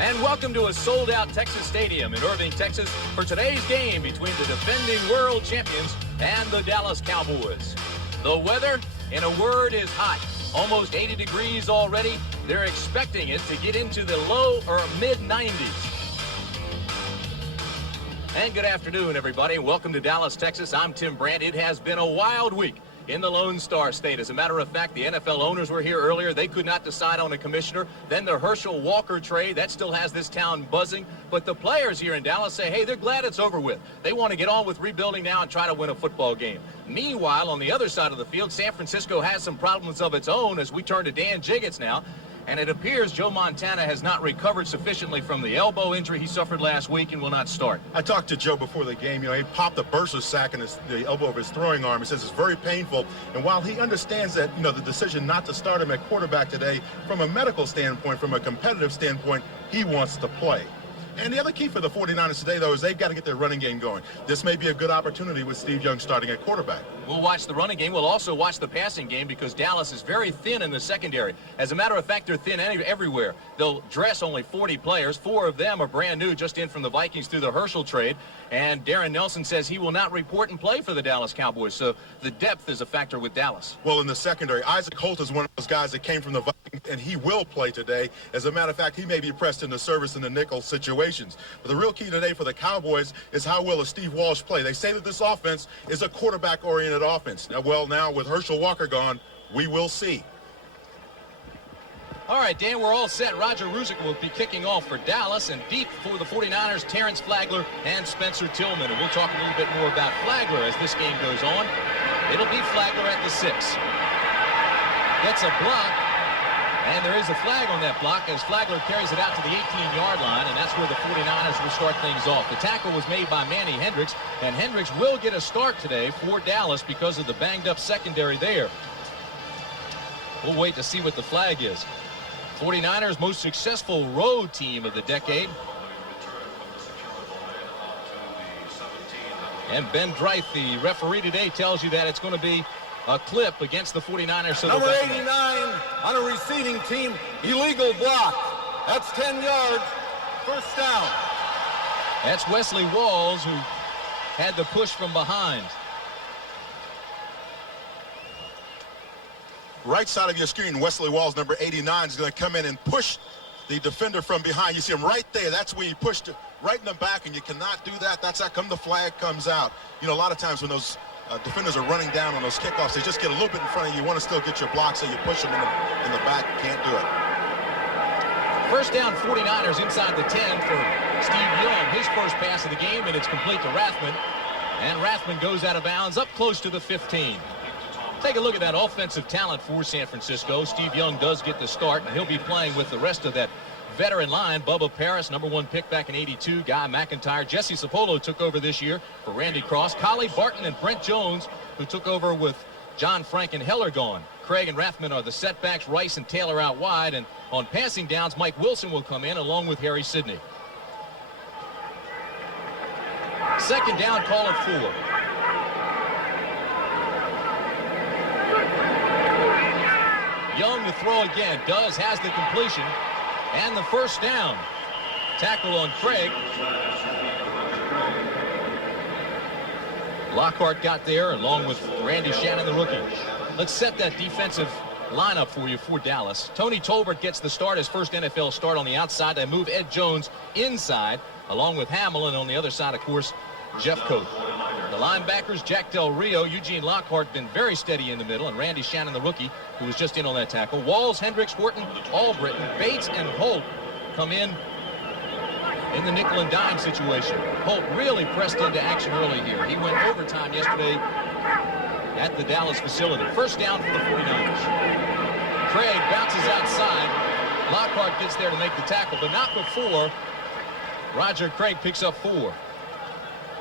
And welcome to a sold-out Texas Stadium in Irving, Texas for today's game between the defending world champions and the Dallas Cowboys. The weather, in a word, is hot. Almost 80 degrees already. They're expecting it to get into the low or mid-90s. And good afternoon, everybody. Welcome to Dallas, Texas. I'm Tim Brandt. It has been a wild week in the Lone Star State. As a matter of fact, the NFL owners were here earlier. They could not decide on a commissioner. Then the Herschel Walker trade, that still has this town buzzing. But the players here in Dallas say, hey, they're glad it's over with. They want to get on with rebuilding now and try to win a football game. Meanwhile, on the other side of the field, San Francisco has some problems of its own as we turn to Dan Jiggets now. And it appears Joe Montana has not recovered sufficiently from the elbow injury he suffered last week and will not start. I talked to Joe before the game. You know, he popped a bursa sac in the elbow of his throwing arm. He says it's very painful. And while he understands that, you know, the decision not to start him at quarterback today, from a medical standpoint, from a competitive standpoint, he wants to play. And the other key for the 49ers today, though, is they've got to get their running game going. This may be a good opportunity with Steve Young starting at quarterback. We'll watch the running game. We'll also watch the passing game because Dallas is very thin in the secondary. As a matter of fact, they're thin everywhere. They'll dress only 40 players. 4 of them are brand new, just in from the Vikings through the Herschel trade. And Darren Nelson says he will not report and play for the Dallas Cowboys. So the depth is a factor with Dallas. Well, in the secondary, Isaac Holt is one of those guys that came from the Vikings, and he will play today. As a matter of fact, he may be pressed into service in the nickel situations. But the real key today for the Cowboys is how well does Steve Walsh play. They say that this offense is a quarterback-oriented offense. Now with Herschel Walker gone, we will see. All right, Dan, we're all set. Roger Ruzick will be kicking off for Dallas, and deep for the 49ers, Terrence Flagler and Spencer Tillman. And we'll talk a little bit more about Flagler as this game goes on. It'll be Flagler at the 6. Gets a block, and there is a flag on that block as Flagler carries it out to the 18-yard line, and that's where the 49ers will start things off. The tackle was made by Manny Hendricks, and Hendricks will get a start today for Dallas because of the banged-up secondary there. We'll wait to see what the flag is. 49ers' most successful road team of the decade. And Ben Dreith, the referee today, tells you that it's going to be a clip against the 49ers. So number 89 on a receiving team, illegal block. That's 10 yards, first down. That's Wesley Walls, who had the push from behind. Right side of your screen, Wesley Walls, number 89, is going to come in and push the defender from behind. You see him right there. That's where he pushed it right in the back, and you cannot do that. That's how come the flag comes out. You know, a lot of times when those defenders are running down on those kickoffs, they just get a little bit in front of you. You want to still get your block, so you push them in the back. You can't do it. First down, 49ers inside the 10 for Steve Young. His first pass of the game, and it's complete to Rathman. And Rathman goes out of bounds up close to the 15. Take a look at that offensive talent for San Francisco. Steve Young does get the start, and he'll be playing with the rest of that veteran line. Bubba Paris, number 1 pick back in '82. Guy McIntyre. Jesse Sapolo took over this year for Randy Cross. Collie Barton and Brent Jones, who took over with John Frank and Heller gone. Craig and Rathman are the setbacks. Rice and Taylor out wide. And on passing downs, Mike Wilson will come in along with Harry Sidney. Second down, call it 4. Young to throw again. Has the completion and the first down. Tackle on Craig. Lockhart got there along with Randy Shannon, the rookie. Let's set that defensive lineup for you for Dallas. Tony Tolbert gets the start, his first NFL start on the outside. They move Ed Jones inside along with Hamill, and on the other side, of course, Jeff Coat. The linebackers, Jack Del Rio, Eugene Lockhart, been very steady in the middle, and Randy Shannon, the rookie, who was just in on that tackle. Walls, Hendricks, Horton, Albritton, Bates, and Holt come in the nickel and dime situation. Holt really pressed into action early here. He went overtime yesterday at the Dallas facility. First down for the 49ers. Craig bounces outside. Lockhart gets there to make the tackle, but not before Roger Craig picks up 4.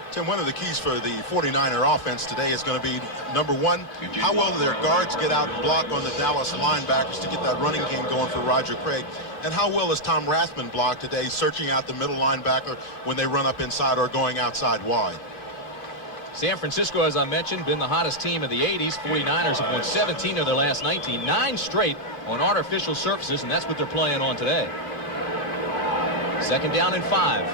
Tim, one of the keys for the 49er offense today is going to be, number 1, how well do their guards get out and block on the Dallas linebackers to get that running game going for Roger Craig, and how well is Tom Rathman block today, searching out the middle linebacker when they run up inside or going outside wide. San Francisco, as I mentioned, been the hottest team of the 80s. 49ers have won 17 of their last 19, 9 straight on artificial surfaces, and that's what they're playing on today. Second down and 5.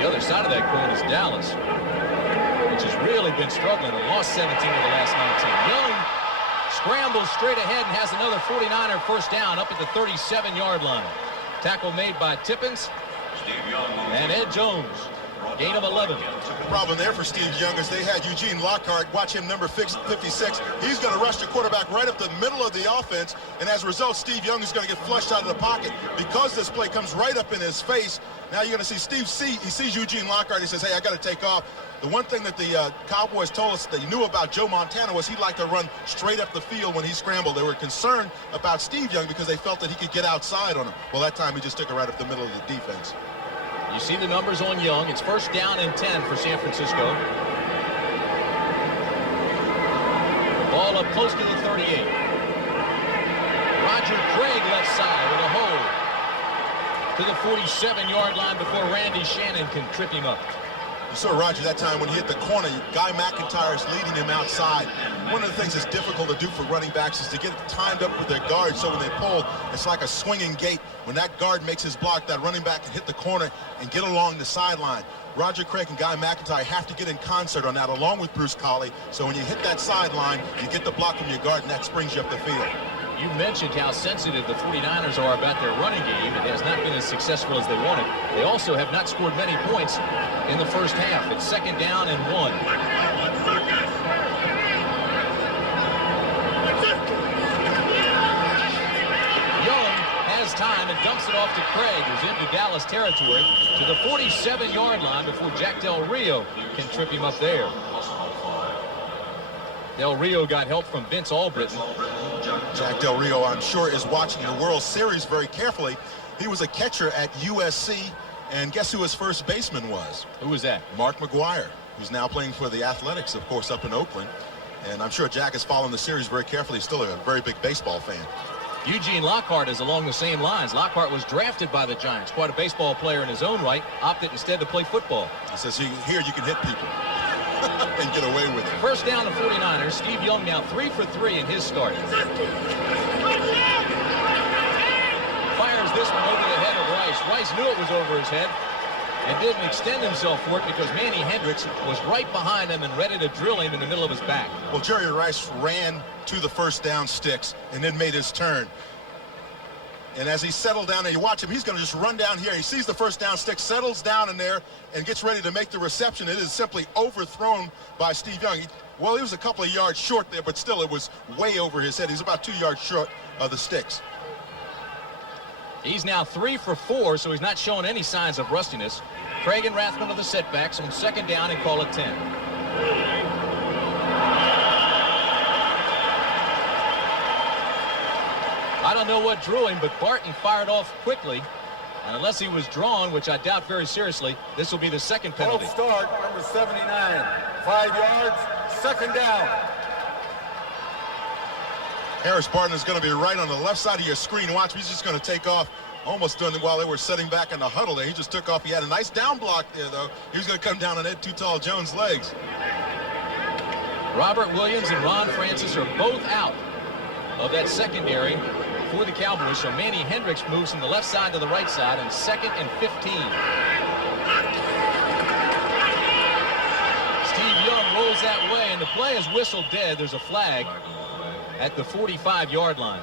The other side of that coin is Dallas, which has really been struggling and lost 17 of the last 19. Young scrambles straight ahead and has another 49er first down up at the 37-yard line. Tackle made by Tippins and Ed Jones. Gain of 11. The problem there for Steve Young is they had Eugene Lockhart. Watch him, number 56. He's going to rush the quarterback right up the middle of the offense, and as a result, Steve Young is going to get flushed out of the pocket. Because this play comes right up in his face, now you're going to see Steve he sees Eugene Lockhart. He says, hey, I got to take off. The one thing that the Cowboys told us that he knew about Joe Montana was he liked to run straight up the field when he scrambled. They were concerned about Steve Young because they felt that he could get outside on him. Well, that time he just took it right up the middle of the defense. You see the numbers on Young. It's first down and 10 for San Francisco. The ball up close to the 38. Roger Craig left side with a hold to the 47-yard line before Randy Shannon can trip him up. You saw Roger that time when he hit the corner. Guy McIntyre is leading him outside. One of the things that's difficult to do for running backs is to get it timed up with their guard so when they pull, it's like a swinging gate. When that guard makes his block, that running back can hit the corner and get along the sideline. Roger Craig and Guy McIntyre have to get in concert on that along with Bruce Collie. So when you hit that sideline, you get the block from your guard and that springs you up the field. You mentioned how sensitive the 49ers are about their running game. It has not been as successful as they wanted. They also have not scored many points in the first half. It's second down and 1. Young has time and dumps it off to Craig, who's into Dallas territory, to the 47-yard line before Jack Del Rio can trip him up there. Del Rio got help from Vince Albritton. Jack Del Rio, I'm sure, is watching the World Series very carefully. He was a catcher at USC, and guess who his first baseman was? Who was that? Mark McGuire, who's now playing for the Athletics, of course, up in Oakland. And I'm sure Jack is following the series very carefully. He's still a very big baseball fan. Eugene Lockhart is along the same lines. Lockhart was drafted by the Giants, quite a baseball player in his own right, opted instead to play football. He says, here you can hit people and get away with it. First down to 49ers. Steve Young now 3 for 3 in his start. Fires this one over the head of Rice. Rice knew it was over his head and didn't extend himself for it because Manny Hendricks was right behind him and ready to drill him in the middle of his back. Well, Jerry Rice ran to the first down sticks and then made his turn. And as he settled down there, you watch him, he's going to just run down here. He sees the first down stick, settles down in there, and gets ready to make the reception. It is simply overthrown by Steve Young. Well, he was a couple of yards short there, but still it was way over his head. He's about 2 yards short of the sticks. He's now 3 for 4, so he's not showing any signs of rustiness. Craig and Rathman are the setbacks on second down and call it 10. I don't know what drew him, but Barton fired off quickly. And unless he was drawn, which I doubt very seriously, this will be the second penalty. False start, number 79. 5 yards, second down. Harris Barton is going to be right on the left side of your screen. Watch, he's just going to take off. Almost done while they were setting back in the huddle there. He just took off. He had a nice down block there, though. He was going to come down on Ed Too Tall Jones' legs. Robert Williams and Ron Francis are both out of that secondary for the Cowboys. So Manny Hendricks moves from the left side to the right side on 2nd and 15. Steve Young rolls that way, and the play is whistled dead. There's a flag at the 45-yard line.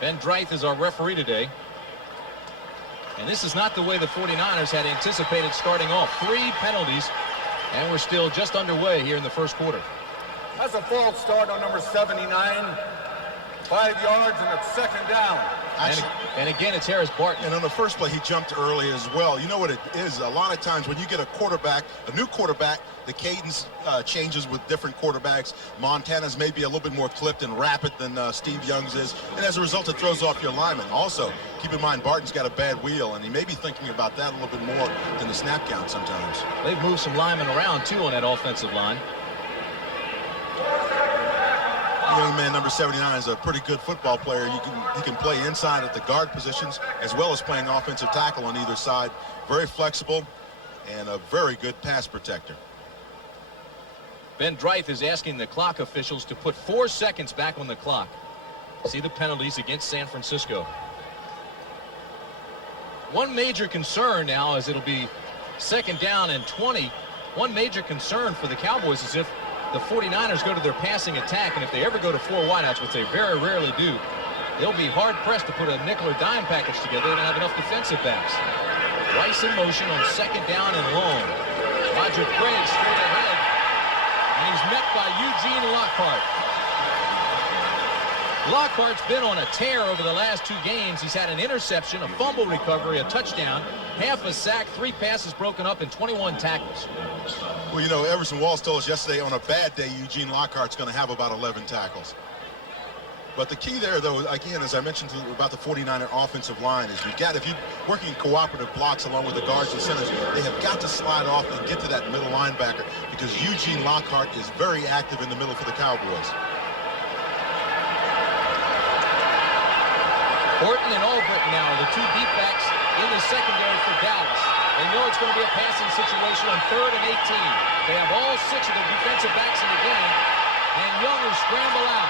Ben Dreith is our referee today. And this is not the way the 49ers had anticipated starting off. 3 penalties, and we're still just underway here in the first quarter. That's a false start on number 79. 5 yards, and it's second down. And again, it's Harris Barton. And on the first play, he jumped early as well. You know what it is? A lot of times when you get a quarterback, a new quarterback, the cadence changes with different quarterbacks. Montana's maybe a little bit more clipped and rapid than Steve Young's is. And as a result, it throws off your lineman. Also, keep in mind, Barton's got a bad wheel, and he may be thinking about that a little bit more than the snap count sometimes. They've moved some linemen around, too, on that offensive line. Young man number 79 is a pretty good football player. He can play inside at the guard positions as well as playing offensive tackle on either side. Very flexible and a very good pass protector. Ben Dreith is asking the clock officials to put 4 seconds back on the clock. See the penalties against San Francisco. One major concern now is it'll be 2nd down and 20. One major concern for the Cowboys is if the 49ers go to their passing attack, and if they ever go to 4 wideouts, which they very rarely do, they'll be hard-pressed to put a nickel or dime package together. They don't have enough defensive backs. Rice in motion on 2nd down and long. Roger Craig straight ahead, and he's met by Eugene Lockhart. Lockhart's been on a tear over the last 2 games. He's had an interception, a fumble recovery, a touchdown, half a sack, 3 passes broken up, and 21 tackles. Well, you know, Everson Walls told us yesterday on a bad day, Eugene Lockhart's going to have about 11 tackles. But the key there, though, again, as I mentioned about the 49er offensive line, is if you're working cooperative blocks along with the guards and centers, they have got to slide off and get to that middle linebacker, because Eugene Lockhart is very active in the middle for the Cowboys. Horton and Albritton now are the 2 deep backs in the secondary for Dallas. They know it's going to be a passing situation on 3rd and 18. They have all 6 of the defensive backs in the game, and Young will scramble out,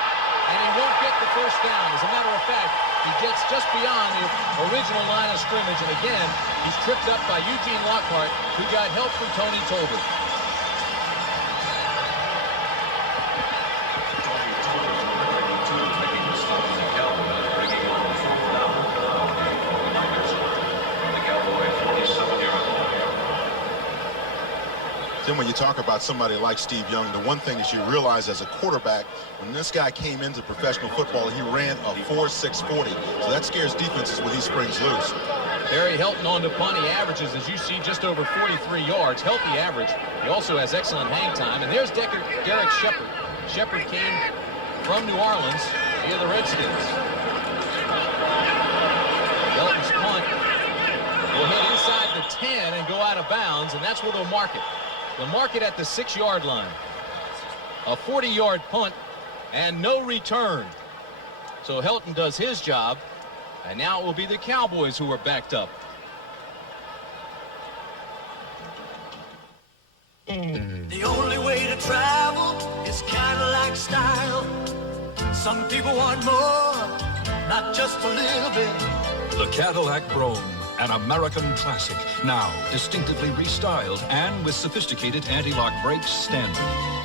and he won't get the first down. As a matter of fact, he gets just beyond the original line of scrimmage, and again, he's tripped up by Eugene Lockhart, who got help from Tony Tolbert. Then when you talk about somebody like Steve Young, the one thing is you realize as a quarterback, when this guy came into professional football, he ran a 4.640. So that scares defenses when he springs loose. Barry Helton on the punt. He averages, as you see, just over 43 yards. Healthy average. He also has excellent hang time. And there's Derek Shepard. Shepard came from New Orleans via the Redskins. Helton's punt will hit inside the 10 and go out of bounds, and that's where they'll mark it. They'll mark it at the 6-yard line. A 40-yard punt and no return. So Helton does his job, and now it will be the Cowboys who are backed up. The only way to travel is Cadillac style. Some people want more, not just a little bit. The Cadillac Brougham, an American classic, now distinctively restyled and with sophisticated anti-lock brakes standard.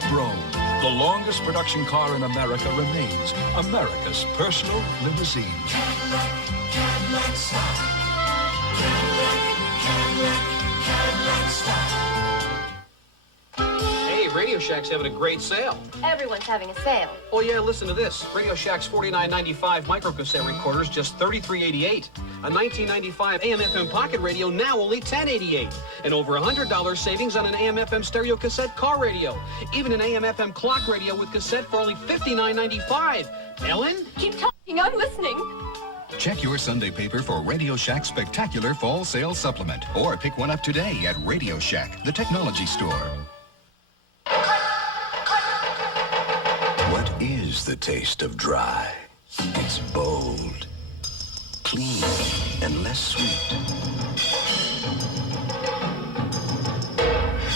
Brougham, the longest production car in America, remains America's personal limousine. Cadillac style. Cadillac style. Hey, Radio Shack's having a great sale. Everyone's having a sale. Oh yeah, listen to this. Radio Shack's $49.95 microcassette recorders, just $33.88. A 1995 AM/FM pocket radio, now only $10.88. And over $100 savings on an AM/FM stereo cassette car radio. Even an AM/FM clock radio with cassette for only $59.95. Ellen? Keep talking, I'm listening. Check your Sunday paper for Radio Shack's spectacular fall sale supplement, or pick one up today at Radio Shack, the technology store. What is the taste of dry? It's bold, clean, and less sweet.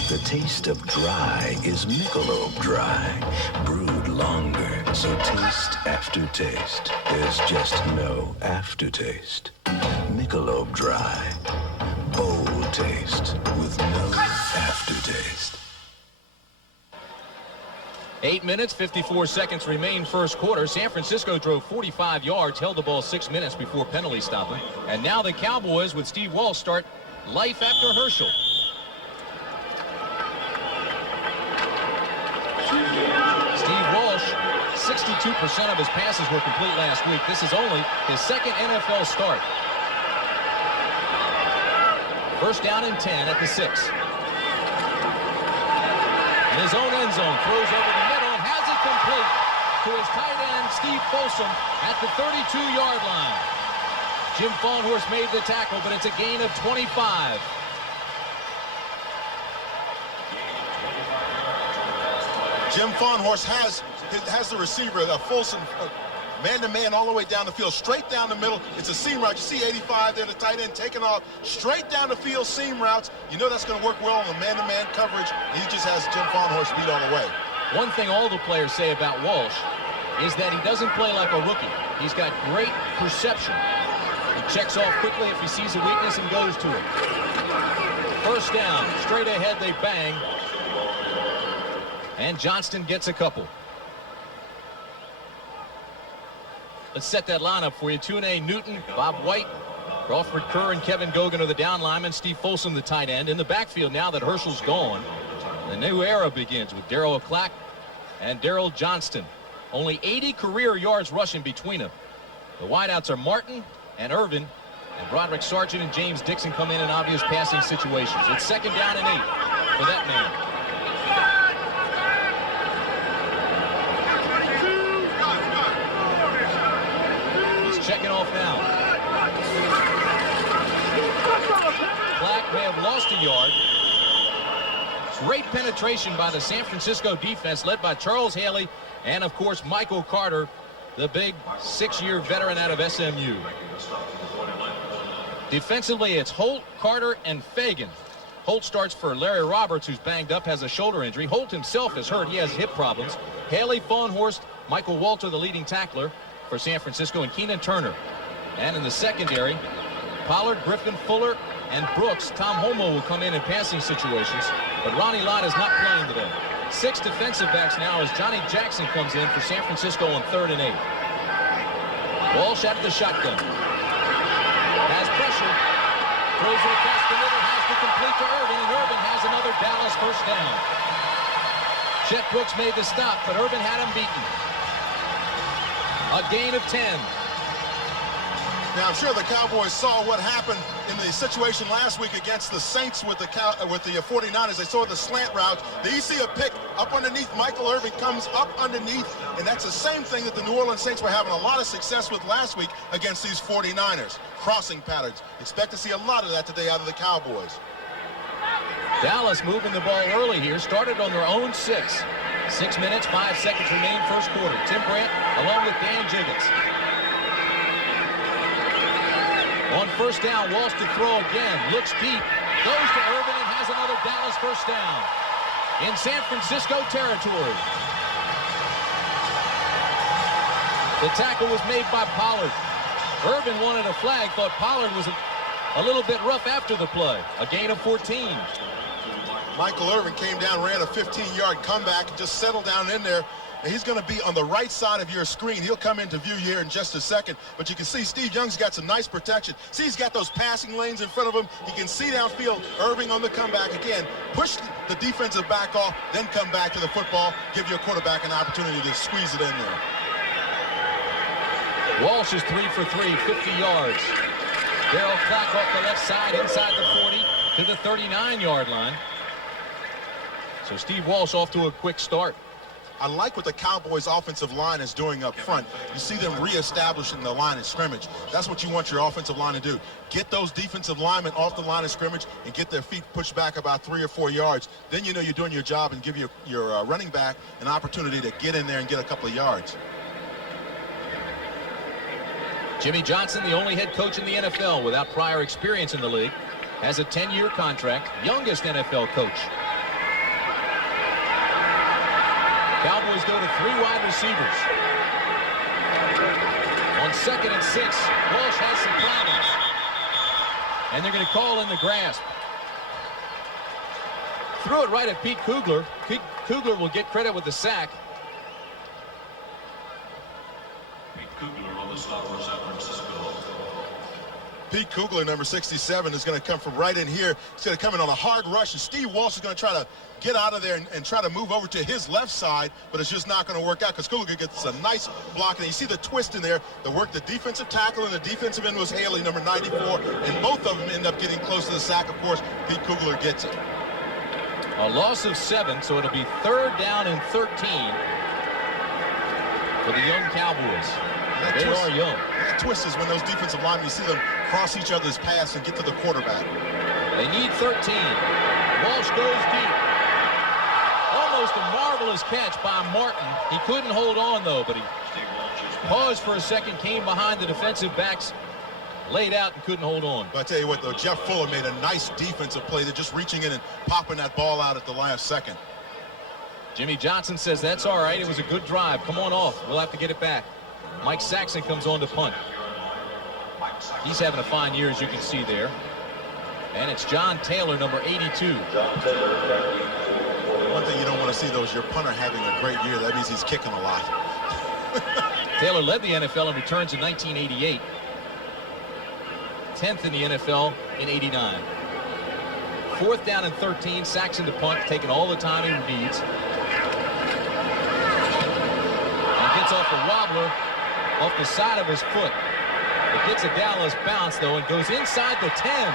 The taste of dry is Michelob Dry, brewed longer, so taste after taste, there's just no aftertaste. Michelob Dry, bold taste with no aftertaste. 8 minutes, 54 seconds remain first quarter. San Francisco drove 45 yards, held the ball 6 minutes before penalty stopping. And now the Cowboys with Steve Walsh start life after Herschel. Steve Walsh, 62% of his passes were complete last week. This is only his 2nd NFL start. First down and 10 at the 6. In his own end zone, throws over the middle and has it complete to his tight end, Steve Folsom, at the 32-yard line. Jim Faunhorst made the tackle, but it's a gain of 25. Jim Faunhorst has the receiver, Folsom, man-to-man all the way down the field, straight down the middle. It's a seam route. You see 85 there, the tight end taking off straight down the field, seam routes. You know that's going to work well on the man-to-man coverage. He just has Jim Faunhorst beat all the way. One thing all the players say about Walsh is that he doesn't play like a rookie. He's got great perception. He checks off quickly if he sees a weakness and goes to it. First down, straight ahead they bang. And Johnston gets a couple. Let's set that lineup for you. Tune Newton, Bob White, Crawford Kerr, and Kevin Gogan are the down linemen. Steve Folsom, the tight end. In the backfield now that Herschel's gone, the new era begins with Darryl Clack and Daryl Johnston. Only 80 career yards rushing between them. The wideouts are Martin and Irvin, and Broderick Sargent and James Dixon come in obvious passing situations. It's 2nd down and 8 for that man. Checking off now. Black may have lost a yard. Great penetration by the San Francisco defense led by Charles Haley and, of course, Michael Carter, the big 6-year veteran out of SMU. Defensively, it's Holt, Carter, and Fagan. Holt starts for Larry Roberts, who's banged up, has a shoulder injury. Holt himself is hurt. He has hip problems. Haley, Fawnhorst, Michael Walter, the leading tackler for San Francisco, and Keenan Turner. And in the secondary, Pollard, Griffin, Fuller, and Brooks. Tom Homo will come in passing situations, but Ronnie Lott is not playing today. 6 defensive backs now as Johnny Jackson comes in for San Francisco on 3rd and 8. Walsh out of the shotgun. Has pressure. Throws it across the middle, has to complete to Irvin, and Irvin has another Dallas first down. Chet Brooks made the stop, but Irvin had him beaten. A gain of 10. Now, I'm sure the Cowboys saw what happened in the situation last week against the Saints with the 49ers. They saw the slant route. You see a pick up underneath. Michael Irvin comes up underneath, and that's the same thing that the New Orleans Saints were having a lot of success with last week against these 49ers. Crossing patterns. Expect to see a lot of that today out of the Cowboys. Dallas moving the ball early here. Started on their own 6. 6 minutes, 5 seconds remain first quarter. Tim Brandt along with Dan Jiggins. On first down, Walsh to throw again. Looks deep. Goes to Irvin and has another Dallas first down. In San Francisco territory. The tackle was made by Pollard. Irvin wanted a flag. Thought Pollard was a little bit rough after the play. A gain of 14. Michael Irvin came down, ran a 15-yard comeback, and just settled down in there. And he's going to be on the right side of your screen. He'll come into view here in just a second. But you can see Steve Young's got some nice protection. See, he's got those passing lanes in front of him. He can see downfield. Irving on the comeback again. Push the defensive back off, then come back to the football. Give your quarterback an opportunity to squeeze it in there. Walsh is 3 for 3, 50 yards. Darryl Clack off the left side, inside the 40 to the 39-yard line. So Steve Walsh off to a quick start. I like what the Cowboys offensive line is doing up front. You see them reestablishing the line of scrimmage. That's what you want your offensive line to do. Get those defensive linemen off the line of scrimmage and get their feet pushed back about 3 or 4 yards. Then you know you're doing your job and give your running back an opportunity to get in there and get a couple of yards. Jimmy Johnson, the only head coach in the NFL without prior experience in the league, has a 10-year contract, youngest NFL coach. Cowboys go to 3 wide receivers. On 2nd and 6, Walsh has some problems. And they're going to call in the grasp. Threw it right at Pete Kugler. Pete Kugler will get credit with the sack. Pete Kugler on the stop for San Francisco. Pete Kugler, number 67, is going to come from right in here. He's going to come in on a hard rush, and Steve Walsh is going to try to get out of there and try to move over to his left side, but it's just not going to work out because Kugler gets a nice block. And you see the twist in there, the work the defensive tackle and the defensive end was Haley, number 94, and both of them end up getting close to the sack. Of course, Pete Kugler gets it. A loss of 7, so it'll be 3rd down and 13 for the young Cowboys. They are young. That twist is when those defensive linemen, you see them cross each other's paths and get to the quarterback. They need 13. Walsh goes deep. Almost a marvelous catch by Martin. He couldn't hold on, though, but he paused for a second, came behind the defensive backs, laid out, and couldn't hold on. But I tell you what, though, Jeff Fuller made a nice defensive play. They're just reaching in and popping that ball out at the last second. Jimmy Johnson says that's all right. It was a good drive. Come on off. We'll have to get it back. Mike Saxon comes on to punt. He's having a fine year, as you can see there. And it's John Taylor, number 82. One thing you don't want to see, though, is your punter having a great year. That means he's kicking a lot. Taylor led the NFL in returns in 1988. 10th in the NFL in 89. 4th down and 13. Saxon to punt, taking all the time he needs. And gets off a wobbler off the side of his foot. It gets a Dallas bounce, though, and goes inside the 10.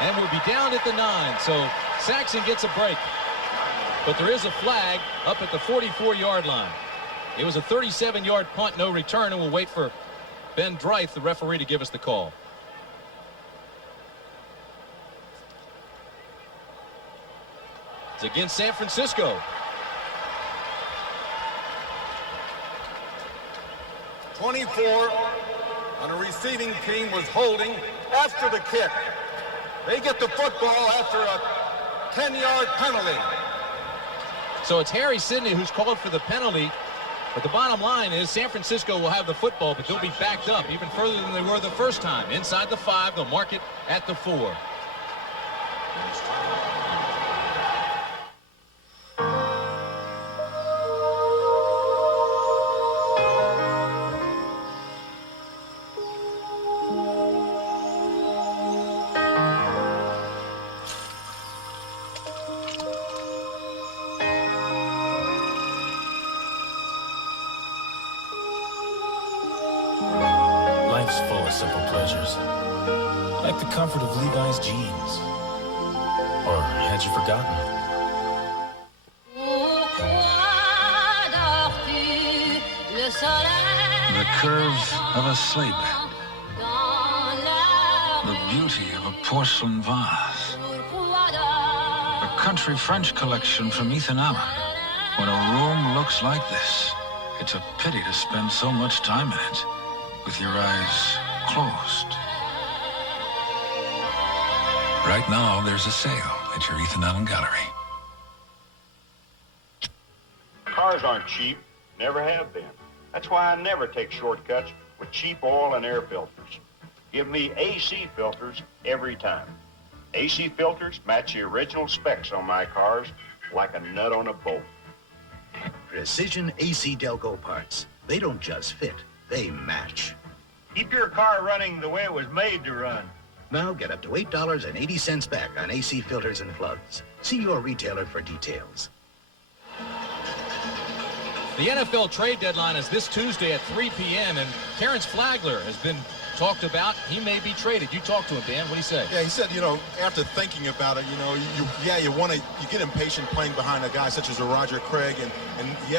And we'll be down at the 9. So Saxon gets a break. But there is a flag up at the 44-yard line. It was a 37-yard punt, no return, and we'll wait for Ben Dreith, the referee, to give us the call. It's against San Francisco. 24 on a receiving team was holding after the kick. They get the football after a 10-yard penalty. So it's Harry Sidney who's called for the penalty. But the bottom line is San Francisco will have the football, but they'll be backed up even further than they were the first time. Inside the 5, they'll mark it at the 4. Life's full of simple pleasures, like the comfort of Levi's jeans. Or had you forgotten? The curve of a sleigh bed. The beauty of a porcelain vase. A country French collection from Ethan Allen. When a room looks like this, it's a pity to spend so much time in it with your eyes closed. Right now, there's a sale at your Ethan Allen Gallery. Cars aren't cheap, never have been. That's why I never take shortcuts with cheap oil and air filters. Give me AC filters every time. AC filters match the original specs on my cars like a nut on a bolt. Precision AC Delco parts. They don't just fit, they match. Keep your car running the way it was made to run. Now get up to $8.80 back on AC filters and plugs. See your retailer for details. The NFL trade deadline is this Tuesday at 3 p.m. and Terrence Flagler has been talked about. He may be traded. You talked to him, Dan. What did he say? Yeah, he said, after thinking about it, you get impatient playing behind a guy such as a Roger Craig, and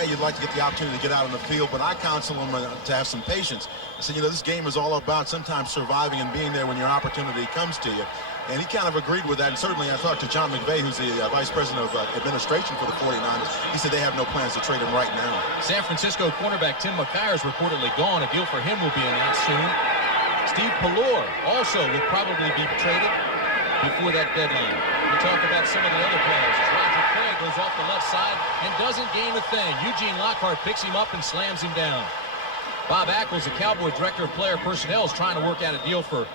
you'd like to get the opportunity to get out on the field, but I counsel him to have some patience. I said, this game is all about sometimes surviving and being there when your opportunity comes to you. And he kind of agreed with that, and certainly I talked to John McVay, who's the Vice President of Administration for the 49ers. He said they have no plans to trade him right now. San Francisco cornerback Tim McKyer is reportedly gone. A deal for him will be announced soon. Steve Pallor also will probably be traded before that deadline. We talk about some of the other players. As Roger Craig goes off the left side and doesn't gain a thing. Eugene Lockhart picks him up and slams him down. Bob Ackles, the Cowboy Director of Player Personnel, is trying to work out a deal for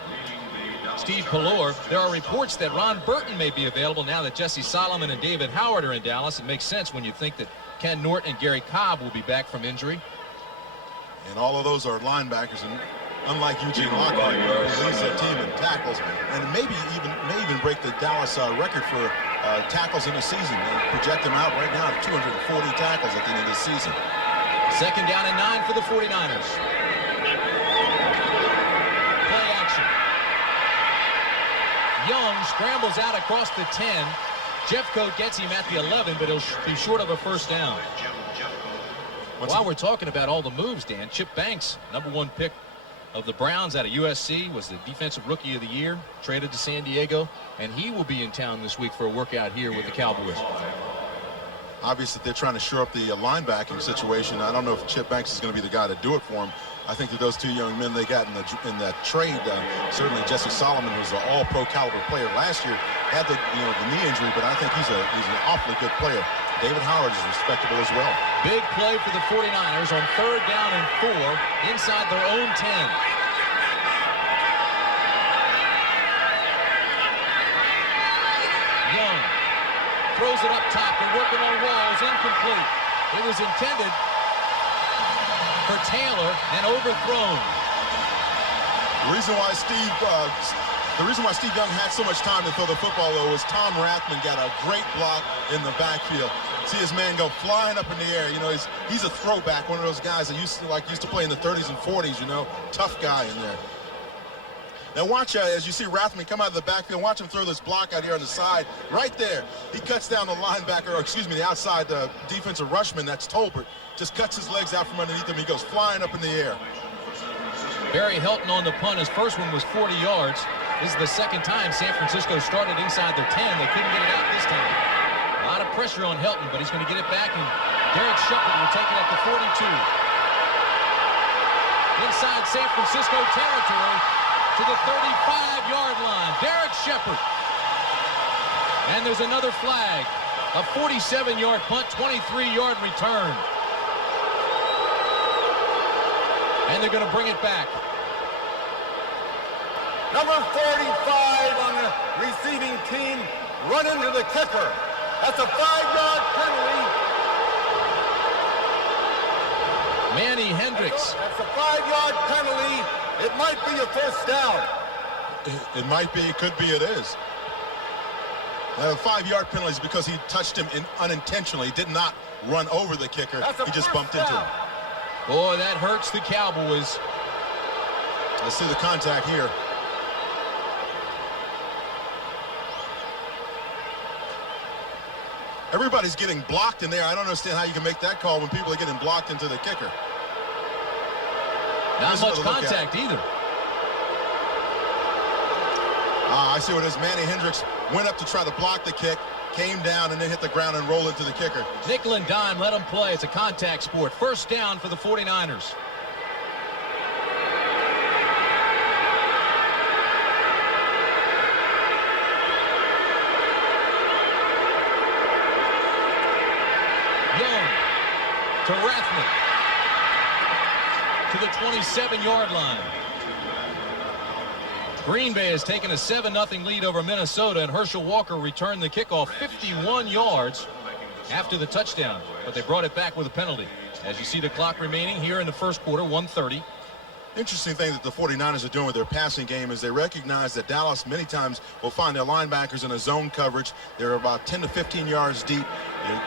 Steve Pallor. There are reports that Ron Burton may be available now that Jesse Solomon and David Howard are in Dallas. It makes sense when you think that Ken Norton and Gary Cobb will be back from injury. And all of those are linebackers, and unlike Eugene Lockhart, who leads that team in tackles, and may even break the Dallas record for tackles in a season. They project him out right now to 240 tackles at the end of the season. 2nd down and 9 for the 49ers. Play action. Young scrambles out across the 10. Jeffcoat gets him at the 11, but he'll be short of a first down. While we're talking about all the moves, Dan, Chip Banks, #1 pick of the Browns out of USC, was the Defensive Rookie of the Year, traded to San Diego, and he will be in town this week for a workout here with the Cowboys. Obviously, they're trying to shore up the linebacking situation. I don't know if Chip Banks is going to be the guy to do it for him. I think that those two young men they got in that trade, certainly Jesse Solomon, who's an all-pro caliber player last year, had the knee injury, but I think he's an awfully good player. David Howard is respectable as well. Big play for the 49ers on 3rd down and 4 inside their own 10. Young throws it up top. They're working on walls. Incomplete. It was intended for Taylor and overthrown. The reason why Steve Young had so much time to throw the football, though, was Tom Rathman got a great block in the backfield. See his man go flying up in the air. He's a throwback, one of those guys that used to play in the 30s and 40s. Tough guy in there. Now watch as you see Rathman come out of the backfield. Watch him throw this block out here on the side. Right there, he cuts down the linebacker, or excuse me, the outside defensive rushman. That's Tolbert. Just cuts his legs out from underneath him. He goes flying up in the air. Barry Helton on the punt. His first one was 40 yards. This is the second time San Francisco started inside their 10. They couldn't get it out this time. A lot of pressure on Helton, but he's going to get it back, and Derek Shepard will take it up to 42. Inside San Francisco territory to the 35-yard line. Derek Shepard. And there's another flag. A 47-yard punt, 23-yard return. And they're going to bring it back. Number 45 on the receiving team run into the kicker. That's a 5-yard penalty. Manny Hendricks. That's a 5-yard penalty. It might be a first down. It might be. It could be. It is. The 5-yard penalty is because he touched him unintentionally. He did not run over the kicker. He just bumped into him. Boy, that hurts the Cowboys. Let's see the contact here. Everybody's getting blocked in there. I don't understand how you can make that call when people are getting blocked into the kicker. Not much contact either. I see what it is. Manny Hendricks went up to try to block the kick, came down, and then hit the ground and rolled into the kicker. Nickel and dime, let them play. It's a contact sport. First down for the 49ers. Young to Rathman to the 27-yard line. Green Bay has taken a 7-0 lead over Minnesota, and Herschel Walker returned the kickoff 51 yards after the touchdown, but they brought it back with a penalty. As you see the clock remaining here in the first quarter, 1:30. Interesting thing that the 49ers are doing with their passing game is they recognize that Dallas many times will find their linebackers in a zone coverage. They're about 10 to 15 yards deep.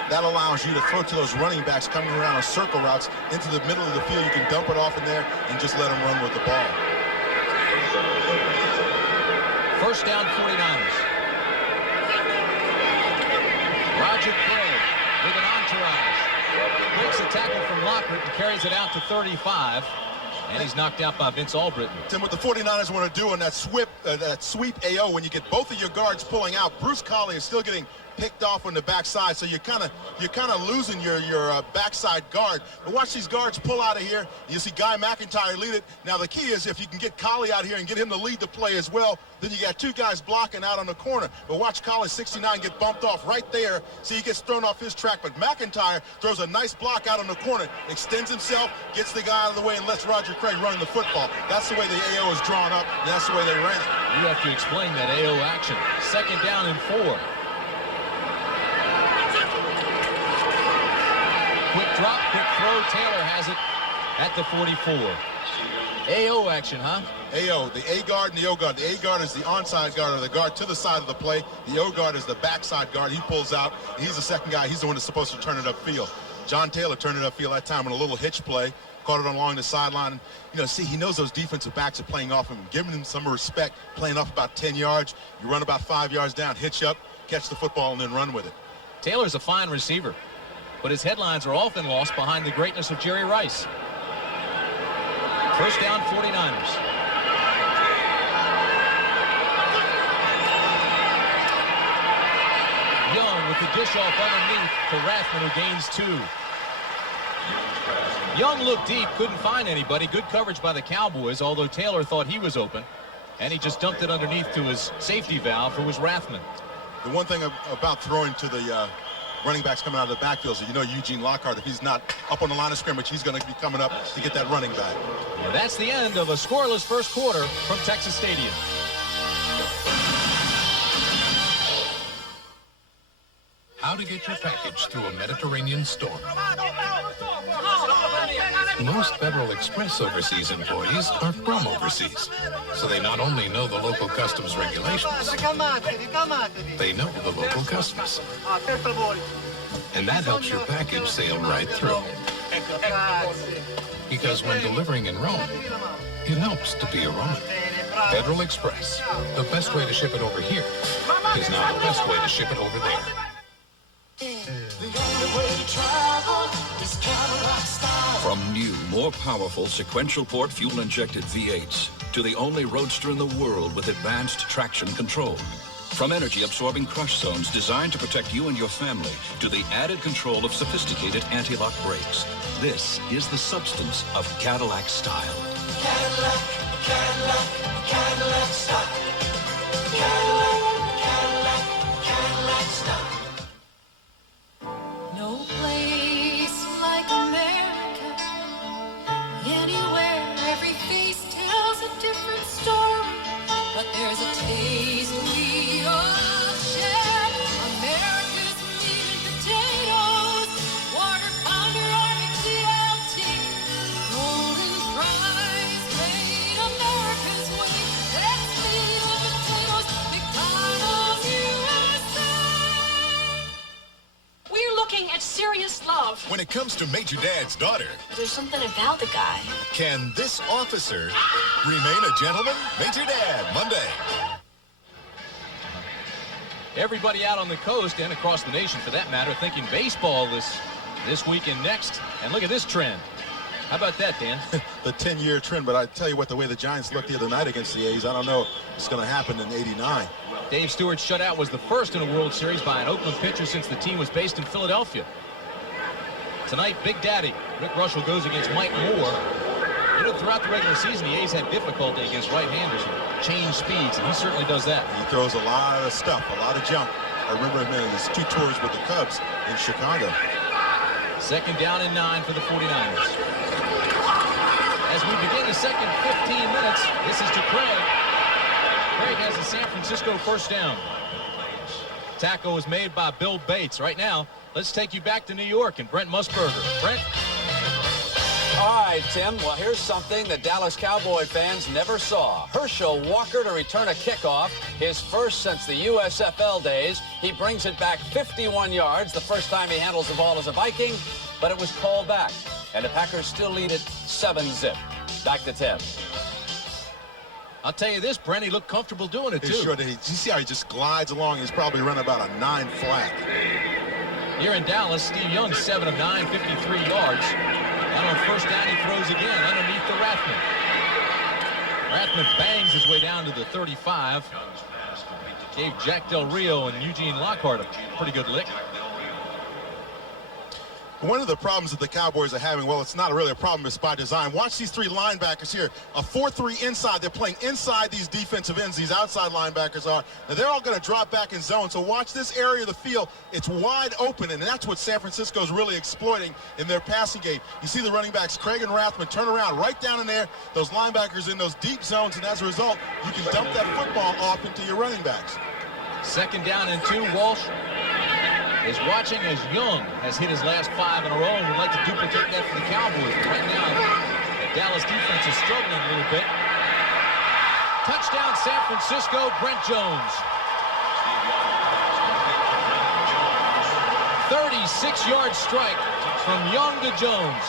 That allows you to throw to those running backs coming around on circle routes into the middle of the field. You can dump it off in there and just let them run with the ball. First down, 49ers. Roger Craig with an entourage. Breaks the tackle from Lockett and carries it out to 35. And he's knocked out by Vince Albritton. Tim, what the 49ers want to do on that sweep AO, when you get both of your guards pulling out, Bruce Collie is still getting picked off on the backside, so you're kind of losing your backside guard. But watch these guards pull out of here. You see Guy McIntyre lead it. Now the key is if you can get Collie out here and get him to lead the play as well, then you got two guys blocking out on the corner. But watch Collie 69 get bumped off right there. See, he gets thrown off his track, but McIntyre throws a nice block out on the corner, extends himself, gets the guy out of the way, and lets Roger Craig run the football. That's the way the AO is drawn up, and that's the way they ran it. You have to explain that AO action. Second down and 4. Quick drop, quick throw. Taylor has it at the 44. AO action, huh? AO, the A guard and the O guard. The A guard is the onside guard, or the guard to the side of the play. The O guard is the backside guard. He pulls out. He's the second guy. He's the one that's supposed to turn it upfield. John Taylor turned it upfield that time on a little hitch play. Caught it along the sideline. See, he knows those defensive backs are playing off him, giving him some respect, playing off about 10 yards. You run about 5 yards down, hitch up, catch the football, and then run with it. Taylor's a fine receiver, but his headlines are often lost behind the greatness of Jerry Rice. First down, 49ers. Young with the dish off underneath to Rathman, who gains 2. Young looked deep, couldn't find anybody. Good coverage by the Cowboys, although Taylor thought he was open. And he just dumped it underneath to his safety valve, who was Rathman. The one thing about throwing to the running backs coming out of the backfield is, Eugene Lockhart, if he's not up on the line of scrimmage, he's going to be coming up to get that running back. Well, that's the end of a scoreless first quarter from Texas Stadium. How to get your package through a Mediterranean storm. Most Federal Express overseas employees are from overseas, so they not only know the local customs regulations, they know the local customs. And that helps your package sail right through. Because when delivering in Rome, it helps to be a Roman. Federal Express, the best way to ship it over here is now the best way to ship it over there. From new, more powerful sequential port fuel-injected V8s to the only roadster in the world with advanced traction control. From energy-absorbing crush zones designed to protect you and your family to the added control of sophisticated anti-lock brakes. This is the substance of Cadillac style. Cadillac, Cadillac, Cadillac style. Cadillac, Cadillac, Cadillac style. No place like America. Anywhere, every face tells a different story. But there's a taste we all share. America's meat and potatoes. Quarter pounder, Arctic TLT. Golden fries, made America's way. That's meat and potatoes. McDonald's USA. We're looking at serious love. When it comes to Major Dad's daughter, There's something about the guy. can this officer remain a gentleman? Major Dad, Monday. Everybody out on the coast and across the nation, for that matter, thinking baseball this week and next. And look at this trend. How about that, Dan? The 10-year trend, but I tell you what, the way the Giants looked the other night against the A's, I don't know if it's going to happen in '89. Dave Stewart's shutout was the first in a World Series by an Oakland pitcher since the team was based in Philadelphia. Tonight, Big Daddy Rick Russell goes against Mike Moore. Throughout the regular season, the A's had difficulty against right-handers and change speeds, and he certainly does that. He throws a lot of stuff, a lot of jump. I remember him in his 2 tours with the Cubs in Chicago. 2nd down and 9 for the 49ers. As we begin the second 15 minutes, this is to Craig. Craig has a San Francisco first down. Tackle was made by Bill Bates. Right now, let's take you back to New York and Brent Musburger. Brent? All right, Tim. Well, here's something the Dallas Cowboy fans never saw. Herschel Walker to return a kickoff, his first since the USFL days. He brings it back 51 yards, the first time he handles the ball as a Viking, but it was called back. And the Packers still lead it 7-zip. Back to Tim. I'll tell you this, Brent, he looked comfortable doing it, too. Sure did. You see how he just glides along? He's probably run about a 9 flat. Here in Dallas, Steve Young, 7 of 9, 53 yards. And on first down, he throws again underneath the Rathman. Rathman bangs his way down to the 35. Gave Jack Del Rio and Eugene Lockhart a pretty good lick. One of the problems that the Cowboys are having, well, it's not really a problem, it's by design. Watch these 3 linebackers here. A 4-3 inside. They're playing inside these defensive ends. These outside linebackers are. Now, they're all going to drop back in zone. So watch this area of the field. It's wide open, and that's what San Francisco is really exploiting in their passing game. You see the running backs, Craig and Rathman, turn around right down in there. Those linebackers in those deep zones, and as a result, you can dump that football off into your running backs. 2nd down and 2. Walsh is watching as Young has hit his last 5 in a row and would like to duplicate that for the Cowboys. But right now, the Dallas defense is struggling a little bit. Touchdown, San Francisco, Brent Jones. 36-yard strike from Young to Jones.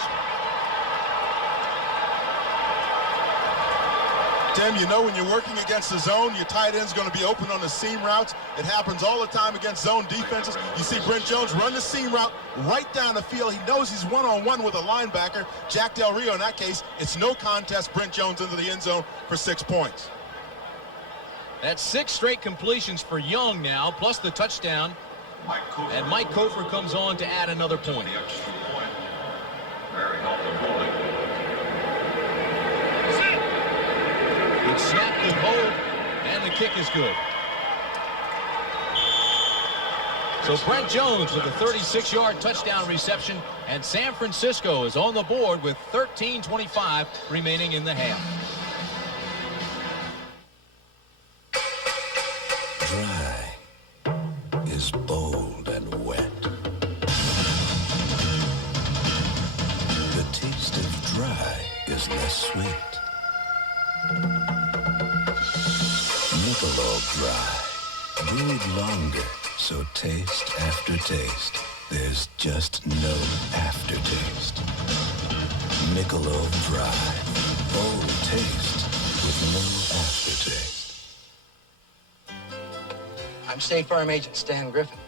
Tim, you know when you're working against the zone, your tight end's going to be open on the seam routes. It happens all the time against zone defenses. You see Brent Jones run the seam route right down the field. He knows he's one-on-one with a linebacker. Jack Del Rio, in that case, it's no contest. Brent Jones into the end zone for 6 points. That's 6 straight completions for Young now, plus the touchdown And Mike Kofor comes on to add another point. Good snap, good hold, and the kick is good. So Brent Jones with a 36-yard touchdown reception, and San Francisco is on the board with 13:25 remaining in the half. Dry is bold and wet. The taste of dry is less sweet. Michelob Dry, brewed longer, so taste after taste, there's just no aftertaste. Michelob Dry, bold taste with no aftertaste. I'm State Farm Agent Stan Griffin.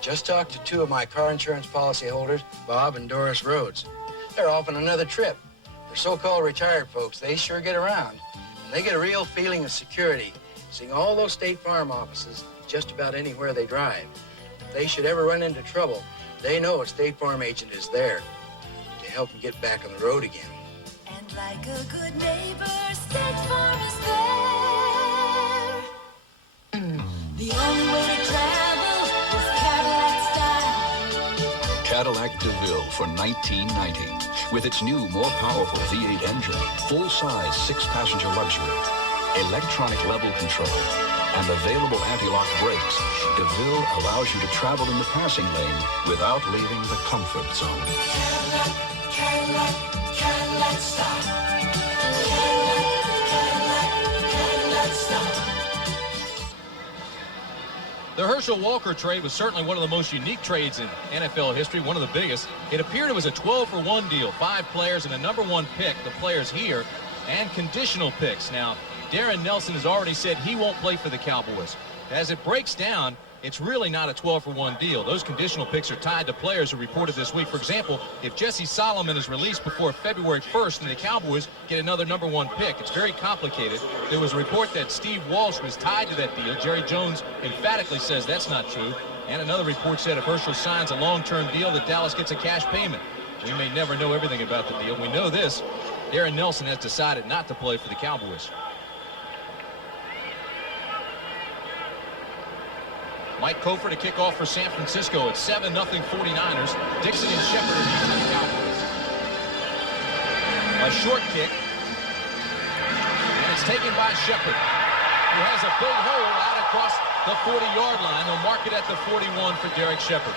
Just talked to two of my car insurance policy holders, Bob and Doris Rhodes. They're off on another trip. For so-called retired folks, they sure get around. And they get a real feeling of security, seeing all those State Farm offices just about anywhere they drive. If they should ever run into trouble, they know a State Farm agent is there to help them get back on the road again. And like a good neighbor, State Farm is there. The only way to travel is Cadillac style. Cadillac DeVille for $19.90. With its new, more powerful V8 engine, full-size 6-passenger luxury, electronic level control, and available anti-lock brakes, DeVille allows you to travel in the passing lane without leaving the comfort zone. Cadillac, Cadillac, Cadillac style. Cadillac, Cadillac style. The Herschel Walker trade was certainly one of the most unique trades in NFL history, one of the biggest. It appeared it was a 12-for-1 deal, 5 players and a #1 pick, the players here, and conditional picks. Now, Darren Nelson has already said he won't play for the Cowboys. As it breaks down, it's really not a 12-for-1 deal. Those conditional picks are tied to players who reported this week. For example, if Jesse Solomon is released before February 1st, then the Cowboys get another #1 pick. It's very complicated. There was a report that Steve Walsh was tied to that deal. Jerry Jones emphatically says that's not true. And another report said if Herschel signs a long-term deal, that Dallas gets a cash payment. We may never know everything about the deal. We know this. Darren Nelson has decided not to play for the Cowboys. Mike Kofor to kick off for San Francisco. It's 7-0 49ers. Dixon and Shepard are beating the Cowboys. A short kick. And it's taken by Shepard, who has a big hole out across the 40-yard line. They'll mark it at the 41 for Derek Shepard.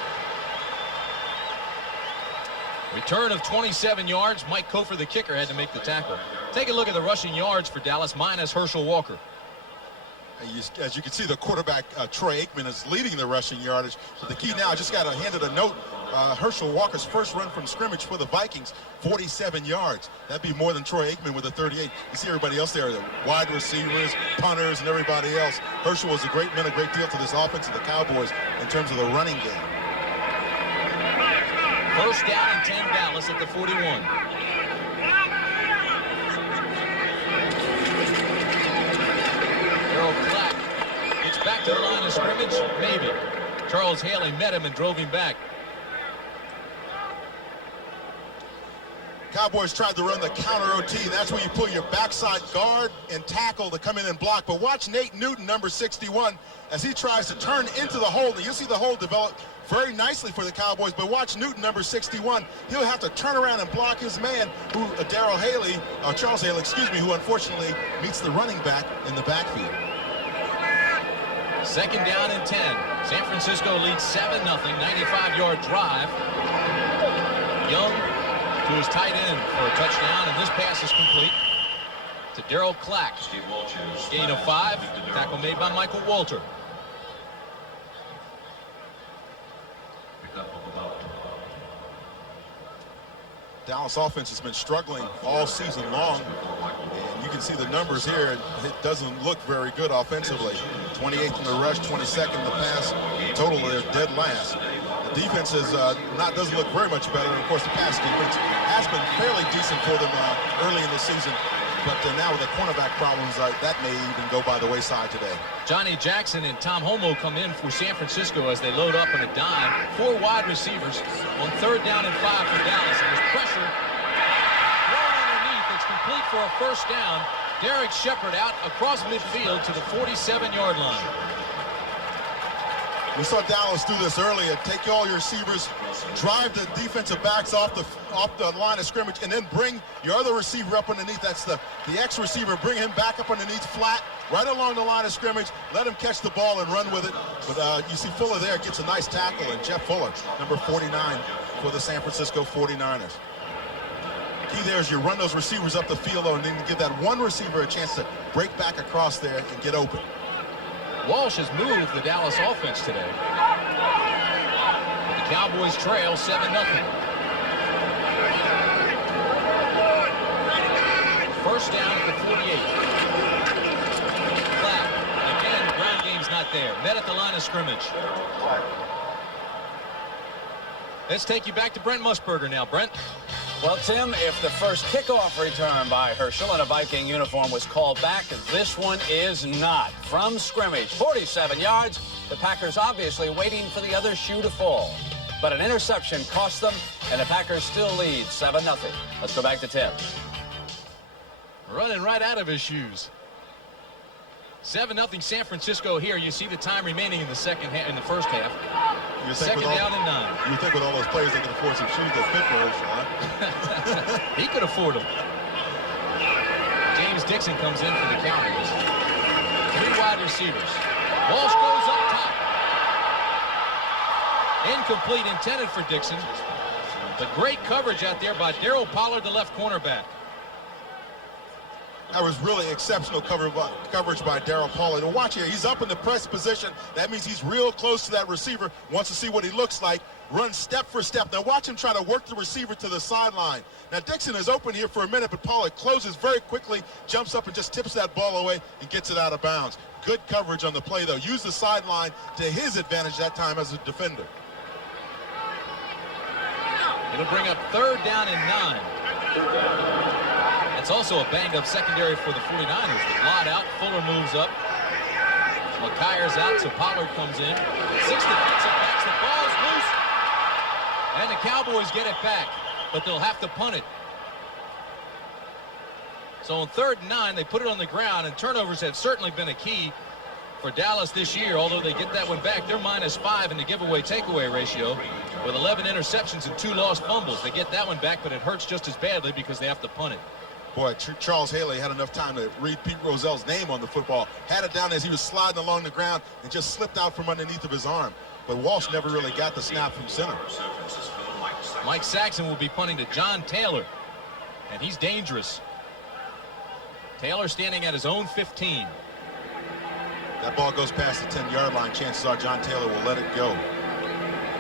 Return of 27 yards. Mike Kofor, the kicker, had to make the tackle. Take a look at the rushing yards for Dallas, minus Herschel Walker. As you can see, the quarterback, Troy Aikman, is leading the rushing yardage. But the key now, I just got handed a note. Herschel Walker's first run from scrimmage for the Vikings, 47 yards. That'd be more than Troy Aikman with a 38. You see everybody else there, the wide receivers, punters, and everybody else. Herschel was meant a great deal to this offense of the Cowboys in terms of the running game. First down and 10, Dallas at the 41. Gets back to the line of scrimmage, maybe. Charles Haley met him and drove him back. Cowboys tried to run the counter OT. That's where you pull your backside guard and tackle to come in and block. But watch Nate Newton, number 61, as he tries to turn into the hole. And you'll see the hole develop very nicely for the Cowboys. But watch Newton, number 61. He'll have to turn around and block his man, Charles Haley, who unfortunately meets the running back in the backfield. Second down and 10. San Francisco leads 7-0, 95-yard drive. Young to his tight end for a touchdown, and this pass is complete to Darryl Clack. Gain of 5. Tackle made by Michael Walter. Dallas offense has been struggling all season long, and you can see the numbers here. It doesn't look very good offensively. 28th in the rush, 22nd in the pass. Total, they're dead last. The defense doesn't look very much better. And of course, the pass defense has been fairly decent for them early in the season. But now with the cornerback problems, that may even go by the wayside today. Johnny Jackson and Tom Homo come in for San Francisco as they load up on a dime. 4 wide receivers on 3rd down and 5 for Dallas. And there's pressure thrown underneath. It's complete for a first down. Derek Shepard out across midfield to the 47-yard line. We saw Dallas do this earlier. Take all your receivers, drive the defensive backs off the line of scrimmage, and then bring your other receiver up underneath. That's the X-receiver. Bring him back up underneath flat, right along the line of scrimmage. Let him catch the ball and run with it. But you see Fuller there gets a nice tackle, and Jeff Fuller, number 49 for the San Francisco 49ers. Key there is you run those receivers up the field, though, and then give that one receiver a chance to break back across there and get open. Walsh has moved the Dallas offense today. But the Cowboys trail 7-0. First down at the 48. Flat. Again, the ground game's not there. Met at the line of scrimmage. Let's take you back to Brent Musburger now. Brent? Well, Tim, if the first kickoff return by Herschel in a Viking uniform was called back, this one is not. From scrimmage, 47 yards, the Packers obviously waiting for the other shoe to fall. But an interception cost them, and the Packers still lead 7-0. Let's go back to Tim. Running right out of his shoes. 7-0 San Francisco here. You see the time remaining in the first half. Second down and 9. You think with all those players they can afford some shoes that fit for Herschel, huh? He could afford them. James Dixon comes in for the Cowboys. 3 wide receivers. Walsh goes up top. Incomplete, intended for Dixon. But great coverage out there by Darryl Pollard, the left cornerback. That was really exceptional coverage by Darryl Pollard. And watch here, he's up in the press position. That means he's real close to that receiver, wants to see what he looks like, runs step for step. Now watch him try to work the receiver to the sideline. Now Dixon is open here for a minute, but Pollard closes very quickly, jumps up and just tips that ball away and gets it out of bounds. Good coverage on the play, though. Use the sideline to his advantage that time as a defender. It'll bring up 3rd down and 9. It's also a banged-up secondary for the 49ers. With Lott out, Fuller moves up. McKyer's out, so Pollard comes in. 6 defensive backs, the ball's loose. And the Cowboys get it back, but they'll have to punt it. So on 3rd and 9, they put it on the ground, and turnovers have certainly been a key for Dallas this year. Although they get that one back, they're -5 in the giveaway-takeaway ratio with 11 interceptions and 2 lost fumbles. They get that one back, but it hurts just as badly because they have to punt it. Boy, Charles Haley had enough time to read Pete Rozell's name on the football. Had it down as he was sliding along the ground and just slipped out from underneath of his arm. But Walsh never really got the snap from center. Mike Saxon will be punting to John Taylor, and he's dangerous. Taylor standing at his own 15. That ball goes past the 10-yard line. Chances are John Taylor will let it go.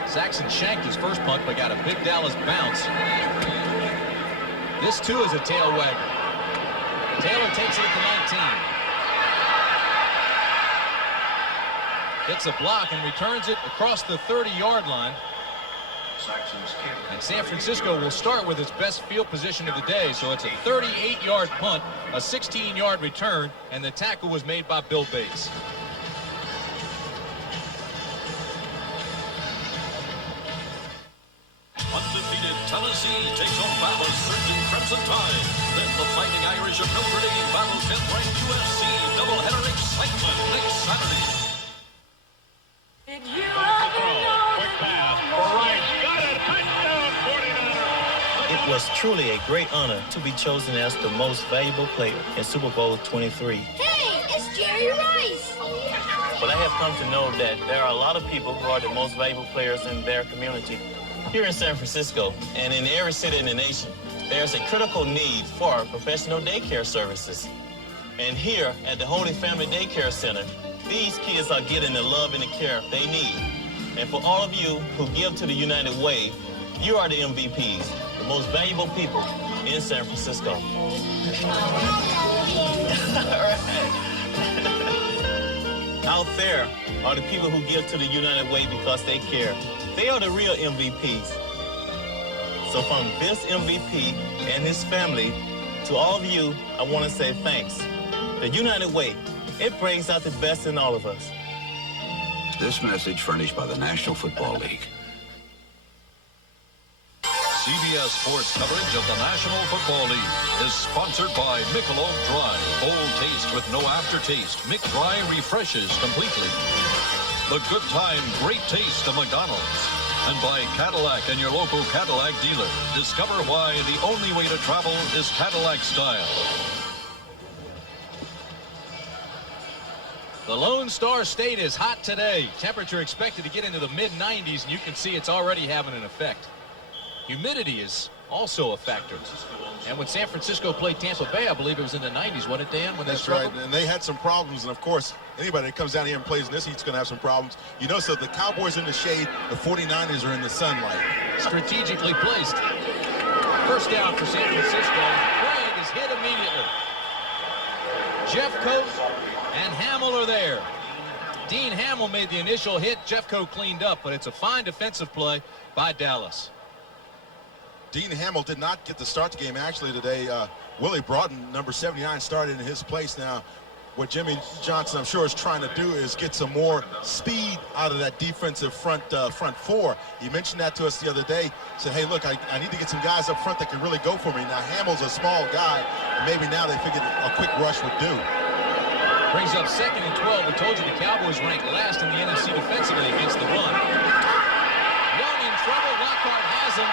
Saxon shanked his first punt, but got a big Dallas bounce. This, too, is a tail wagger. Taylor takes it at the 19. Gets a block and returns it across the 30-yard line. And San Francisco will start with its best field position of the day. So it's a 38-yard punt, a 16-yard return, and the tackle was made by Bill Bates. Undefeated Tennessee takes on Bama's surging Crimson Tide. Then the Fighting Irish of Notre Dame battle 10th-ranked USC. Doubleheader excitement next Saturday. Did you quick pass for Rice. Got it. Touchdown 49ers. It was truly a great honor to be chosen as the most valuable player in Super Bowl 23. Hey, it's Jerry Rice. But I have come to know that there are a lot of people who are the most valuable players in their community. Here in San Francisco and in every city in the nation, there's a critical need for professional daycare services. And here at the Holy Family Daycare Center, these kids are getting the love and the care they need. And for all of you who give to the United Way, you are the MVPs, the most valuable people in San Francisco. Out there are the people who give to the United Way because they care. They are the real MVPs. So from this MVP and his family, To all of you, I want to say thanks. The United Way, it brings out the best in all of us. This message furnished by the National Football League. CBS Sports coverage of the National Football League is sponsored by Michelob Dry. Bold taste with no aftertaste. Mick Dry refreshes completely. The good time, great taste of McDonald's. And by Cadillac and your local Cadillac dealer. Discover why the only way to travel is Cadillac style. The Lone Star State is hot today. Temperature expected to get into the mid-90s, and you can see it's already having an effect. Humidity is also a factor. And when San Francisco played Tampa Bay, I believe it was in the 90s, wasn't it, Dan? When That's right, and they had some problems. And, of course, anybody that comes down here and plays in this heat's going to have some problems. You know, so the Cowboys in the shade, the 49ers are in the sunlight. Strategically placed. First down for San Francisco. Craig is hit immediately. Jeffcoat and Hamill are there. Dean Hamill made the initial hit. Jeffcoat cleaned up, but it's a fine defensive play by Dallas. Dean Hamill did not get to start the game actually today. Willie Broughton, number 79, started in his place. Now, what Jimmy Johnson, I'm sure, is trying to do is get some more speed out of that defensive front four. He mentioned that to us the other day. Said, hey, look, I need to get some guys up front that can really go for me. Now, Hamill's a small guy, and maybe now they figured a quick rush would do. Brings up 2nd and 12. We told you the Cowboys ranked last in the NFC defensively against the run. Young in trouble. Lockhart has him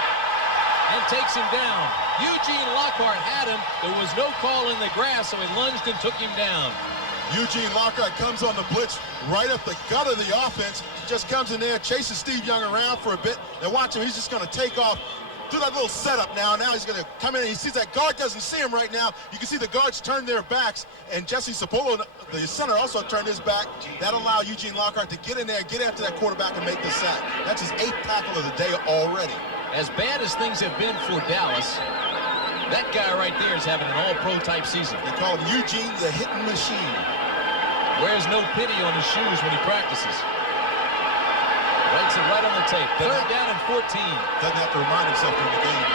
and takes him down. Eugene Lockhart had him. There was no call in the grass, so he lunged and took him down. Eugene Lockhart comes on the blitz right up the gut of the offense. Just comes in there, chases Steve Young around for a bit, and watch him. He's just going to take off. Do that little setup now. Now he's going to come in, and he sees that guard doesn't see him right now. You can see the guards turn their backs, and Jesse Sapolo, the center, also turned his back. That'll allow Eugene Lockhart to get in there, get after that quarterback, and make the sack. That's his 8th tackle of the day already. As bad as things have been for Dallas, that guy right there is having an all-pro type season. They call him Eugene the hitting machine. Wears no pity on his shoes when he practices. Writes it right on the tape. Third down and 14. Doesn't have to remind himself in the game.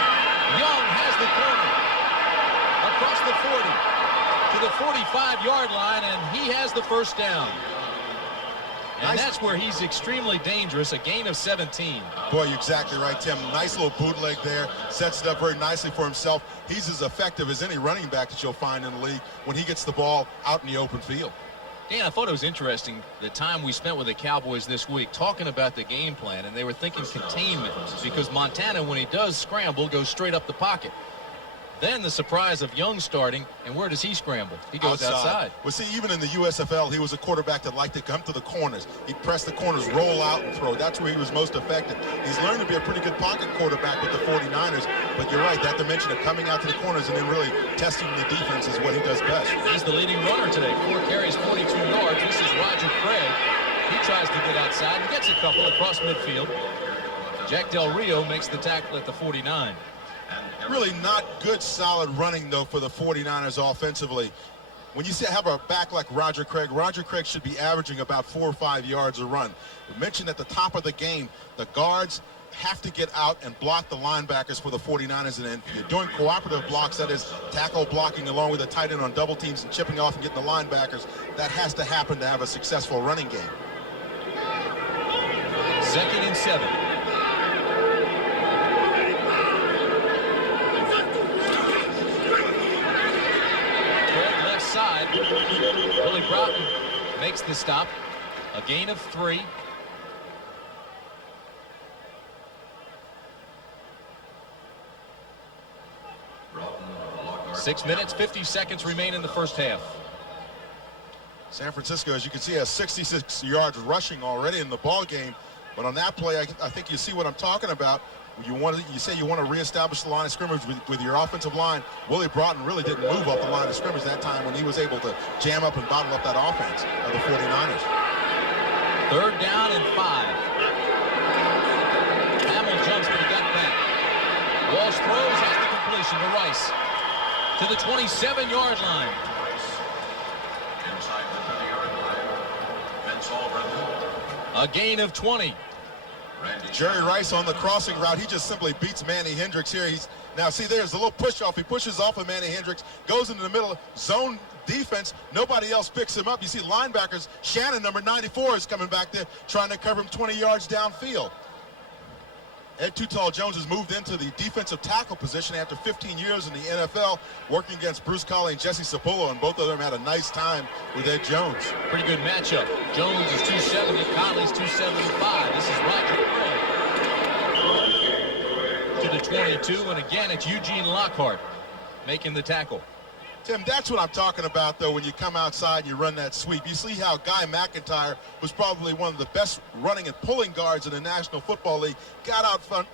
Young has the corner across the 40 to the 45-yard line, and he has the first down. And that's where he's extremely dangerous, a gain of 17. Boy, you're exactly right, Tim. Nice little bootleg there. Sets it up very nicely for himself. He's as effective as any running back that you'll find in the league when he gets the ball out in the open field. Dan, I thought it was interesting the time we spent with the Cowboys this week talking about the game plan, and they were thinking containment because Montana, when he does scramble, goes straight up the pocket. Then the surprise of Young starting, and where does he scramble? He goes outside. Well, see, even in the USFL, he was a quarterback that liked to come to the corners. He'd press the corners, roll out, and throw. That's where he was most effective. He's learned to be a pretty good pocket quarterback with the 49ers, but you're right, that dimension of coming out to the corners and then really testing the defense is what he does best. He's the leading runner today. 4 carries, 42 yards. This is Roger Craig. He tries to get outside and gets a couple across midfield. Jack Del Rio makes the tackle at the 49. Really not good, solid running, though, for the 49ers offensively. When you have a back like Roger Craig should be averaging about 4 or 5 yards a run. We mentioned at the top of the game, the guards have to get out and block the linebackers for the 49ers. And then you're doing cooperative blocks, that is tackle blocking along with the tight end on double teams and chipping off and getting the linebackers. That has to happen to have a successful running game. 2nd and 7. Side. Willie Broughton makes the stop. A gain of 3. Six minutes, 50 seconds remain in the first half. San Francisco, as you can see, has 66 yards rushing already in the ball game. But on that play, I think you see what I'm talking about. You say you want to reestablish the line of scrimmage with your offensive line. Willie Broughton really didn't move up the line of scrimmage that time when he was able to jam up and bottle up that offense of the 49ers. 3rd down and 5. Hamill jumps, but he got back. Walsh throws, has the completion to Rice to the 27-yard line. A gain of 20. Jerry Rice on the crossing route. He just simply beats Manny Hendricks here. He's Now, see, there's a little push-off. He pushes off of Manny Hendricks, goes into the middle, zone defense. Nobody else picks him up. You see linebackers. Shannon, number 94, is coming back there trying to cover him 20 yards downfield. Ed Too Tall Jones has moved into the defensive tackle position after 15 years in the NFL, working against Bruce Colley and Jesse Sapullo, and both of them had a nice time with Ed Jones. Pretty good matchup. Jones is 270, Colley's 275. This is Roger Craig to the 22, and again it's Eugene Lockhart making the tackle. Tim, that's what I'm talking about, though, when you come outside and you run that sweep. You see how Guy McIntyre was probably one of the best running and pulling guards in the National Football League, got out front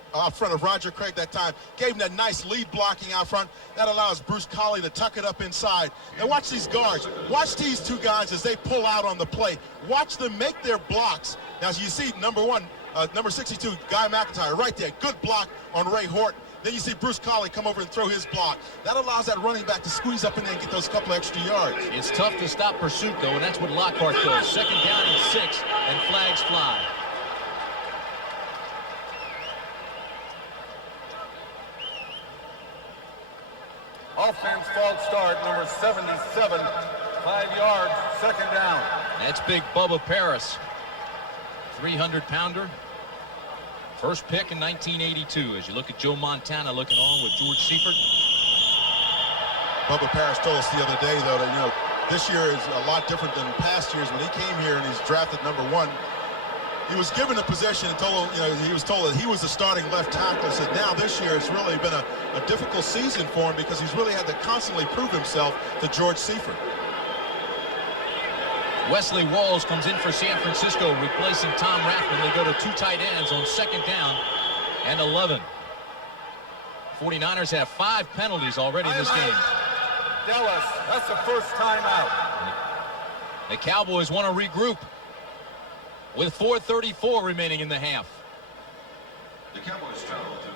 of Roger Craig that time, gave him that nice lead blocking out front. That allows Bruce Colley to tuck it up inside. And watch these guards. Watch these two guys as they pull out on the play. Watch them make their blocks. Now, as you see, number 62, Guy McIntyre, right there. Good block on Ray Horton. Then you see Bruce Colley come over and throw his block. That allows that running back to squeeze up in there and get those couple extra yards. It's tough to stop pursuit, though, and that's what Lockhart does. Second down and 6, and flags fly. Offense false start, number 77, 5 yards, second down. That's big Bubba Paris, 300-pounder. First pick in 1982. As you look at Joe Montana looking on with George Seifert. Bubba Paris told us the other day, though, that, this year is a lot different than past years. When he came here and he's drafted number 1, he was given a position and told, he was told that he was the starting left tackle. Said now this year it's really been a difficult season for him because he's really had to constantly prove himself to George Seifert. Wesley Walls comes in for San Francisco, replacing Tom Rathman. They go to 2 tight ends on second down and 11. 49ers have 5 penalties already in this game. Dallas, that's the first time out. The Cowboys want to regroup with 4:34 remaining in the half. The Cowboys travel to...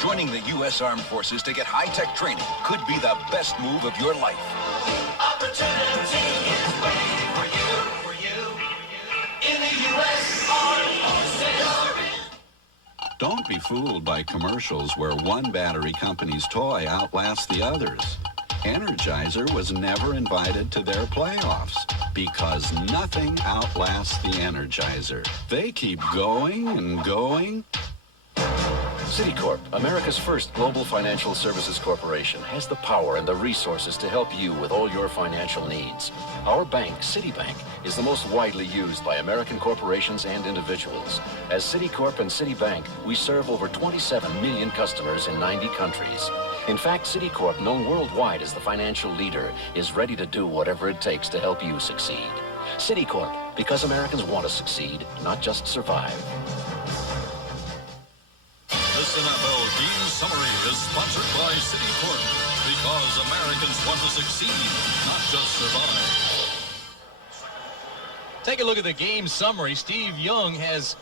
Joining the U.S. Armed Forces to get high-tech training could be the best move of your life. Opportunity is waiting for you, in the U.S. Armed Forces. Don't be fooled by commercials where one battery company's toy outlasts the others. Energizer was never invited to their playoffs because nothing outlasts the Energizer. They keep going and going. Citicorp, America's first global financial services corporation, has the power and the resources to help you with all your financial needs. Our bank, Citibank, is the most widely used by American corporations and individuals. As Citicorp and Citibank, we serve over 27 million customers in 90 countries. In fact, Citicorp, known worldwide as the financial leader, is ready to do whatever it takes to help you succeed. Citicorp, because Americans want to succeed, not just survive. This NFL game summary is sponsored by Citicorp, because Americans want to succeed, not just survive. Take a look at the game summary. Steve Young has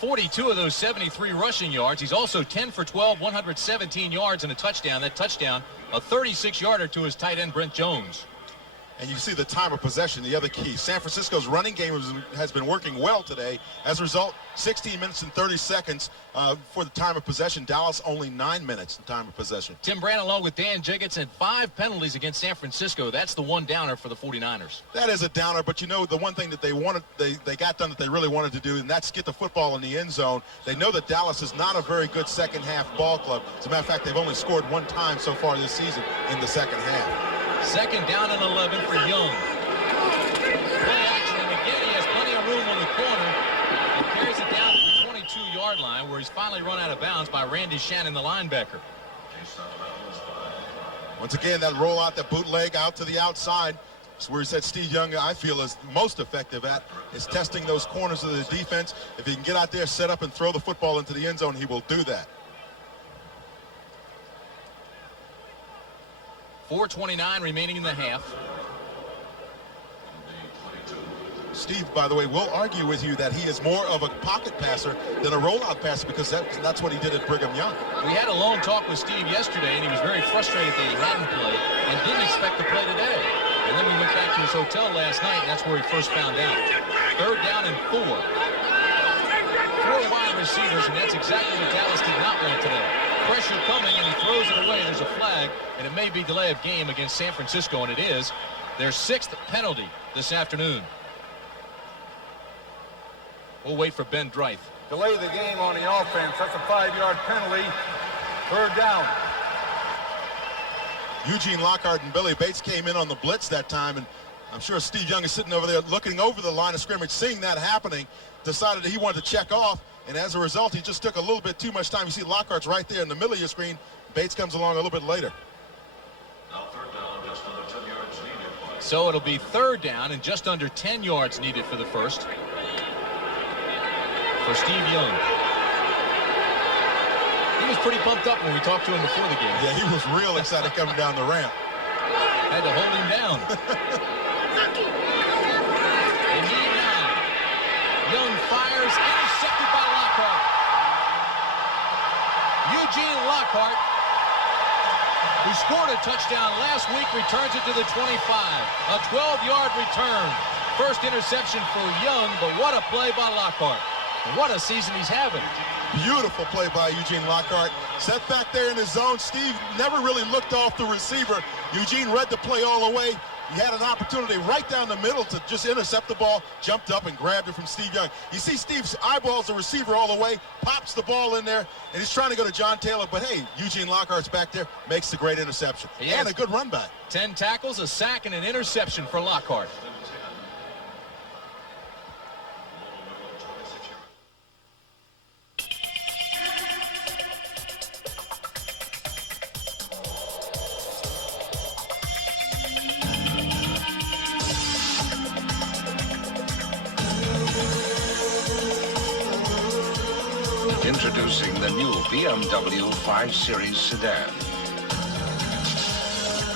42 of those 73 rushing yards. He's also 10 for 12, 117 yards and a touchdown. That touchdown, a 36-yarder to his tight end, Brent Jones. And you see the time of possession, the other key. San Francisco's running game has been working well today. As a result, 16 minutes and 30 seconds for the time of possession. Dallas only 9 minutes in time of possession. Tim Brand along with Dan Jiggets and 5 penalties against San Francisco. That's the one downer for the 49ers. That is a downer, but the one thing that they wanted, they got done that they really wanted to do, and that's get the football in the end zone. They know that Dallas is not a very good second half ball club. As a matter of fact, they've only scored 1 time so far this season in the second half. Second down and 11 for Young. Play action, and again he has plenty of room on the corner and carries it down to the 22-yard line where he's finally run out of bounds by Randy Shannon, the linebacker. Once again, that rollout, that bootleg out to the outside. That's where he said Steve Young, I feel, is most effective at, is testing those corners of the defense. If he can get out there, set up, and throw the football into the end zone, he will do that. 4:29 remaining in the half. Steve, by the way, will argue with you that he is more of a pocket passer than a rollout passer because that's what he did at Brigham Young. We had a long talk with Steve yesterday, and he was very frustrated that he hadn't played and didn't expect to play today. And then we went back to his hotel last night, and that's where he first found out. 3rd down and 4. 4 wide receivers, and that's exactly what Dallas did not want today. Pressure coming, and he throws it away. There's a flag, and it may be delay of game against San Francisco, and it is their 6th penalty this afternoon. We'll wait for Ben Dreith. Delay the game on the offense. That's a 5-yard penalty. 3rd down. Eugene Lockhart and Billy Bates came in on the blitz that time, and I'm sure Steve Young is sitting over there looking over the line of scrimmage, seeing that happening, decided that he wanted to check off, and as a result, he just took a little bit too much time. You see Lockhart's right there in the middle of your screen. Bates comes along a little bit later. So it'll be 3rd down and just under 10 yards needed for the first. For Steve Young. He was pretty pumped up when we talked to him before the game. Yeah, he was real excited coming down the ramp. Had to hold him down. They need 9. Young fires, intercepted by Lockhart. Eugene Lockhart, who scored a touchdown last week, returns it to the 25. A 12-yard return. First interception for Young, but what a play by Lockhart. What a season he's having. Beautiful play by Eugene Lockhart. Set back there in his zone. Steve never really looked off the receiver. Eugene read the play all the way. He had an opportunity right down the middle to just intercept the ball, jumped up and grabbed it from Steve Young. You see Steve's eyeballs the receiver all the way, pops the ball in there, and he's trying to go to John Taylor, but hey, Eugene Lockhart's back there, makes the great interception. And a good run back. 10 tackles, a sack, and an interception for Lockhart. Introducing the new BMW 5 Series sedan.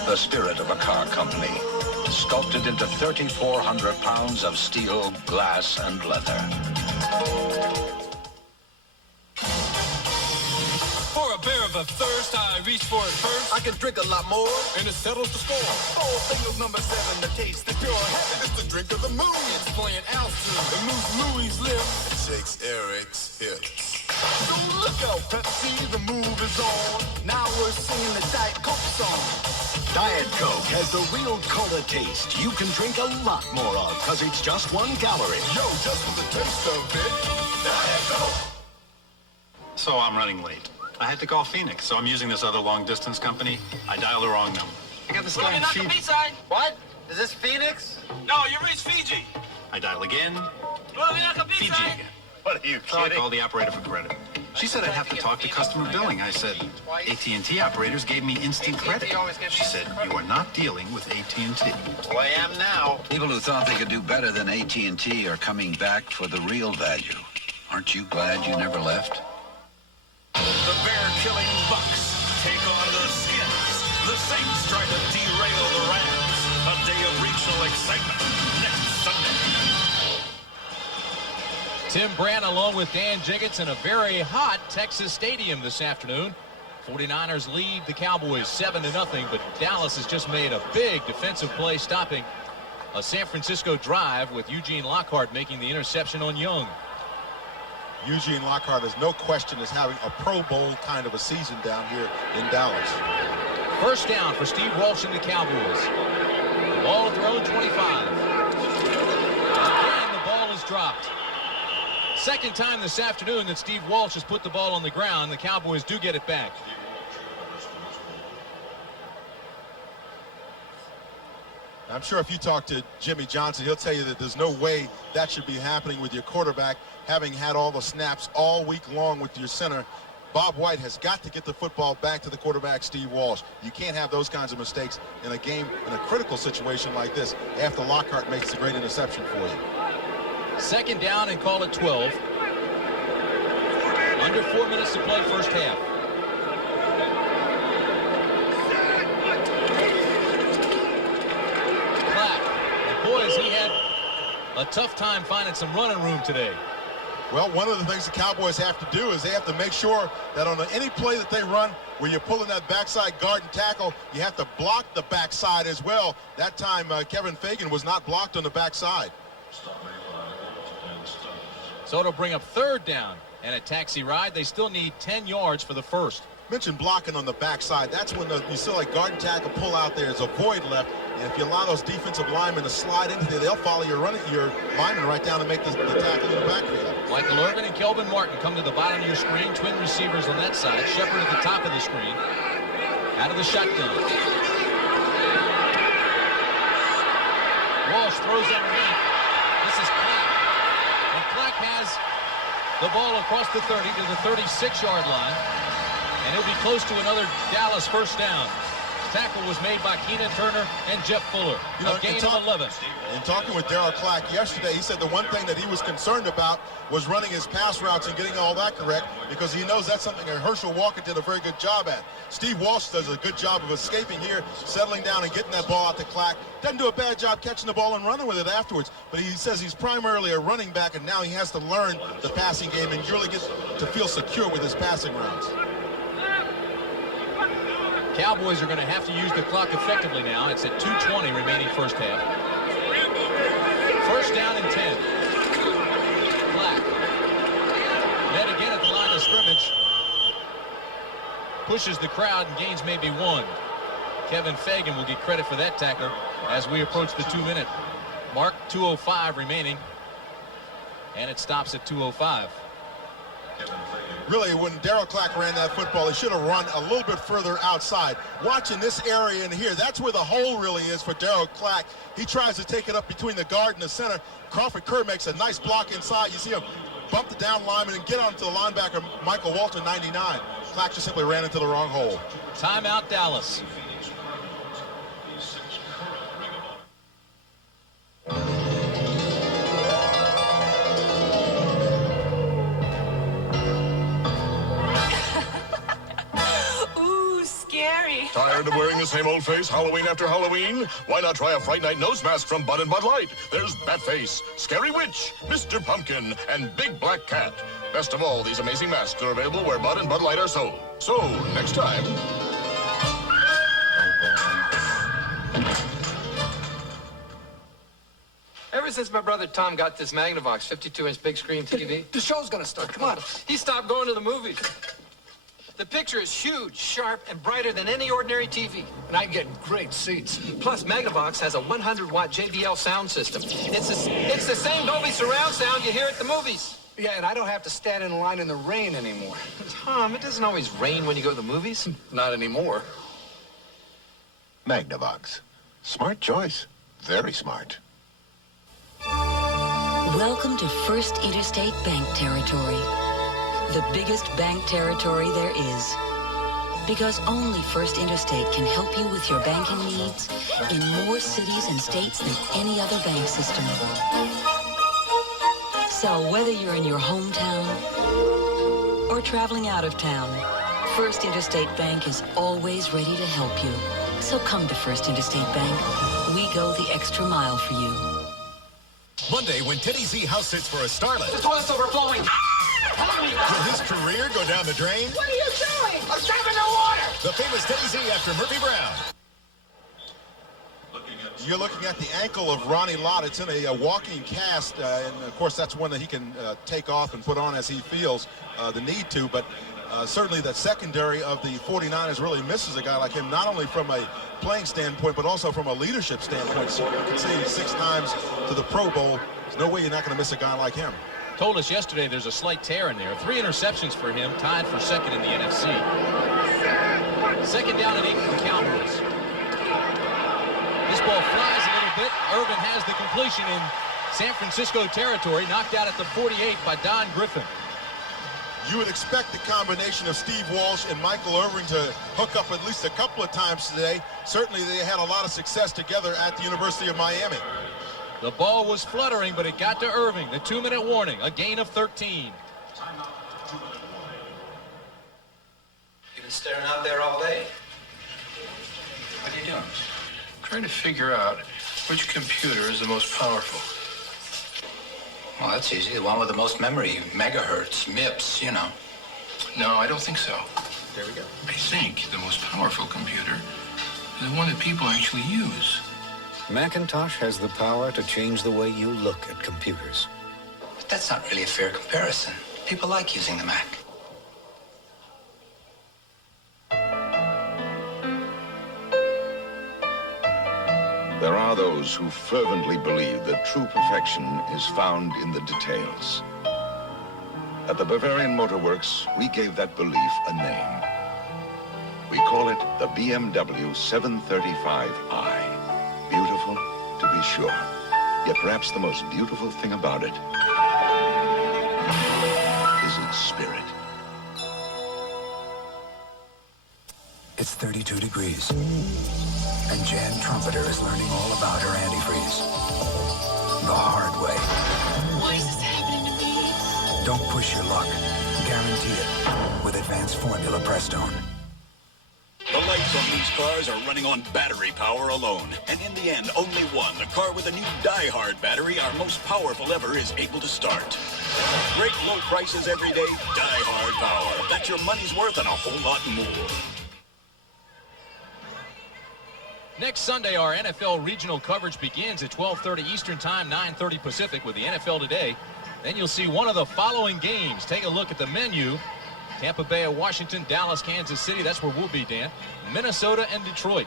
The spirit of a car company, sculpted into 3,400 pounds of steel, glass, and leather. For a bear of a thirst, I reach for it first. I can drink a lot more, and it settles the score. Oh, single number 7, the taste is pure heaven. It's the drink of the moon. It's playing altitude. It moves Louis' lips. It shakes Eric's hips. So look out, Pepsi, the move is on. Now we're singing the Diet Coke song. Diet Coke has the real cola taste you can drink a lot more of because it's just 1 calorie. Yo, just for the taste of it, Diet Coke. So I'm running late. I had to call Phoenix, so I'm using this other long-distance company. I dialed the wrong number. I got this guy in Fiji. What? Is this Phoenix? No, you reached Fiji. I dial again. Fiji again. What are you So I kidding? called the operator for credit. She said I'd have to talk to customer billing. I said, AT&T operators gave me instant credit. She said, you are not dealing with AT&T. Well, I am now. People who thought they could do better than AT&T are coming back for the real value. Aren't you glad you never left? The bear-killing Bucks take on the Skins. The Saints try to derail the Rams. A day of regional excitement next Sunday. Tim Brandt along with Dan Jiggets in a very hot Texas Stadium this afternoon. 49ers lead the Cowboys 7-0, but Dallas has just made a big defensive play stopping a San Francisco drive with Eugene Lockhart making the interception on Young. Eugene Lockhart, there's no question, is having a Pro Bowl kind of a season down here in Dallas. First down for Steve Walsh and the Cowboys. Ball at their own 25. Again, the ball is dropped. Second time this afternoon that Steve Walsh has put the ball on the ground. The Cowboys do get it back. I'm sure if you talk to Jimmy Johnson, he'll tell you that there's no way that should be happening with your quarterback having had all the snaps all week long with your center. Bob White has got to get the football back to the quarterback, Steve Walsh. You can't have those kinds of mistakes in a game, in a critical situation like this, after Lockhart makes a great interception for you. Second down and call it 12. Under 4 minutes to play first half. Clapp. And boys, he had a tough time finding some running room today. Well, one of the things the Cowboys have to do is they have to make sure that on any play that they run where you're pulling that backside guard and tackle, you have to block the backside as well. That time, Kevin Fagan was not blocked on the backside. So it'll bring up 3rd down and a taxi ride. They still need 10 yards for the first. Mentioned blocking on the backside. That's when you see like guard and tackle pull out there. There's a void left. And if you allow those defensive linemen to slide into there, they'll follow your lineman right down and make the tackle in the backfield. Michael Irvin and Kelvin Martin come to the bottom of your screen. Twin receivers on that side. Shepard at the top of the screen. Out of the shotgun. Walsh throws underneath. This is Clack. And Clack has the ball across the 30 to the 36-yard line. And he'll be close to another Dallas first down. Tackle was made by Keenan Turner and Jeff Fuller. A gain of 11. In talking with Darryl Clack yesterday, he said the one thing that he was concerned about was running his pass routes and getting all that correct, because he knows that's something that Herschel Walker did a very good job at. Steve Walsh does a good job of escaping here, settling down and getting that ball out to Clack. Doesn't do a bad job catching the ball and running with it afterwards, but he says he's primarily a running back, and now he has to learn the passing game and really get to feel secure with his passing routes. Cowboys are going to have to use the clock effectively now. It's at 2:20 remaining first half. First down and 10. Black. Met again at the line of scrimmage. Pushes the crowd and gains maybe 1. Kevin Fagan will get credit for that tackle as we approach the 2-minute mark. 2:05 remaining. And it stops at 2:05. Really, when Darryl Clack ran that football, he should have run a little bit further outside. Watching this area in here, that's where the hole really is for Darryl Clack. He tries to take it up between the guard and the center. Crawford Kerr makes a nice block inside. You see him bump the down lineman and get onto the linebacker, Michael Walter, 99. Clack just simply ran into the wrong hole. Timeout, Dallas. Tired of wearing the same old face Halloween after Halloween? Why not try a Fright Night nose mask from Bud and Bud Light? There's Batface, Scary Witch, Mr. Pumpkin, and Big Black Cat. Best of all, these amazing masks are available where Bud and Bud Light are sold. So, next time... Ever since my brother Tom got this Magnavox 52-inch big screen TV, the show's gonna start. Come on. He stopped going to the movies. The picture is huge, sharp, and brighter than any ordinary TV. And I get great seats. Plus, Magnavox has a 100-watt JBL sound system. It's the same Dolby surround sound you hear at the movies. Yeah, and I don't have to stand in line in the rain anymore. Tom, it doesn't always rain when you go to the movies. Not anymore. Magnavox. Smart choice. Very smart. Welcome to First Interstate Bank territory. The biggest bank territory there is. Because only First Interstate can help you with your banking needs in more cities and states than any other bank system. So whether you're in your hometown or traveling out of town, First Interstate Bank is always ready to help you. So come to First Interstate Bank. We go the extra mile for you. Monday, when Teddy Z house sits for a starlet. The toilet's overflowing. Will his career go down the drain? What are you doing? I'm tapping the water. The famous Teddy Z after Murphy Brown. You're looking at the ankle of Ronnie Lott. It's in a walking cast, and of course that's one that he can take off and put on as he feels the need to, but certainly the secondary of the 49ers really misses a guy like him, not only from a playing standpoint, but also from a leadership standpoint. So you can see 6 times to the Pro Bowl. There's no way you're not going to miss a guy like him. Told us yesterday there's a slight tear in there. 3 interceptions for him, tied for second in the NFC. Second down and 8 for the Cowboys. This ball flies a little bit. Irvin has the completion in San Francisco territory, knocked out at the 48 by Don Griffin. You would expect the combination of Steve Walsh and Michael Irvin to hook up at least a couple of times today. Certainly they had a lot of success together at the University of Miami. The ball was fluttering, but it got to Irving. The 2-minute warning, a gain of 13. You've been staring out there all day. What are you doing? Trying to figure out which computer is the most powerful. Well, that's easy. The one with the most memory, megahertz, MIPS, you know. No, I don't think so. There we go. I think the most powerful computer is the one that people actually use. Macintosh has the power to change the way you look at computers. But that's not really a fair comparison. People like using the Mac. There are those who fervently believe that true perfection is found in the details. At the Bavarian Motor Works, we gave that belief a name. We call it the BMW 735i. Beautiful, to be sure. Yet perhaps the most beautiful thing about it is its spirit. It's 32 degrees. And Jan Trumpeter is learning all about her antifreeze. The hard way. Why is this happening to me? Don't push your luck. Guarantee it with Advanced Formula Prestone. The lights on these cars are running on battery power alone. And in the end, only one, the car with a new Die-Hard battery, our most powerful ever, is able to start. Great low prices every day, Die-Hard power. That's your money's worth and a whole lot more. Next Sunday, our NFL regional coverage begins at 12:30 Eastern Time, 9:30 Pacific with the NFL Today. Then you'll see one of the following games. Take a look at the menu. Tampa Bay at Washington, Dallas, Kansas City. That's where we'll be, Dan. Minnesota and Detroit.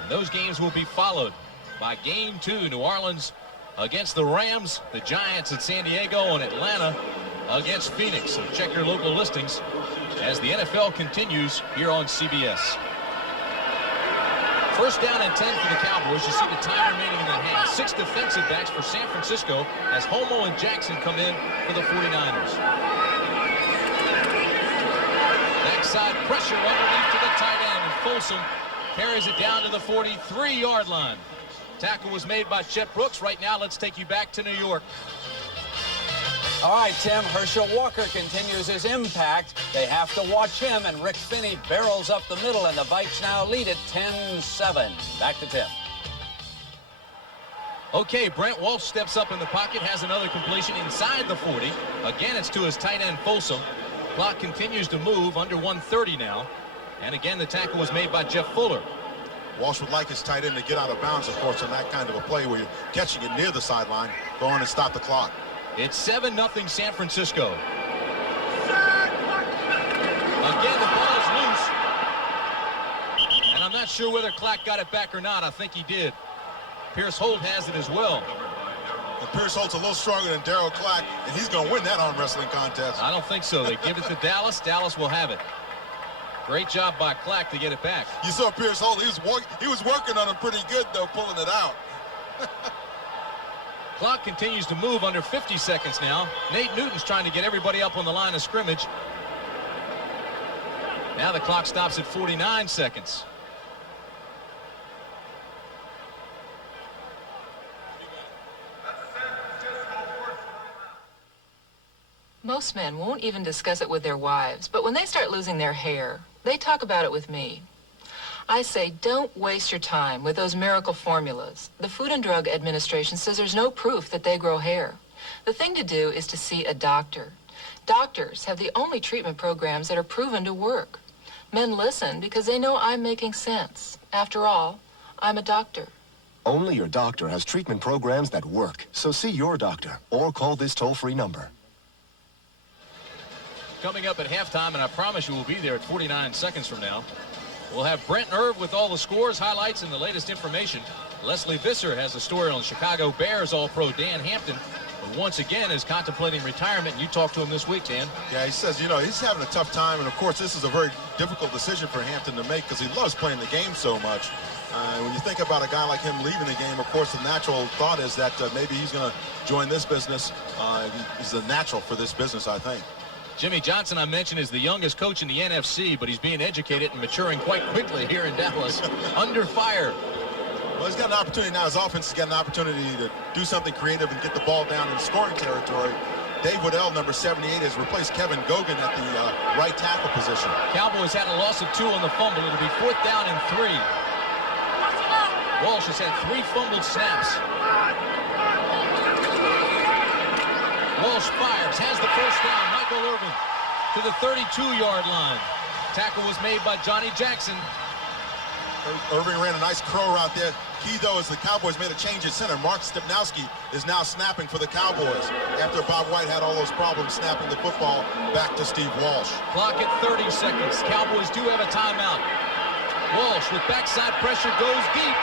And those games will be followed by Game 2, New Orleans against the Rams, the Giants at San Diego, and Atlanta against Phoenix. So check your local listings as the NFL continues here on CBS. First down and 10 for the Cowboys. You see the time remaining in the half. 6 defensive backs for San Francisco as Homo and Jackson come in for the 49ers. Backside pressure underneath to the tight end, and Folsom carries it down to the 43-yard line. Tackle was made by Chet Brooks. Right now, let's take you back to New York. All right, Tim, Herschel Walker continues his impact. They have to watch him, and Rick Finney barrels up the middle, and the Vikes now lead it 10-7. Back to Tim. Okay, Brent Walsh steps up in the pocket, has another completion inside the 40. Again, it's to his tight end, Folsom. Clock continues to move, under 1:30 now. And again, the tackle was made by Jeff Fuller. Walsh would like his tight end to get out of bounds, of course, on that kind of a play where you're catching it near the sideline. Go on and stop the clock. It's 7-0 San Francisco. Again, the ball is loose. And I'm not sure whether Clack got it back or not. I think he did. Pierce Holt has it as well. And Pierce Holt's a little stronger than Darryl Clack, and he's going to win that arm wrestling contest. I don't think so. They give it to Dallas. Dallas will have it. Great job by Clack to get it back. You saw Pierce Holt. He was working on him pretty good, though, pulling it out. Clock continues to move, under 50 seconds now. Nate Newton's trying to get everybody up on the line of scrimmage. Now the clock stops at 49 seconds. Most men won't even discuss it with their wives, but when they start losing their hair, they talk about it with me. I say, don't waste your time with those miracle formulas. The Food and Drug Administration says there's no proof that they grow hair. The thing to do is to see a doctor. Doctors have the only treatment programs that are proven to work. Men listen because they know I'm making sense. After all, I'm a doctor. Only your doctor has treatment programs that work. So see your doctor or call this toll-free number. Coming up at halftime, and I promise you we'll be there at 49 seconds from now. We'll have Brent Irv with all the scores, highlights, and the latest information. Leslie Visser has a story on Chicago Bears All-Pro Dan Hampton, who once again is contemplating retirement. You talked to him this week, Dan. Yeah, he says, you know, he's having a tough time, and of course this is a very difficult decision for Hampton to make because he loves playing the game so much. When you think about a guy like him leaving the game, of course the natural thought is that maybe he's going to join this business. He's a natural for this business, I think. Jimmy Johnson, I mentioned, is the youngest coach in the NFC, but he's being educated and maturing quite quickly here in Dallas. Under fire. Well, he's got an opportunity now. His offense has got an opportunity to do something creative and get the ball down in scoring territory. Dave Waddell, number 78, has replaced Kevin Gogan at the right tackle position. Cowboys had a loss of 2 on the fumble. It'll be 4th down and 3. Walsh has had 3 fumbled snaps. Walsh fires, has the first down. Michael Irvin to the 32-yard line. Tackle was made by Johnny Jackson. Irving ran a nice crow route there. Key, though, is the Cowboys made a change at center. Mark Stepnowski is now snapping for the Cowboys after Bob White had all those problems snapping the football back to Steve Walsh. Clock at 30 seconds. Cowboys do have a timeout. Walsh with backside pressure goes deep.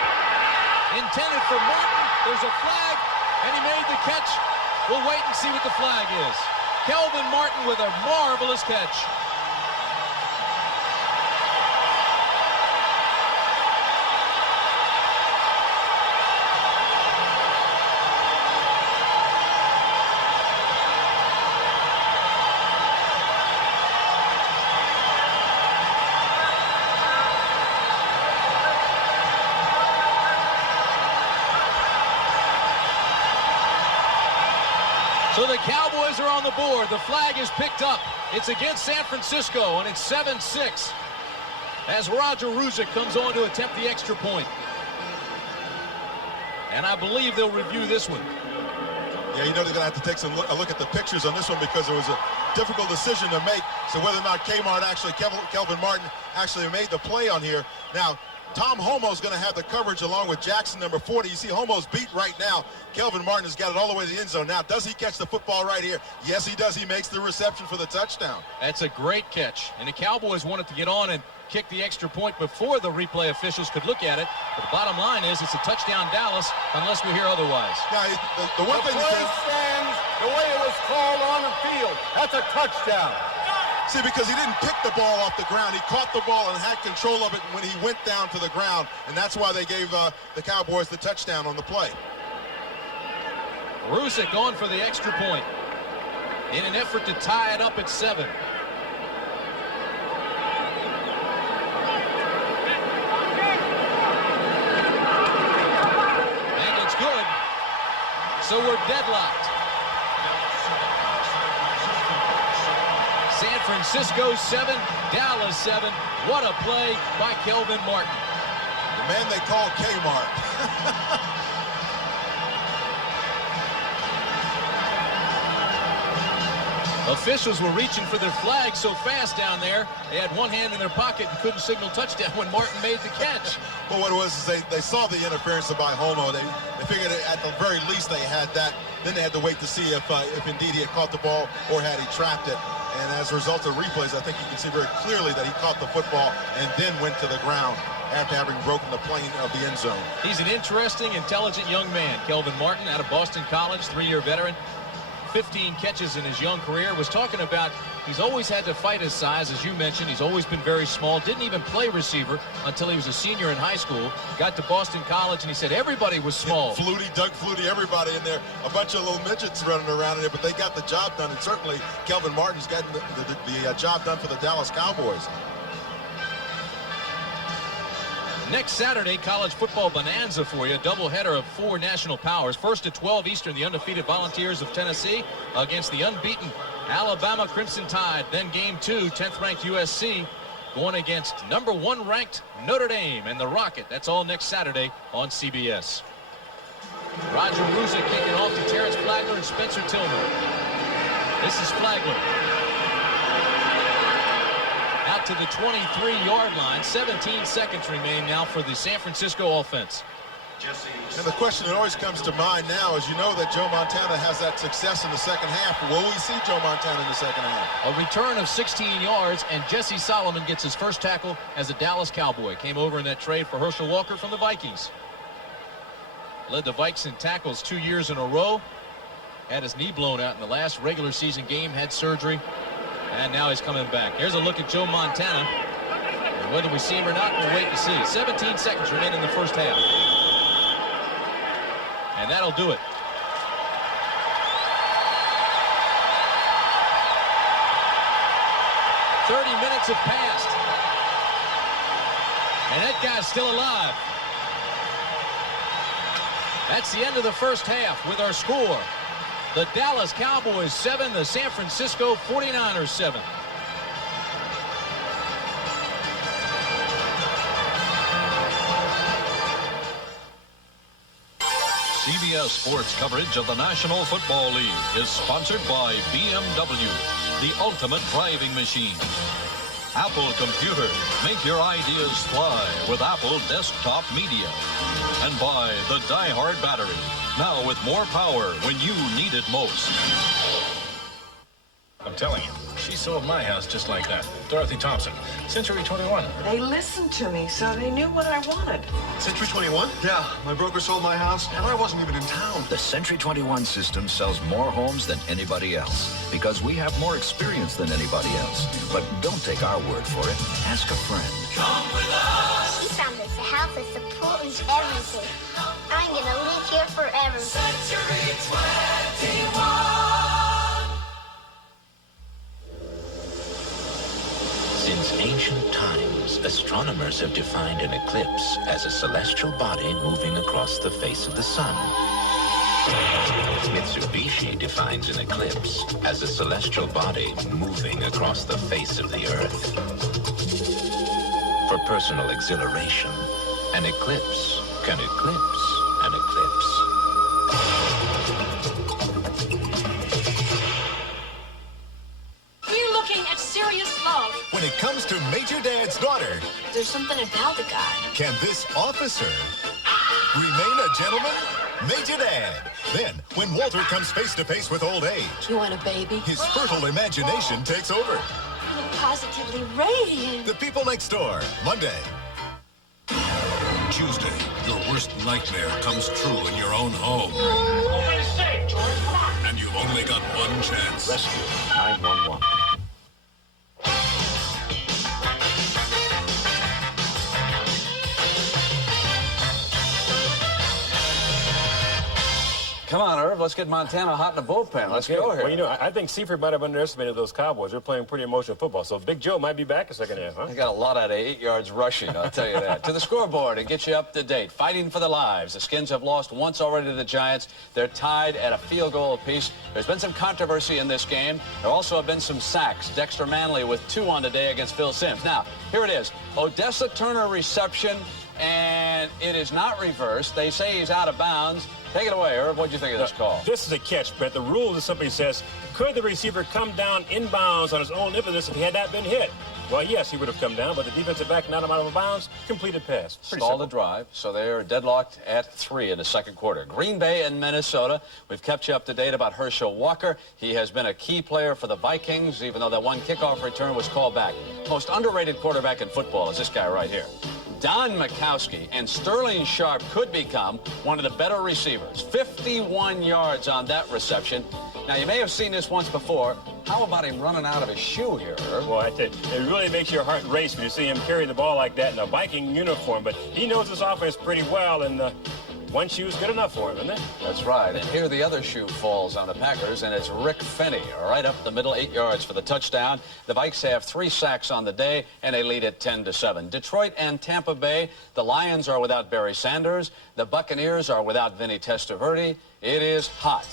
Intended for Martin. There's a flag, and he made the catch. We'll wait and see what the flag is. Kelvin Martin with a marvelous catch. So the Cowboys are on the board. The flag is picked up. It's against San Francisco, and it's 7-6 as Roger Ruzick comes on to attempt the extra point. And I believe they'll review this one. Yeah, you know they're going to have to take a look at the pictures on this one because it was a difficult decision to make. So whether or not Kelvin Martin actually made the play on here. Now, Tom Homo's going to have the coverage along with Jackson, number 40. You see Homo's beat right now. Kelvin Martin has got it all the way to the end zone. Now, does he catch the football right here? Yes, he does. He makes the reception for the touchdown. That's a great catch. And the Cowboys wanted to get on and kick the extra point before the replay officials could look at it. But the bottom line is it's a touchdown Dallas unless we hear otherwise. Now, the one thing play stands the way it was called on the field. That's a touchdown. See, because he didn't pick the ball off the ground. He caught the ball and had control of it when he went down to the ground. And that's why they gave the Cowboys the touchdown on the play. Ruzick going for the extra point in an effort to tie it up at 7. And it's good. So we're deadlocked. San Francisco 7, Dallas 7. What a play by Kelvin Martin. The man they call Kmart. Officials were reaching for their flag so fast down there. They had one hand in their pocket and couldn't signal touchdown when Martin made the catch. Well, what it was is they saw the interference by Homo. They figured at the very least they had that. Then they had to wait to see if indeed he had caught the ball or had he trapped it. And as a result of replays, I think you can see very clearly that he caught the football and then went to the ground after having broken the plane of the end zone. He's an interesting, intelligent young man. Kelvin Martin, out of Boston College, 3-year veteran. 15 catches in his young career. Was talking about he's always had to fight his size, as you mentioned. He's always been very small. Didn't even play receiver until he was a senior in high school. Got to Boston College, and he said everybody was small. Yeah, Flutie, Doug Flutie, everybody in there. A bunch of little midgets running around in there, but they got the job done. And certainly Kelvin Martin's gotten the job done for the Dallas Cowboys. Next Saturday, college football bonanza for you. A doubleheader of 4 national powers. First at 12 Eastern, the undefeated Volunteers of Tennessee against the unbeaten Alabama Crimson Tide. Then game 2, 10th-ranked USC going against number 1 ranked Notre Dame and the Rocket. That's all next Saturday on CBS. Roger Ruzick kicking off to Terrence Flagler and Spencer Tillman. This is Flagler. Out to the 23-yard line. 17 seconds remain now for the San Francisco offense. And the question that always comes to mind now is, you know that Joe Montana has that success in the second half. Will we see Joe Montana in the second half? A return of 16 yards, and Jesse Solomon gets his first tackle as a Dallas Cowboy. Came over in that trade for Herschel Walker from the Vikings. Led the Vikes in tackles 2 years in a row. Had his knee blown out in the last regular season game, had surgery. And now he's coming back. Here's a look at Joe Montana. And whether we see him or not, we'll wait to see. 17 seconds remain in the first half. And that'll do it. "30 minutes have passed. And that guy's still alive. That's the end of the first half with our score. The Dallas Cowboys 7, the San Francisco 49ers 7. CBS CBS Sports coverage of the National Football League is sponsored by BMW, the ultimate driving machine. Apple Computer, make your ideas fly with Apple Desktop Media. And by the Die-Hard battery, now with more power when you need it most. I'm telling you, she sold my house just like that. Dorothy Thompson, Century 21. They listened to me, so they knew what I wanted. Century 21? Yeah, my broker sold my house, and I wasn't even in town. The Century 21 system sells more homes than anybody else because we have more experience than anybody else. But don't take our word for it. Ask a friend. Come with us. She found us a house with the pool and everything. I'm going to live here forever. Century 21. Since ancient times, astronomers have defined an eclipse as a celestial body moving across the face of the sun. Mitsubishi defines an eclipse as a celestial body moving across the face of the earth. For personal exhilaration, an eclipse can eclipse an eclipse. We're looking at serious love. When it comes to Major Dad's daughter, There's something about the guy. can this officer remain a gentleman? Major Dad. Then, when Walter comes face to face with old age, You want a baby? his fertile imagination takes over. You look positively radiant. The People Next Door, Monday. Tuesday, your worst nightmare comes true in your own home. Open safe, George. Come on. And you've only got one chance. Rescue 911. Come on, Irv. Let's get Montana hot in the bullpen. Let's go here. Well, you know, I think Seifert might have underestimated those Cowboys. They're playing pretty emotional football. So Big Joe might be back in second half, huh? They got a lot out of 8 yards rushing, I'll tell you that. To the scoreboard and get you up to date. Fighting for their lives. The Skins have lost once already to the Giants. They're tied at a field goal apiece. There's been some controversy in this game. There also have been some sacks. Dexter Manley with 2 on today against Phil Simms. Now, here it is. Odessa Turner reception, and it is not reversed. They say he's out of bounds. Take it away, Irv. What do you think of this call? This is a catch, Brett. The rule is simply says, could the receiver come down inbounds on his own impetus if he had not been hit? Well, yes, he would have come down, but the defensive back knocked him out of bounds, completed pass. Stalled the drive, so they're deadlocked at 3 in the second quarter. Green Bay and Minnesota. We've kept you up to date about Herschel Walker. He has been a key player for the Vikings, even though that one kickoff return was called back. Most underrated quarterback in football is this guy right here. Don Majkowski and Sterling Sharp could become one of the better receivers. 51 yards on that reception. Now, you may have seen this once before. How about him running out of his shoe here, Irv? Well, I tell you, it really makes your heart race when you see him carry the ball like that in a Viking uniform. But he knows his offense pretty well, and one shoe's good enough for him, isn't it? That's right. And here the other shoe falls on the Packers, and it's Rick Finney right up the middle, 8 yards for the touchdown. The Vikes have 3 sacks on the day, and they lead it 10-7. Detroit and Tampa Bay, the Lions are without Barry Sanders. The Buccaneers are without Vinny Testaverde. It is hot.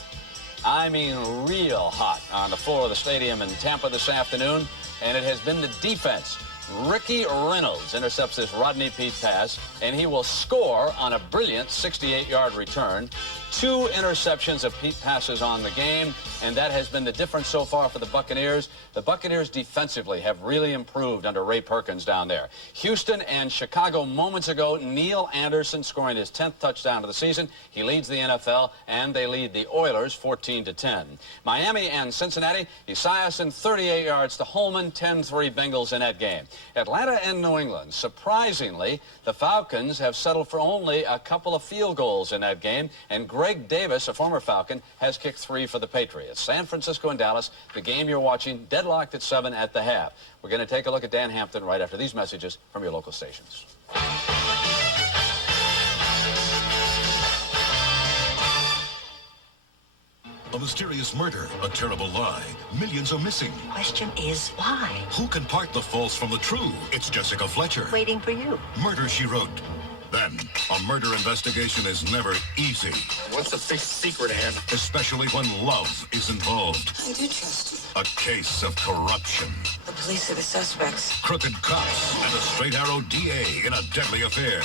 I mean real hot on the floor of the stadium in Tampa this afternoon, and it has been the defense. Ricky Reynolds intercepts this Rodney Peete pass, and he will score on a brilliant 68-yard return. 2 interceptions of Peete passes on the game, and that has been the difference so far for the Buccaneers. The Buccaneers defensively have really improved under Ray Perkins down there. Houston and Chicago moments ago, Neil Anderson scoring his 10th touchdown of the season. He leads the NFL, and they lead the Oilers 14-10. Miami and Cincinnati, Esiason 38 yards to Holman, 10-3 Bengals in that game. Atlanta and New England, surprisingly, the Falcons have settled for only a couple of field goals in that game, and Greg Davis, a former Falcon, has kicked 3 for the Patriots. San Francisco and Dallas, the game you're watching, deadlocked at 7 at the half. We're going to take a look at Dan Hampton right after these messages from your local stations. A mysterious murder, a terrible lie. Millions are missing. Question is, why? Who can part the false from the true? It's Jessica Fletcher. Waiting for you. Murder, She Wrote. Then, a murder investigation is never easy. What's the big secret, Ann? Especially when love is involved. I do trust you. A case of corruption. The police are the suspects. Crooked cops and a straight arrow DA in a deadly affair.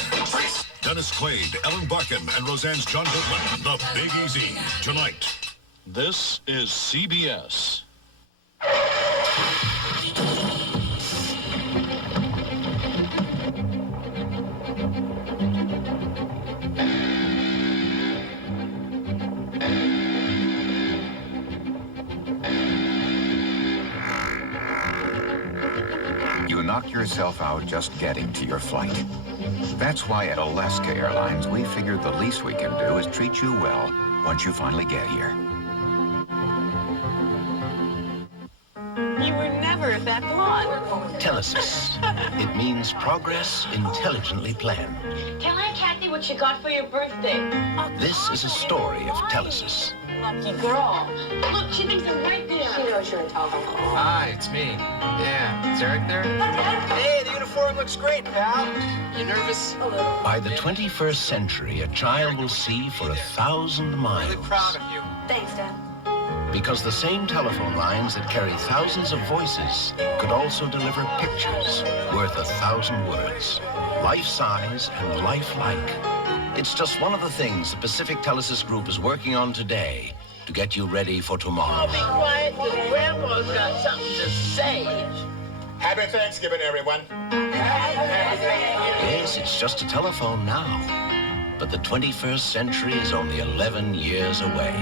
Dennis Quaid, Ellen Barkin, and Roseanne's John Goodman. The Big Easy, tonight. This is CBS. You knock yourself out just getting to your flight. That's why at Alaska Airlines, we figured the least we can do is treat you well once you finally get here. You were never that blonde. Telesis. It means progress intelligently planned. Tell Aunt Kathy what you got for your birthday. This is a story of Telesis. Lucky girl. Look, she thinks I'm right there. She knows you're a telephone. Hi, it's me. Yeah, is Eric there? Hey, the uniform looks great, pal. You nervous? A little. By the 21st century, a child will see for 1,000 miles. Really proud of you. Thanks, Dad. Because the same telephone lines that carry thousands of voices could also deliver pictures worth 1,000 words. Life-size and lifelike. It's just one of the things the Pacific Telesis Group is working on today to get you ready for tomorrow. Oh, be quiet, because Grandma's got something to say. Happy Thanksgiving, everyone. Yes, it's just a telephone now. But the 21st century is only 11 years away.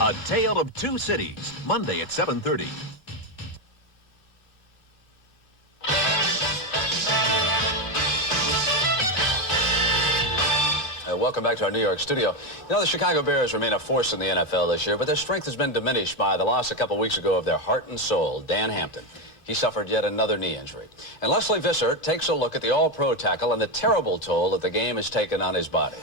A Tale of Two Cities, Monday at 7:30. Welcome back to our New York studio. You know, the Chicago Bears remain a force in the NFL this year, but their strength has been diminished by the loss a couple weeks ago of their heart and soul, Dan Hampton. He suffered yet another knee injury. And Leslie Visser takes a look at the all-pro tackle and the terrible toll that the game has taken on his body.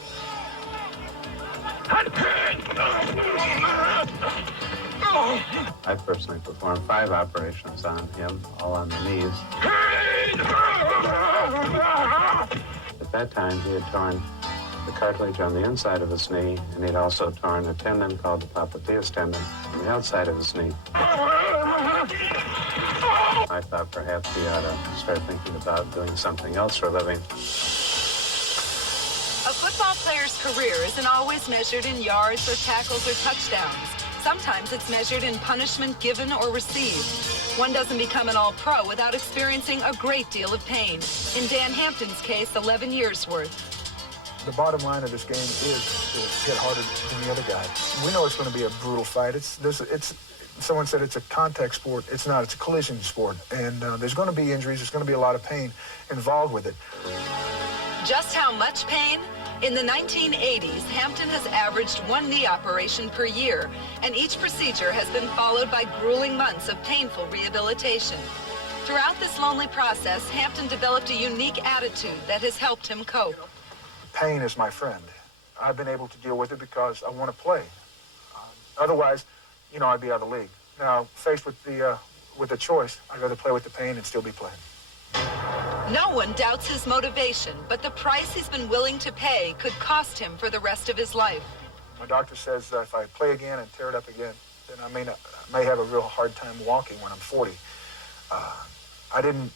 I personally performed 5 operations on him, all on the knees. At that time, he had torn the cartilage on the inside of his knee, and he'd also torn a tendon called the popliteus tendon on the outside of his knee. I thought perhaps he ought to start thinking about doing something else for a living. A football player's career isn't always measured in yards or tackles or touchdowns. Sometimes it's measured in punishment given or received. One doesn't become an all-pro without experiencing a great deal of pain. In Dan Hampton's case, 11 years worth. The bottom line of this game is to hit harder than the other guy. We know it's going to be a brutal fight. Someone said it's a contact sport. It's not. It's a collision sport. And there's going to be injuries. There's going to be a lot of pain involved with it. Just how much pain? In the 1980s, Hampton has averaged 1 knee operation per year, and each procedure has been followed by grueling months of painful rehabilitation. Throughout this lonely process, Hampton developed a unique attitude that has helped him cope. Pain is my friend. I've been able to deal with it because I want to play. Otherwise, you know, I'd be out of the league. Now, faced with the choice, I'd rather play with the pain and still be playing. No one doubts his motivation, but the price he's been willing to pay could cost him for the rest of his life. My doctor says that if I play again and tear it up again, then I may have a real hard time walking when I'm 40. I didn't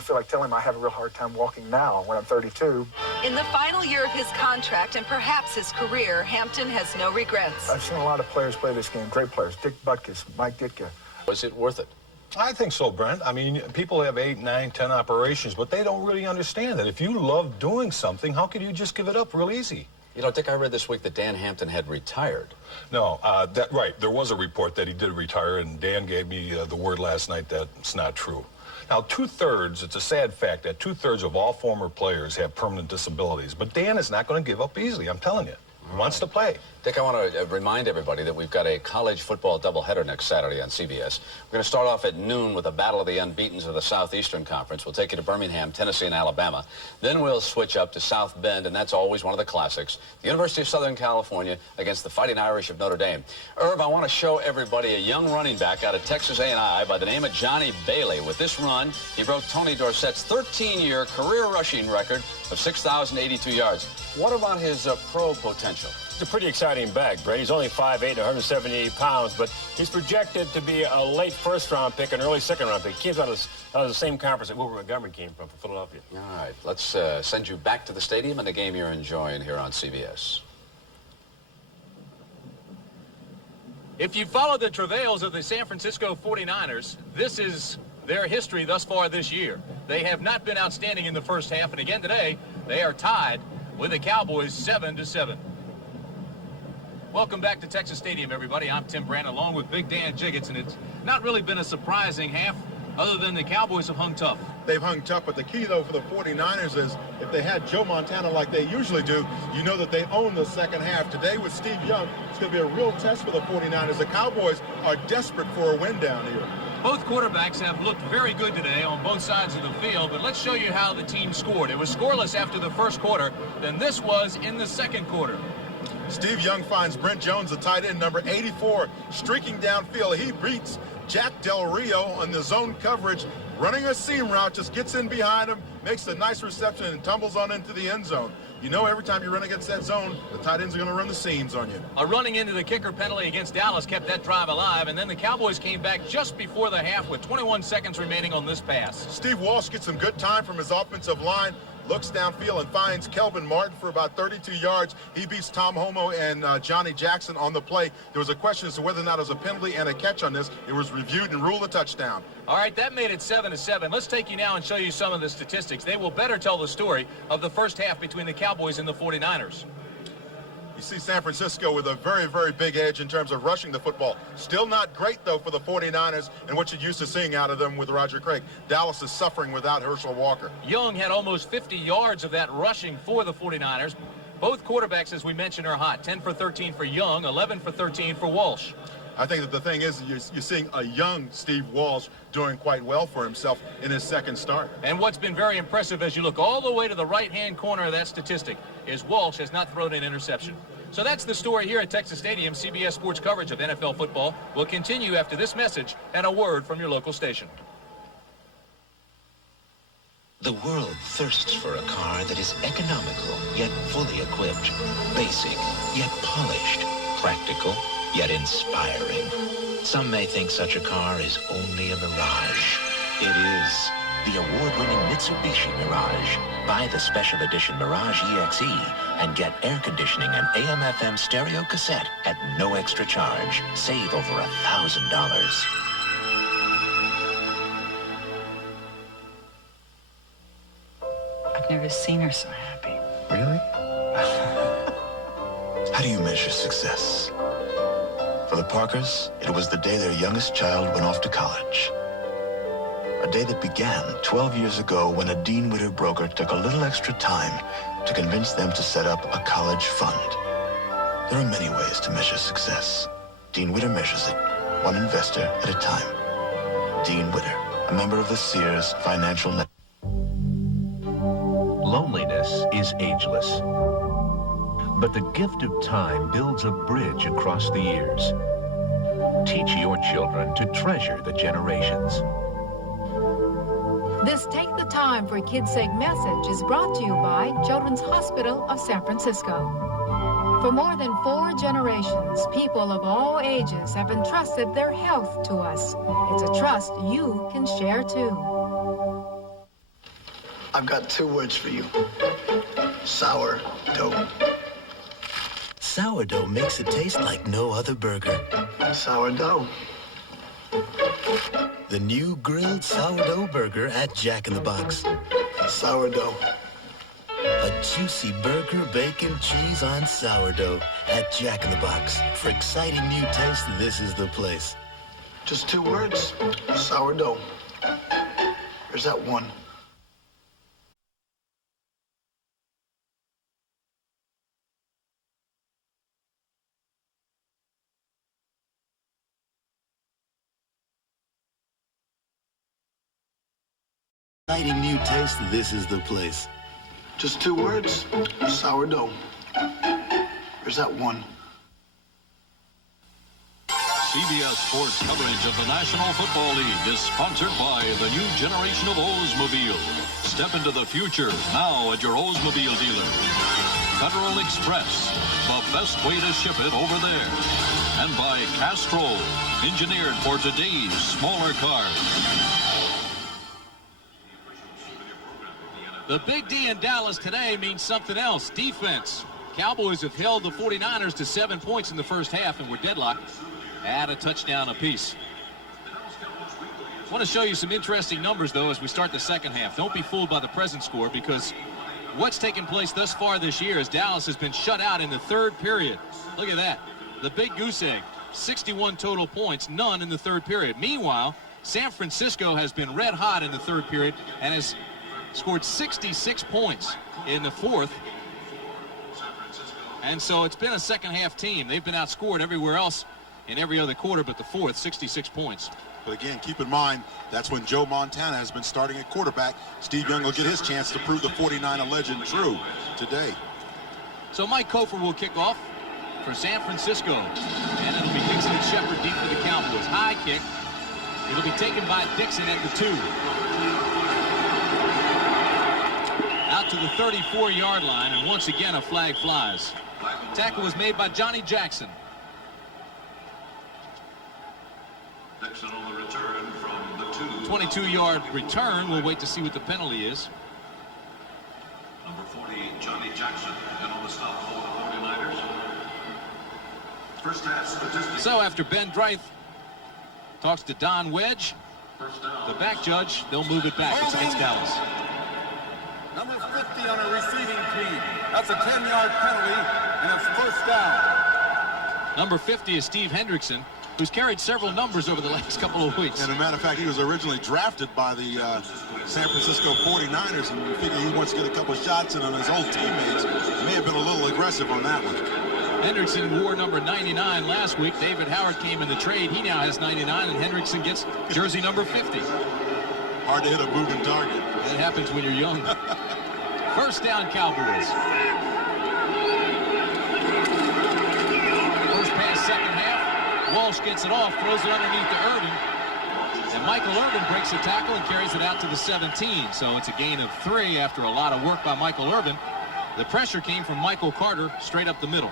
feel like telling him I have a real hard time walking now when I'm 32. In the final year of his contract and perhaps his career, Hampton has no regrets. I've seen a lot of players play this game, great players. Dick Butkus, Mike Ditka. Was it worth it? I think so, Brent. I mean, people have 8, 9, 10 operations, but they don't really understand that if you love doing something, how could you just give it up real easy? You know, Dick, I read this week that Dan Hampton had retired. No, right. There was a report that he did retire, and Dan gave me the word last night that it's not true. Now, 2/3, it's a sad fact that 2/3 of all former players have permanent disabilities, but Dan is not going to give up easily, I'm telling you. He wants to play. Dick, I want to remind everybody that we've got a college football doubleheader next Saturday on CBS. We're going to start off at noon with a battle of the unbeatens of the Southeastern Conference. We'll take you to Birmingham, Tennessee, and Alabama. Then we'll switch up to South Bend, and that's always one of the classics. The University of Southern California against the Fighting Irish of Notre Dame. Irv, I want to show everybody a young running back out of Texas A&I by the name of Johnny Bailey. With this run, he broke Tony Dorsett's 13-year career rushing record of 6,082 yards. What about his pro potential? potential. It's a pretty exciting bag, Brady. He's only 5'8", 178 pounds, but he's projected to be a late first-round pick, an early second-round pick. He came out of the same conference that Wilbur Montgomery came from Philadelphia. All right, let's send you back to the stadium and the game you're enjoying here on CBS. If you follow the travails of the San Francisco 49ers, this is their history thus far this year. They have not been outstanding in the first half, and again today, they are tied with the Cowboys 7-7. Welcome back to Texas Stadium, everybody. I'm Tim Brand, along with Big Dan Jiggets, and it's not really been a surprising half, other than the Cowboys have hung tough. They've hung tough, but the key, though, for the 49ers is if they had Joe Montana like they usually do, you know that they own the second half. Today with Steve Young, it's going to be a real test for the 49ers. The Cowboys are desperate for a win down here. Both quarterbacks have looked very good today on both sides of the field, but let's show you how the team scored. It was scoreless after the first quarter, then this was in the second quarter. Steve Young finds Brent Jones, the tight end, number 84, streaking downfield. He beats Jack Del Rio on the zone coverage, running a seam route, just gets in behind him, makes a nice reception, and tumbles on into the end zone. You know every time you run against that zone, the tight ends are going to run the seams on you. A running into the kicker penalty against Dallas kept that drive alive, and then the Cowboys came back just before the half with 21 seconds remaining on this pass. Steve Walsh gets some good time from his offensive line, looks downfield and finds Kelvin Martin for about 32 yards. He beats Tom Homo and Johnny Jackson on the play. There was a question as to whether or not it was a penalty and a catch on this. It was reviewed and ruled a touchdown. All right, that made it 7-7. Let's take you now and show you some of the statistics. They will better tell the story of the first half between the Cowboys and the 49ers. You see San Francisco with a very, very big edge in terms of rushing the football. Still not great, though, for the 49ers and what you're used to seeing out of them with Roger Craig. Dallas is suffering without Herschel Walker. Young had almost 50 yards of that rushing for the 49ers. Both quarterbacks, as we mentioned, are hot. 10 for 13 for Young, 11 for 13 for Walsh. I think that the thing is you're seeing a young Steve Walsh doing quite well for himself in his second start. And what's been very impressive as you look all the way to the right-hand corner of that statistic is Walsh has not thrown an interception. So that's the story here at Texas Stadium. CBS Sports coverage of NFL football will continue after this message and a word from your local station. The world thirsts for a car that is economical, yet fully equipped, basic, yet polished, practical, yet inspiring. Some may think such a car is only a mirage. It is the award-winning Mitsubishi Mirage. Buy the special edition Mirage EXE and get air conditioning and AM/FM stereo cassette at no extra charge. Save over $1,000. I've never seen her so happy. Really? How do you measure success? For the Parkers, it was the day their youngest child went off to college. A day that began 12 years ago when a Dean Witter broker took a little extra time to convince them to set up a college fund. There are many ways to measure success. Dean Witter measures it, one investor at a time. Dean Witter, a member of the Sears Financial Network. Loneliness is ageless. But the gift of time builds a bridge across the years. Teach your children to treasure the generations. This Take the Time for Kids' Sake message is brought to you by Children's Hospital of San Francisco. For more than 4 generations, people of all ages have entrusted their health to us. It's a trust you can share too. I've got 2 words for you. Sourdough. Sourdough makes it taste like no other burger. Sourdough. The new grilled sourdough burger at Jack in the Box. Sourdough. A juicy burger, bacon, cheese on sourdough at Jack in the Box. For exciting new taste, this is the place. Just 2 words. Sourdough. There's that one. Exciting new taste, this is the place. Just 2 words. Sourdough. There's that one. CBS Sports coverage of the National Football League is sponsored by the new generation of Oldsmobile. Step into the future now at your Oldsmobile dealer. Federal Express, the best way to ship it over there. And by Castrol, engineered for today's smaller cars. The big D in Dallas today means something else. Defense. Cowboys have held the 49ers to 7 points in the first half and were deadlocked at a touchdown apiece. I want to show you some interesting numbers, though, as we start the second half. Don't be fooled by the present score, because what's taken place thus far this year is Dallas has been shut out in the third period. Look at that. The big goose egg. 61 total points, none in the third period. Meanwhile, San Francisco has been red hot in the third period and has scored 66 points in the fourth. And so it's been a second half team. They've been outscored everywhere else in every other quarter but the fourth, 66 points. But again, keep in mind, that's when Joe Montana has been starting at quarterback. Steve Young will get his chance to prove the 49er legend true today. So Mike Kofer will kick off for San Francisco. And it'll be Dixon and Shepard deep for the Cowboys. High kick. It'll be taken by Dixon at the 2. Out to the 34-yard line, and once again a flag flies. Tackle was made by Johnny Jackson. Dixon on the return from the 2. 22-yard return. We'll wait to see what the penalty is. Number 40, Johnny Jackson, and on the stop for the 49ers. First half statistics. So after Ben Dreith talks to Don Wedge, the back judge, they'll move it back. It's against Dallas. Number 50 on a receiving team. That's a 10-yard penalty, and it's first down. Number 50 is Steve Hendrickson, who's carried several numbers over the last couple of weeks. And as a matter of fact, he was originally drafted by the San Francisco 49ers, and we figure he wants to get a couple of shots in on his old teammates. He may have been a little aggressive on that one. Hendrickson wore number 99 last week. David Howard came in the trade. He now has 99, and Hendrickson gets jersey number 50. Hard to hit a moving target. That happens when you're young. First down, Cowboys. First pass, second half. Walsh gets it off, throws it underneath to Irvin. And Michael Irvin breaks the tackle and carries it out to the 17. So it's a gain of 3 after a lot of work by Michael Irvin. The pressure came from Michael Carter straight up the middle.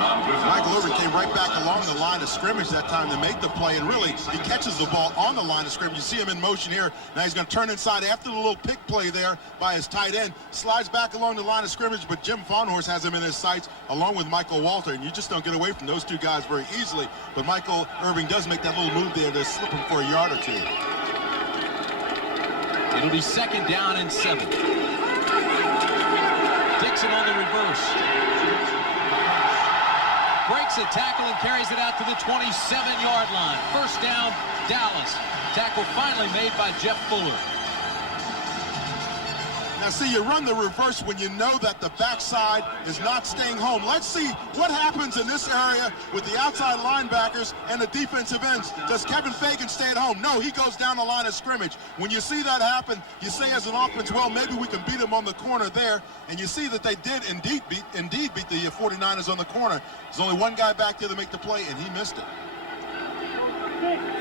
Michael Irvin came right back along the line of scrimmage that time to make the play, and really, he catches the ball on the line of scrimmage. You see him in motion here. Now he's going to turn inside after the little pick play there by his tight end. Slides back along the line of scrimmage, but Jim Farnhorst has him in his sights along with Michael Walter, and you just don't get away from those two guys very easily. But Michael Irvin does make that little move there to slip him for a yard or 2. It'll be second down and 7. Dixon on the reverse. Breaks a tackle and carries it out to the 27-yard line. First down, Dallas. Tackle finally made by Jeff Fuller. Now, see, you run the reverse when you know that the backside is not staying home. Let's see what happens in this area with the outside linebackers and the defensive ends. Does Kevin Fagan stay at home? No, he goes down the line of scrimmage. When you see that happen, you say as an offense, well, maybe we can beat them on the corner there. And you see that they did indeed beat the 49ers on the corner. There's only one guy back there to make the play, and he missed it.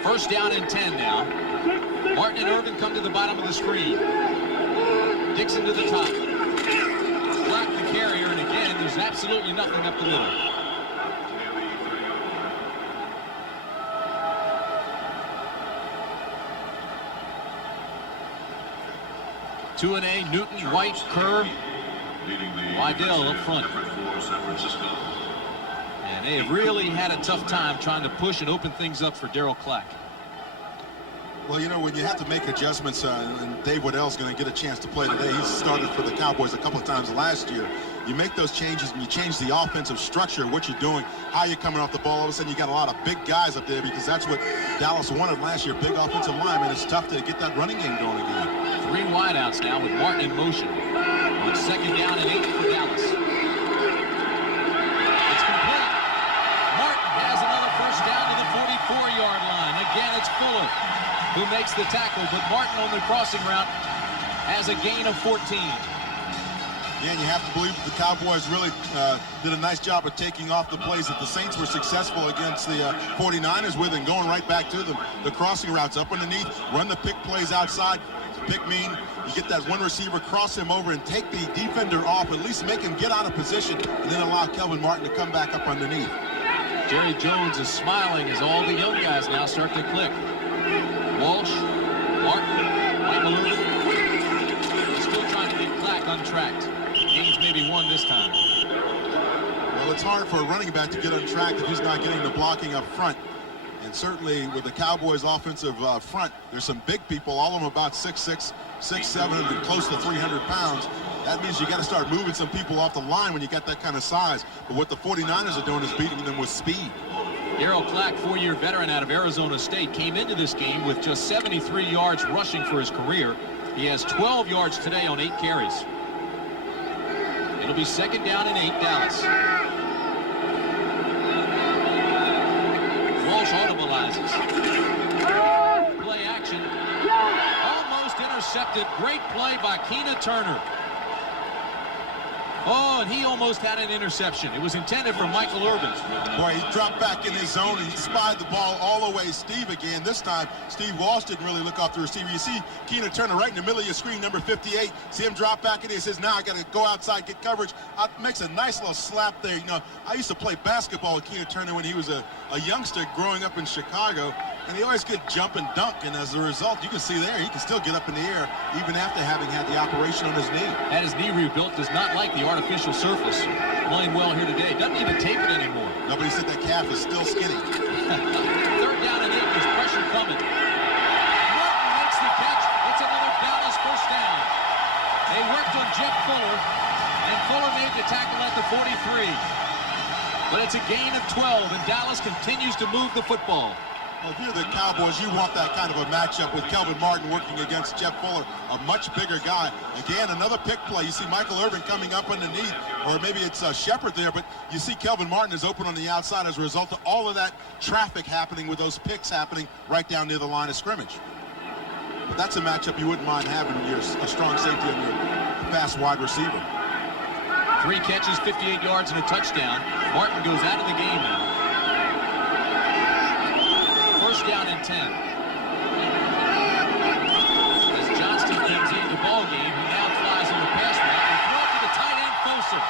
First down and 10 now. Martin and Irvin come to the bottom of the screen. Dixon to the top. Block the carrier, and again, there's absolutely nothing up the middle. Two and A, Newton, White, Kerr, Wydell up front. And they really had a tough time trying to push and open things up for Darryl Clack. Well, you know, when you have to make adjustments, and Dave Waddell's going to get a chance to play today. He started for the Cowboys a couple of times last year. You make those changes and you change the offensive structure, what you're doing, how you're coming off the ball. All of a sudden, you got a lot of big guys up there because that's what Dallas wanted last year, big offensive linemen. It's tough to get that running game going again. 3 wideouts now with Martin in motion. On second down and 8 for Dallas. It's complete. Martin has another first down to the 44-yard line. Again, it's Fuller who makes the tackle, but Martin on the crossing route has a gain of 14. Yeah, and you have to believe that the Cowboys really did a nice job of taking off the plays that the Saints were successful against the 49ers with and going right back to them. The crossing routes up underneath, run the pick plays outside, pick mean? You get that one receiver, cross him over, and take the defender off, at least make him get out of position, and then allow Kelvin Martin to come back up underneath. Jerry Jones is smiling as all the young guys now start to click. Walsh, Martin, Michael Irvin. Still trying to get Clack untracked. Gains maybe one this time. Well, it's hard for a running back to get untracked if he's not getting the blocking up front. And certainly with the Cowboys offensive front, there's some big people, all of them about 6'6", 6'7", and close to 300 pounds. That means you got to start moving some people off the line when you got that kind of size. But what the 49ers are doing is beating them with speed. Darryl Clack, 4-year veteran out of Arizona State, came into this game with just 73 yards rushing for his career. He has 12 yards today on 8 carries. It'll be 2nd down and 8, Dallas. Walsh audibilizes. Play action. Almost intercepted. Great play by Keena Turner. Oh, and he almost had an interception. It was intended for Michael Irvin. Boy, he dropped back in his zone and he spied the ball all the way Steve again. This time, Steve Walsh didn't really look off the receiver. You see Keena Turner right in the middle of your screen, number 58. See him drop back in. He says, now I got to go outside, get coverage. Makes a nice little slap there. You know, I used to play basketball with Keena Turner when he was a youngster growing up in Chicago, and he always could jump and dunk. And as a result, you can see there, he can still get up in the air even after having had the operation on his knee. Had his knee rebuilt, does not like the artificial surface. Playing well here today. Doesn't even tape it anymore. Nobody said that calf is still skinny. 3rd down and 8. There's pressure coming. Martin makes the catch. It's another Dallas 1st down. They worked on Jeff Fuller, and Fuller made the tackle at the 43. But it's a gain of 12, and Dallas continues to move the football. Well, if you're the Cowboys, you want that kind of a matchup with Kelvin Martin working against Jeff Fuller, a much bigger guy. Again, another pick play. You see Michael Irvin coming up underneath, or maybe it's Shepard there, but you see Kelvin Martin is open on the outside as a result of all of that traffic happening with those picks happening right down near the line of scrimmage. But that's a matchup you wouldn't mind having when you're a strong safety and you're a fast wide receiver. 3 catches, 58 yards, and a touchdown. Martin goes out of the game now. 1st down and 10. As Johnston comes into the ball game, he now flies in the pass route and throw it to the tight end, Folsom.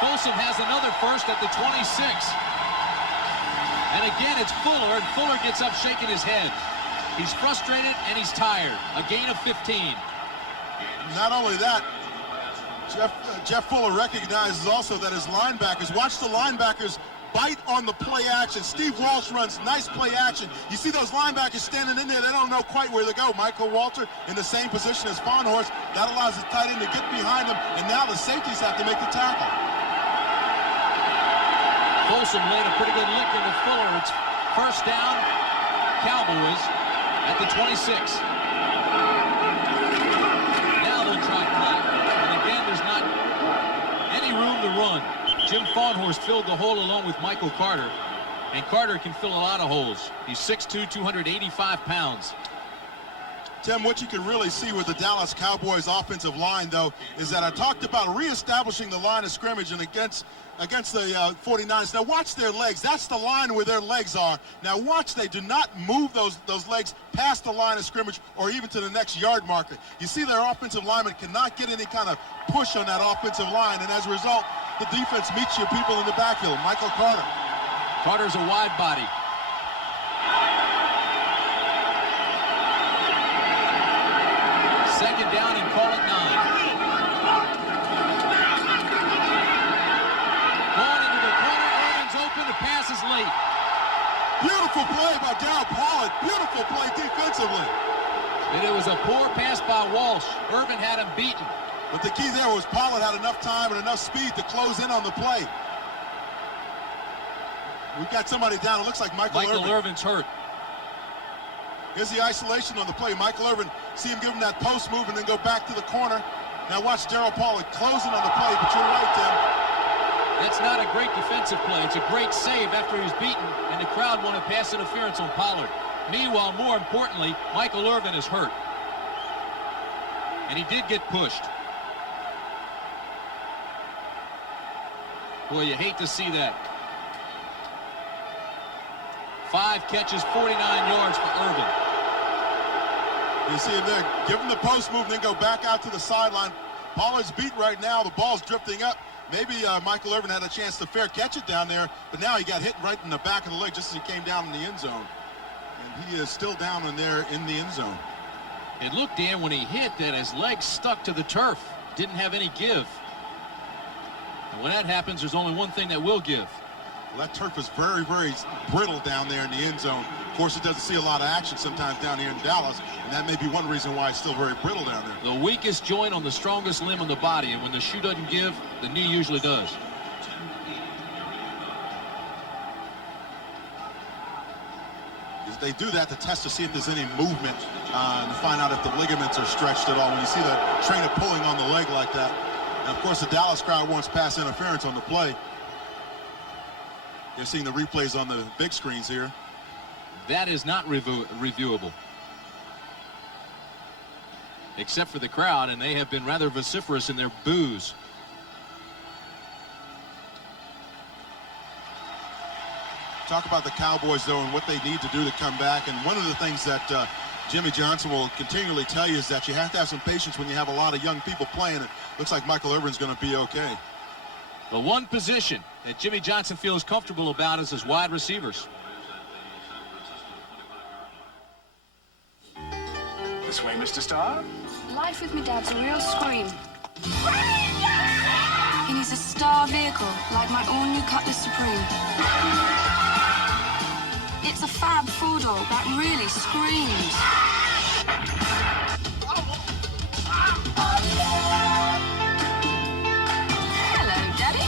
Folsom has another first at the 26. And again, it's Fuller, and Fuller gets up shaking his head. He's frustrated and he's tired. A gain of 15. Not only that, Jeff Fuller recognizes also that his linebackers, watch the linebackers bite on the play action. Steve Walsh runs nice play action. You see those linebackers standing in there, they don't know quite where to go. Michael Walter in the same position as Farnhorst. That allows the tight end to get behind him, and now the safeties have to make the tackle. Folsom laid a pretty good lick into Fuller. It's 1st down, Cowboys at the 26. Now they'll try Clack. And again, there's not any room to run. Jim Farnhorst filled the hole along with Michael Carter, and Carter can fill a lot of holes. He's 6'2", 285 pounds. Tim, what you can really see with the Dallas Cowboys offensive line, though, is that I talked about reestablishing the line of scrimmage and against the 49ers. Now watch their legs. That's the line where their legs are. Now watch, they do not move those legs past the line of scrimmage or even to the next yard marker. You see their offensive linemen cannot get any kind of push on that offensive line, and as a result, the defense meets your people in the backfield. Michael Carter. Carter's a wide body. Second down and call it 9. Going into the corner. Irvin's open. The pass is late. Beautiful play by Darryl Pollard. Beautiful play defensively. And it was a poor pass by Walsh. Irvin had him beaten. But the key there was Pollard had enough time and enough speed to close in on the play. We've got somebody down. It looks like Michael Irvin. Irvin's hurt. Here's the isolation on the play. Michael Irvin, see him give him that post move and then go back to the corner. Now watch Darryl Pollard closing on the play, but you're right, Tim. That's not a great defensive play. It's a great save after he was beaten, and the crowd wanted pass interference on Pollard. Meanwhile, more importantly, Michael Irvin is hurt. And he did get pushed. Boy, you hate to see that. 5 catches, 49 yards for Irvin. You see him there, give him the post move, and then go back out to the sideline. Pollard's beat right now. The ball's drifting up. Maybe Michael Irvin had a chance to fair catch it down there, but now he got hit right in the back of the leg just as he came down in the end zone. And he is still down in there in the end zone. It looked, Dan, when he hit, that his leg stuck to the turf. Didn't have any give. And when that happens, there's only one thing that will give. Well, that turf is very, very brittle down there in the end zone. Of course, it doesn't see a lot of action sometimes down here in Dallas, and that may be one reason why it's still very brittle down there. The weakest joint on the strongest limb on the body, and when the shoe doesn't give, the knee usually does. They do that to test to see if there's any movement and to find out if the ligaments are stretched at all. When you see the trainer pulling on the leg like that, and of course the Dallas crowd wants pass interference on the play. They're seeing the replays on the big screens here. That is not reviewable. Except for the crowd, and they have been rather vociferous in their boos. Talk about the Cowboys, though, and what they need to do to come back. And one of the things that Jimmy Johnson will continually tell you is that you have to have some patience when you have a lot of young people playing. It looks like Michael Irvin's going to be okay. The one position that Jimmy Johnson feels comfortable about is his wide receivers. This way, Mr. Starr. Life with me dad's a real scream. He needs a star vehicle, like my all-new Cutlass Supreme. It's a fab four-door that really screams. Hello, Daddy.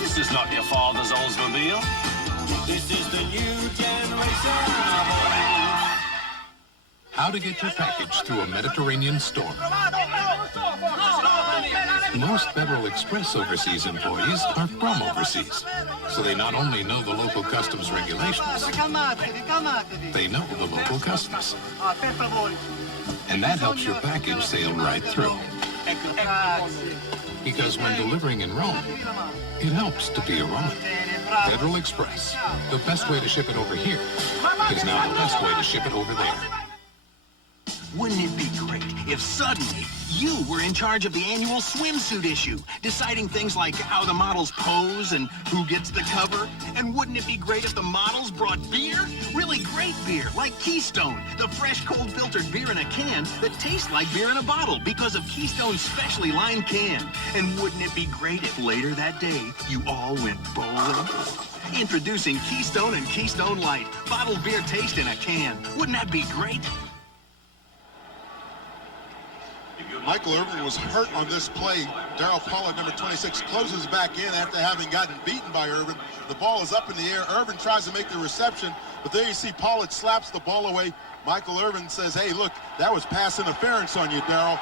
This is not your father's Oldsmobile. This is the new generation of... How to get your package through a Mediterranean storm. Most Federal Express overseas employees are from overseas, so they not only know the local customs regulations, they know the local customs. And that helps your package sail right through. Because when delivering in Rome, it helps to be a Roman. Federal Express, the best way to ship it over here is now the best way to ship it over there. Wouldn't it be great if suddenly you were in charge of the annual swimsuit issue, deciding things like how the models pose and who gets the cover? And wouldn't it be great if the models brought beer? Really great beer, like Keystone, the fresh, cold filtered beer in a can that tastes like beer in a bottle because of Keystone's specially lined can. And wouldn't it be great if later that day you all went bowling? Introducing Keystone and Keystone Light, bottled beer taste in a can. Wouldn't that be great? Michael Irvin was hurt on this play. Darryl Pollard, number 26, closes back in after having gotten beaten by Irvin. The ball is up in the air. Irvin tries to make the reception, but there you see Pollard slaps the ball away. Michael Irvin says, hey, look, that was pass interference on you, Darryl.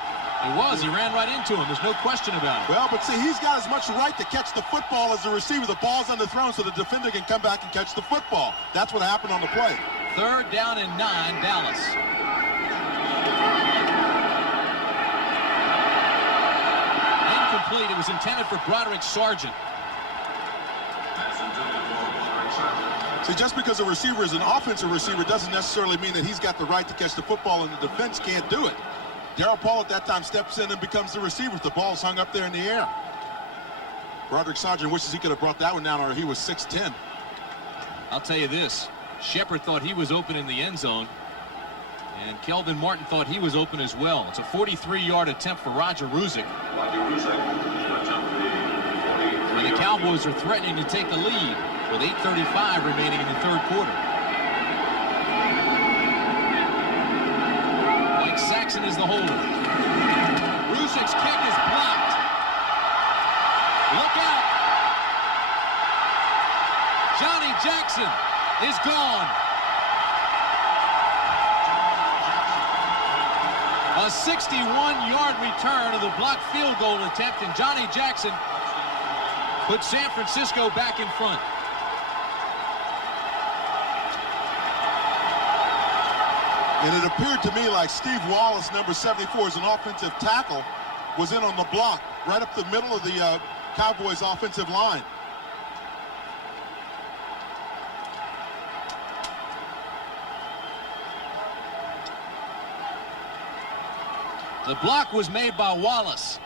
It was. He ran right into him. There's no question about it. Well, but see, he's got as much right to catch the football as the receiver. The ball's underthrown so the defender can come back and catch the football. That's what happened on the play. 3rd down and 9, Dallas. Incomplete. It was intended for Broderick Sargent. See, just because a receiver is an offensive receiver doesn't necessarily mean that he's got the right to catch the football and the defense can't do it. Darryl Paul at that time steps in and becomes the receiver. The ball's hung up there in the air. Broderick Sargent wishes he could have brought that one down, or he was 6'10". I'll tell you this. Shepard thought he was open in the end zone, and Kelvin Martin thought he was open as well. It's a 43-yard attempt for Roger Ruzick. And the Cowboys are threatening to take the lead with 8:35 remaining in the 3rd quarter. Mike Saxon is the holder. Ruzick's kick is blocked. Look out. Johnny Jackson is gone. A 61-yard return of the blocked field goal attempt, and Johnny Jackson put San Francisco back in front. And it appeared to me like Steve Wallace, number 74, as an offensive tackle, was in on the block right up the middle of the Cowboys offensive line. The block was made by Wallace.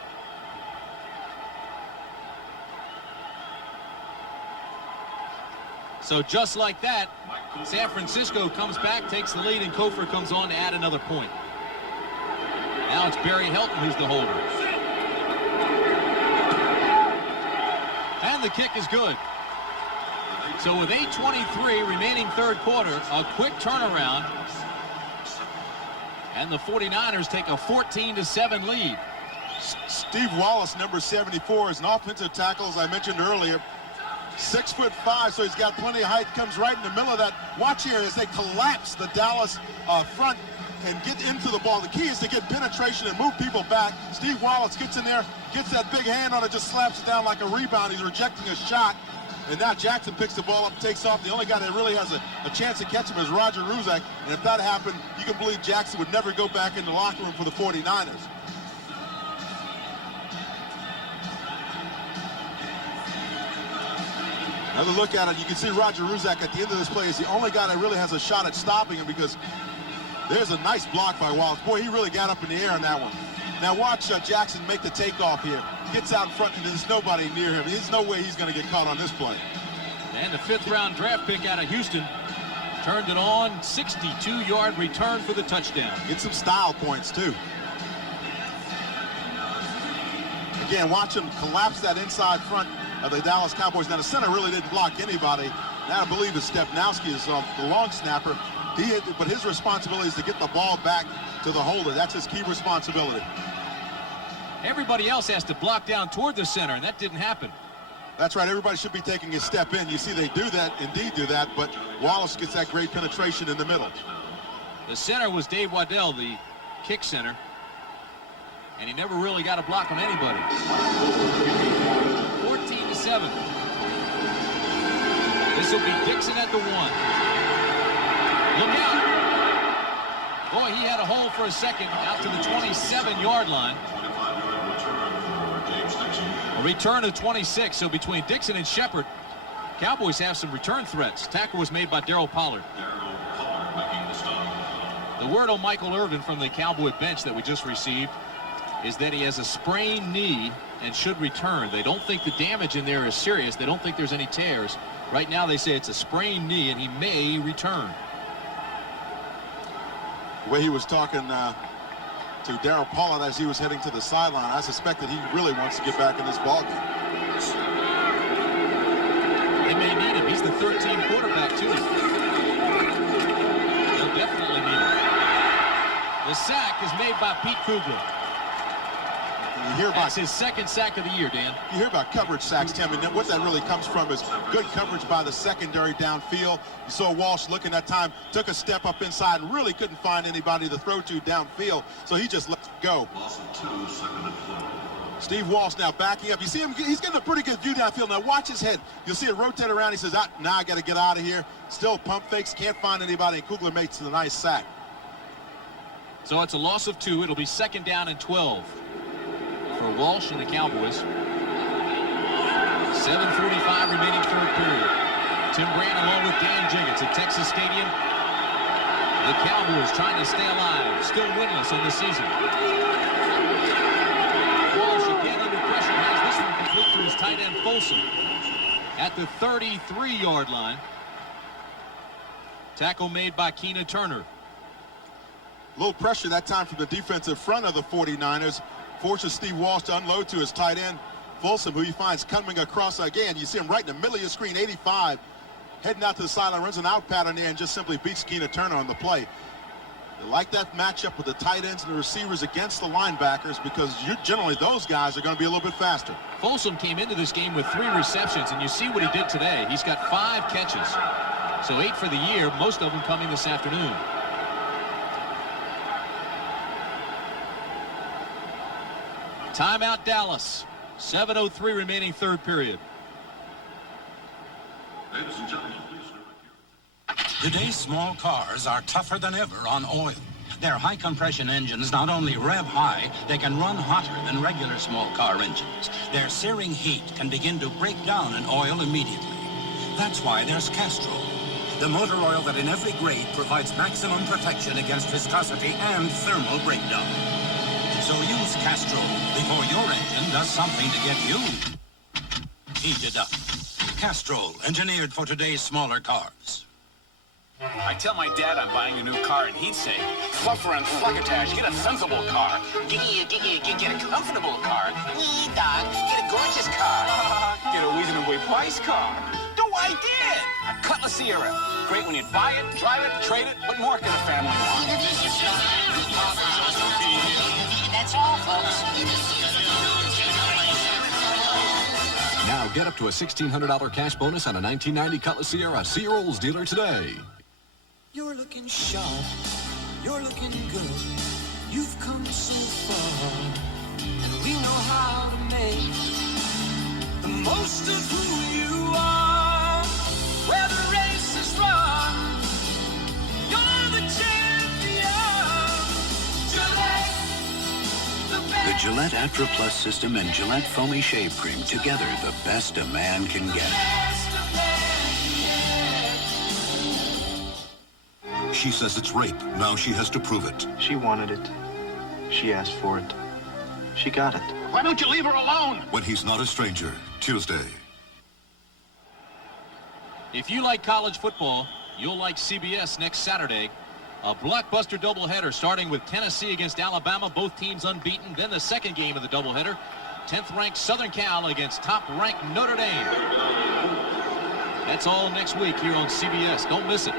So just like that, San Francisco comes back, takes the lead, and Kofor comes on to add another point. Now it's Barry Helton who's the holder. And the kick is good. So with 8:23 remaining third quarter, a quick turnaround. And the 49ers take a 14-7 lead. Steve Wallace, number 74, is an offensive tackle, as I mentioned earlier. 6'5", so he's got plenty of height. Comes right in the middle of that. Watch here as they collapse the Dallas front and get into the ball. The key is to get penetration and move people back. Steve Wallace gets in there, gets that big hand on it, just slaps it down like a rebound. He's rejecting a shot. And now Jackson picks the ball up, takes off. The only guy that really has a chance to catch him is Roger Ruzak. And if that happened, you can believe Jackson would never go back in the locker room for the 49ers. Another look at it, you can see Roger Ruzak at the end of this play is the only guy that really has a shot at stopping him, because there's a nice block by Wallace. Boy, he really got up in the air on that one. Now watch Jackson make the takeoff here. Gets out in front and there's nobody near him. There's no way he's going to get caught on this play. And the 5th round draft pick out of Houston turned it on. 62-yard return for the touchdown. Get some style points too. Again, watch him collapse that inside front of the Dallas Cowboys. Now the center really didn't block anybody. Now I believe it's Stepnowski is the long snapper. But his responsibility is to get the ball back to the holder. That's his key responsibility. Everybody else has to block down toward the center, and that didn't happen. That's right. Everybody should be taking a step in. You see they do that, indeed do that, but Wallace gets that great penetration in the middle. The center was Dave Waddell, the kick center, and he never really got a block on anybody. 14-7. This will be Dixon at the 1. Look out. Boy, he had a hole for a second out to the 27-yard line. A return of 26, so between Dixon and Shepard, Cowboys have some return threats. Tackle was made by Darryl Pollard. The word on Michael Irvin from the Cowboy bench that we just received is that he has a sprained knee and should return. They don't think the damage in there is serious. They don't think there's any tears. Right now they say it's a sprained knee and he may return. The way he was talking to Darryl Pollard as he was heading to the sideline, I suspect that he really wants to get back in this ballgame. They may need him. He's the 13 quarterback, too. They'll definitely need him. The sack is made by Pete Kugler. You hear about, that's his 2nd sack of the year, Dan. You hear about coverage sacks, Tim, and what that really comes from is good coverage by the secondary downfield. You saw Walsh looking that time, took a step up inside and really couldn't find anybody to throw to downfield, so he just let it go. Steve Walsh now backing up. You see him, he's getting a pretty good view downfield. Now watch his head. You'll see it rotate around. He says, now I got to get out of here. Still pump fakes, can't find anybody, and Kugler makes a nice sack. So it's a loss of 2. It'll be 2nd down and 12. For Walsh and the Cowboys. 7:45 remaining third period. Tim Grant along with Dan Jiggets at Texas Stadium. The Cowboys trying to stay alive, still winless in the season. Walsh again under pressure, has this one complete to his tight end Folsom at the 33-yard line. Tackle made by Keena Turner. A little pressure that time from the defensive front of the 49ers. Forces Steve Walsh to unload to his tight end, Folsom, who he finds coming across again. You see him right in the middle of your screen, 85, heading out to the sideline, runs an out pattern there and just simply beats Keena Turner on the play. They like that matchup with the tight ends and the receivers against the linebackers because generally those guys are going to be a little bit faster. Folsom came into this game with 3 receptions, and you see what he did today. He's got 5 catches, so 8 for the year, most of them coming this afternoon. Timeout Dallas. 7:03 remaining third period. Today's small cars are tougher than ever on oil. Their high compression engines not only rev high, they can run hotter than regular small car engines. Their searing heat can begin to break down an oil immediately. That's why there's Castrol, the motor oil that in every grade provides maximum protection against viscosity and thermal breakdown. So use Castrol before your engine does something to get you heated up. Castrol, engineered for today's smaller cars. I tell my dad I'm buying a new car, and he'd say, "Fluffer and fluckatage, get a sensible car. Get a comfortable car. Dog, get a gorgeous car. Get a reasonably priced car." So I did. A Cutlass Sierra. Great when you buy it, drive it, trade it. What more can a family want? That's all, folks. Now get up to a $1,600 cash bonus on a 1990 Cutlass Sierra. See your Olds dealer today. You're looking sharp. You're looking good. You've come so far. And we know how to make the most of who you are. Where the race is run, you're the champion. Gillette, The Gillette Atra Plus system and Gillette Foamy Shave Cream, together the best a man can get. She says it's rape. Now she has to prove it. She wanted it. She asked for it. She got it. Why don't you leave her alone? When he's not a stranger. Tuesday. If you like college football, you'll like CBS next Saturday. A blockbuster doubleheader starting with Tennessee against Alabama, both teams unbeaten. Then the second game of the doubleheader, 10th-ranked Southern Cal against top-ranked Notre Dame. That's all next week here on CBS. Don't miss it.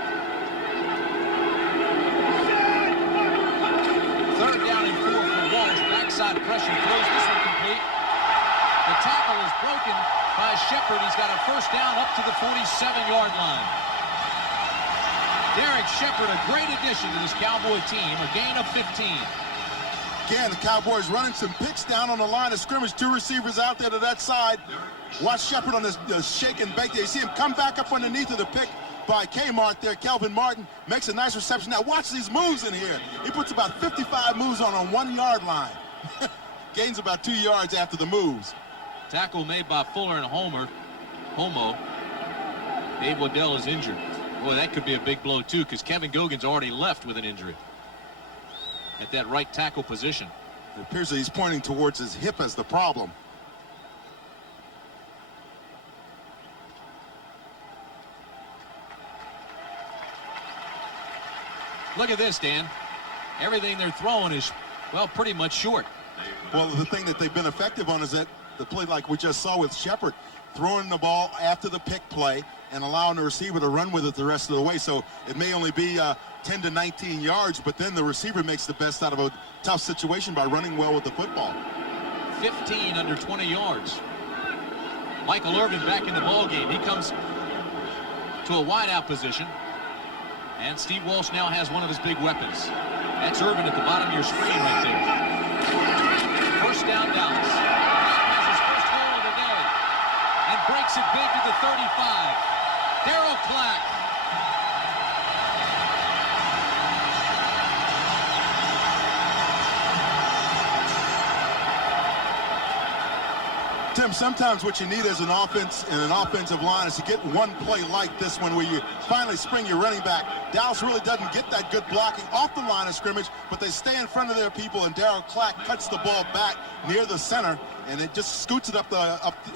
Third down and 4 for Walsh. Backside pressure, throws this one complete. The tackle is broken by Shepard. He's got a first down up to the 47-yard line. Derek Shepard, a great addition to this Cowboy team, a gain of 15. Again, the Cowboys running some picks down on the line of scrimmage. Two receivers out there to that side. Watch Shepard on this shake and bake there. You see him come back up underneath of the pick by Kmart there. Kelvin Martin makes a nice reception. Now watch these moves in here. He puts about 55 moves on a 1-yard line. Gains about 2 yards after the moves. Tackle made by Fuller and Homo. Dave Waddell is injured. Boy, that could be a big blow, too, because Kevin Gogan's already left with an injury at that right tackle position. It appears that he's pointing towards his hip as the problem. Look at this, Dan. Everything they're throwing is, well, pretty much short. Well, the thing that they've been effective on is that the play like we just saw with Shepard, throwing the ball after the pick play and allowing the receiver to run with it the rest of the way. So it may only be 10 to 19 yards, but then the receiver makes the best out of a tough situation by running well with the football. 15 under 20 yards. Michael Irvin back in the ball game. He comes to a wideout position. And Steve Walsh now has one of his big weapons. That's Irvin at the bottom of your screen right there. First down, Dallas. Has his first goal of the day. And breaks it big to the 35. Darryl Clack. Tim, sometimes what you need as an offense and an offensive line is to get one play like this one where you finally spring your running back. Dallas really doesn't get that good blocking off the line of scrimmage, but they stay in front of their people, and Darryl Clack cuts the ball back near the center, and it just scoots it up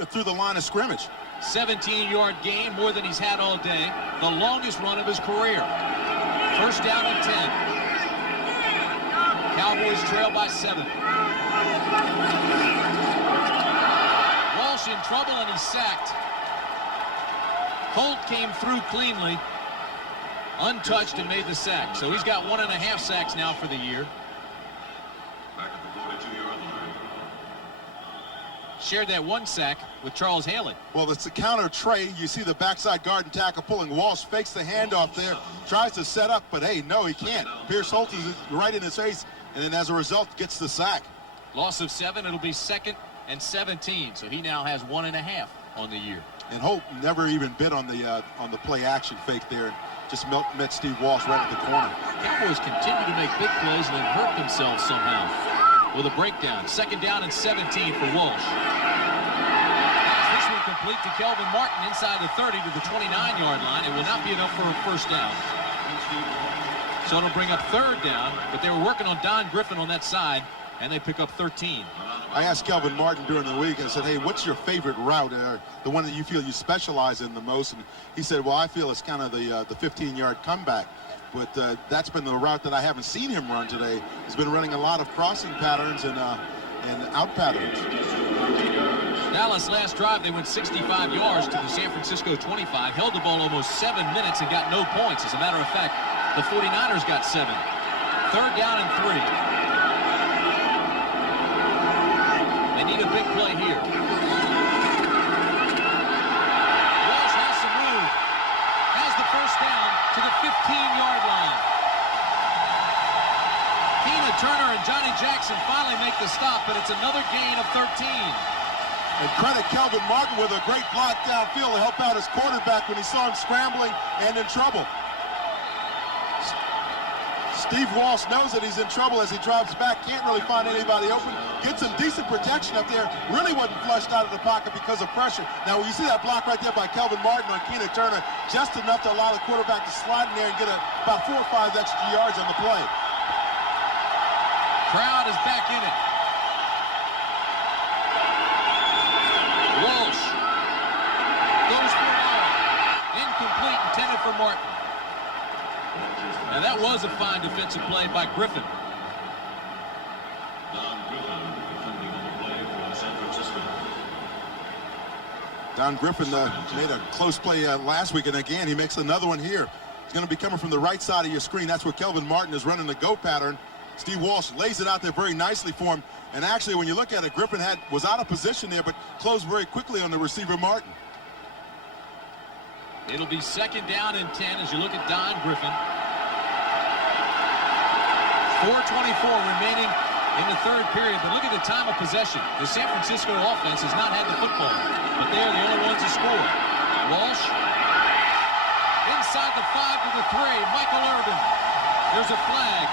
through the line of scrimmage. 17-yard gain, more than he's had all day. The longest run of his career. First down and 10. Cowboys trail by 7. Walsh in trouble, and he's sacked. Holt came through cleanly, untouched, and made the sack. So he's got 1.5 sacks now for the year. Shared that 1 sack with Charles Haley. Well, it's a counter trade. You see the backside guard and tackle pulling. Walsh fakes the handoff there, tries to set up, but hey, no, he can't. Pierce Holt is right in his face, and then as a result, gets the sack. Loss of 7. It'll be 2nd and 17. So he now has 1.5 on the year. And Holt never even bit on the play action fake there, and just met Steve Walsh right at the corner. Cowboys continue to make big plays and then hurt themselves somehow with a breakdown. 2nd down and 17 for Walsh. This one complete to Kelvin Martin inside the 30 to the 29-yard line. It will not be enough for a first down. So it'll bring up 3rd down, but they were working on Don Griffin on that side and they pick up 13. I asked Kelvin Martin during the week, I said, hey, what's your favorite route, the one that you feel you specialize in the most? And he said, well, I feel it's kind of the 15-yard comeback. But that's been the route that I haven't seen him run today. He's been running a lot of crossing patterns and out patterns. Dallas last drive, they went 65 yards to the San Francisco 25, held the ball almost 7 minutes and got no points. As a matter of fact, the 49ers got 7. 3rd down and 3. They need a big play here. Walsh has some room. Has the first down to the 15-yard line. Tina Turner and Johnny Jackson finally make the stop, but it's another gain of 13. And credit Kelvin Martin with a great block downfield to help out his quarterback when he saw him scrambling and in trouble. Steve Walsh knows that he's in trouble as he drops back, can't really find anybody open, gets some decent protection up there, really wasn't flushed out of the pocket because of pressure. Now, when you see that block right there by Kelvin Martin on Keena Turner, just enough to allow the quarterback to slide in there and get about 4 or 5 extra yards on the play. Crowd is back in it. Walsh goes for a ball. Incomplete, intended for Martin. And that was a fine defensive play by Griffin. Don Griffin made a close play last week, and again, he makes another one here. It's going to be coming from the right side of your screen. That's where Kelvin Martin is running the go pattern. Steve Walsh lays it out there very nicely for him. And actually, when you look at it, Griffin was out of position there, but closed very quickly on the receiver, Martin. It'll be 2nd down and 10 as you look at Don Griffin. 4:24 remaining in the 3rd period, but look at the time of possession. The San Francisco offense has not had the football, but they are the only ones to score. Walsh inside the 5 to the 3. Michael Irvin. There's a flag.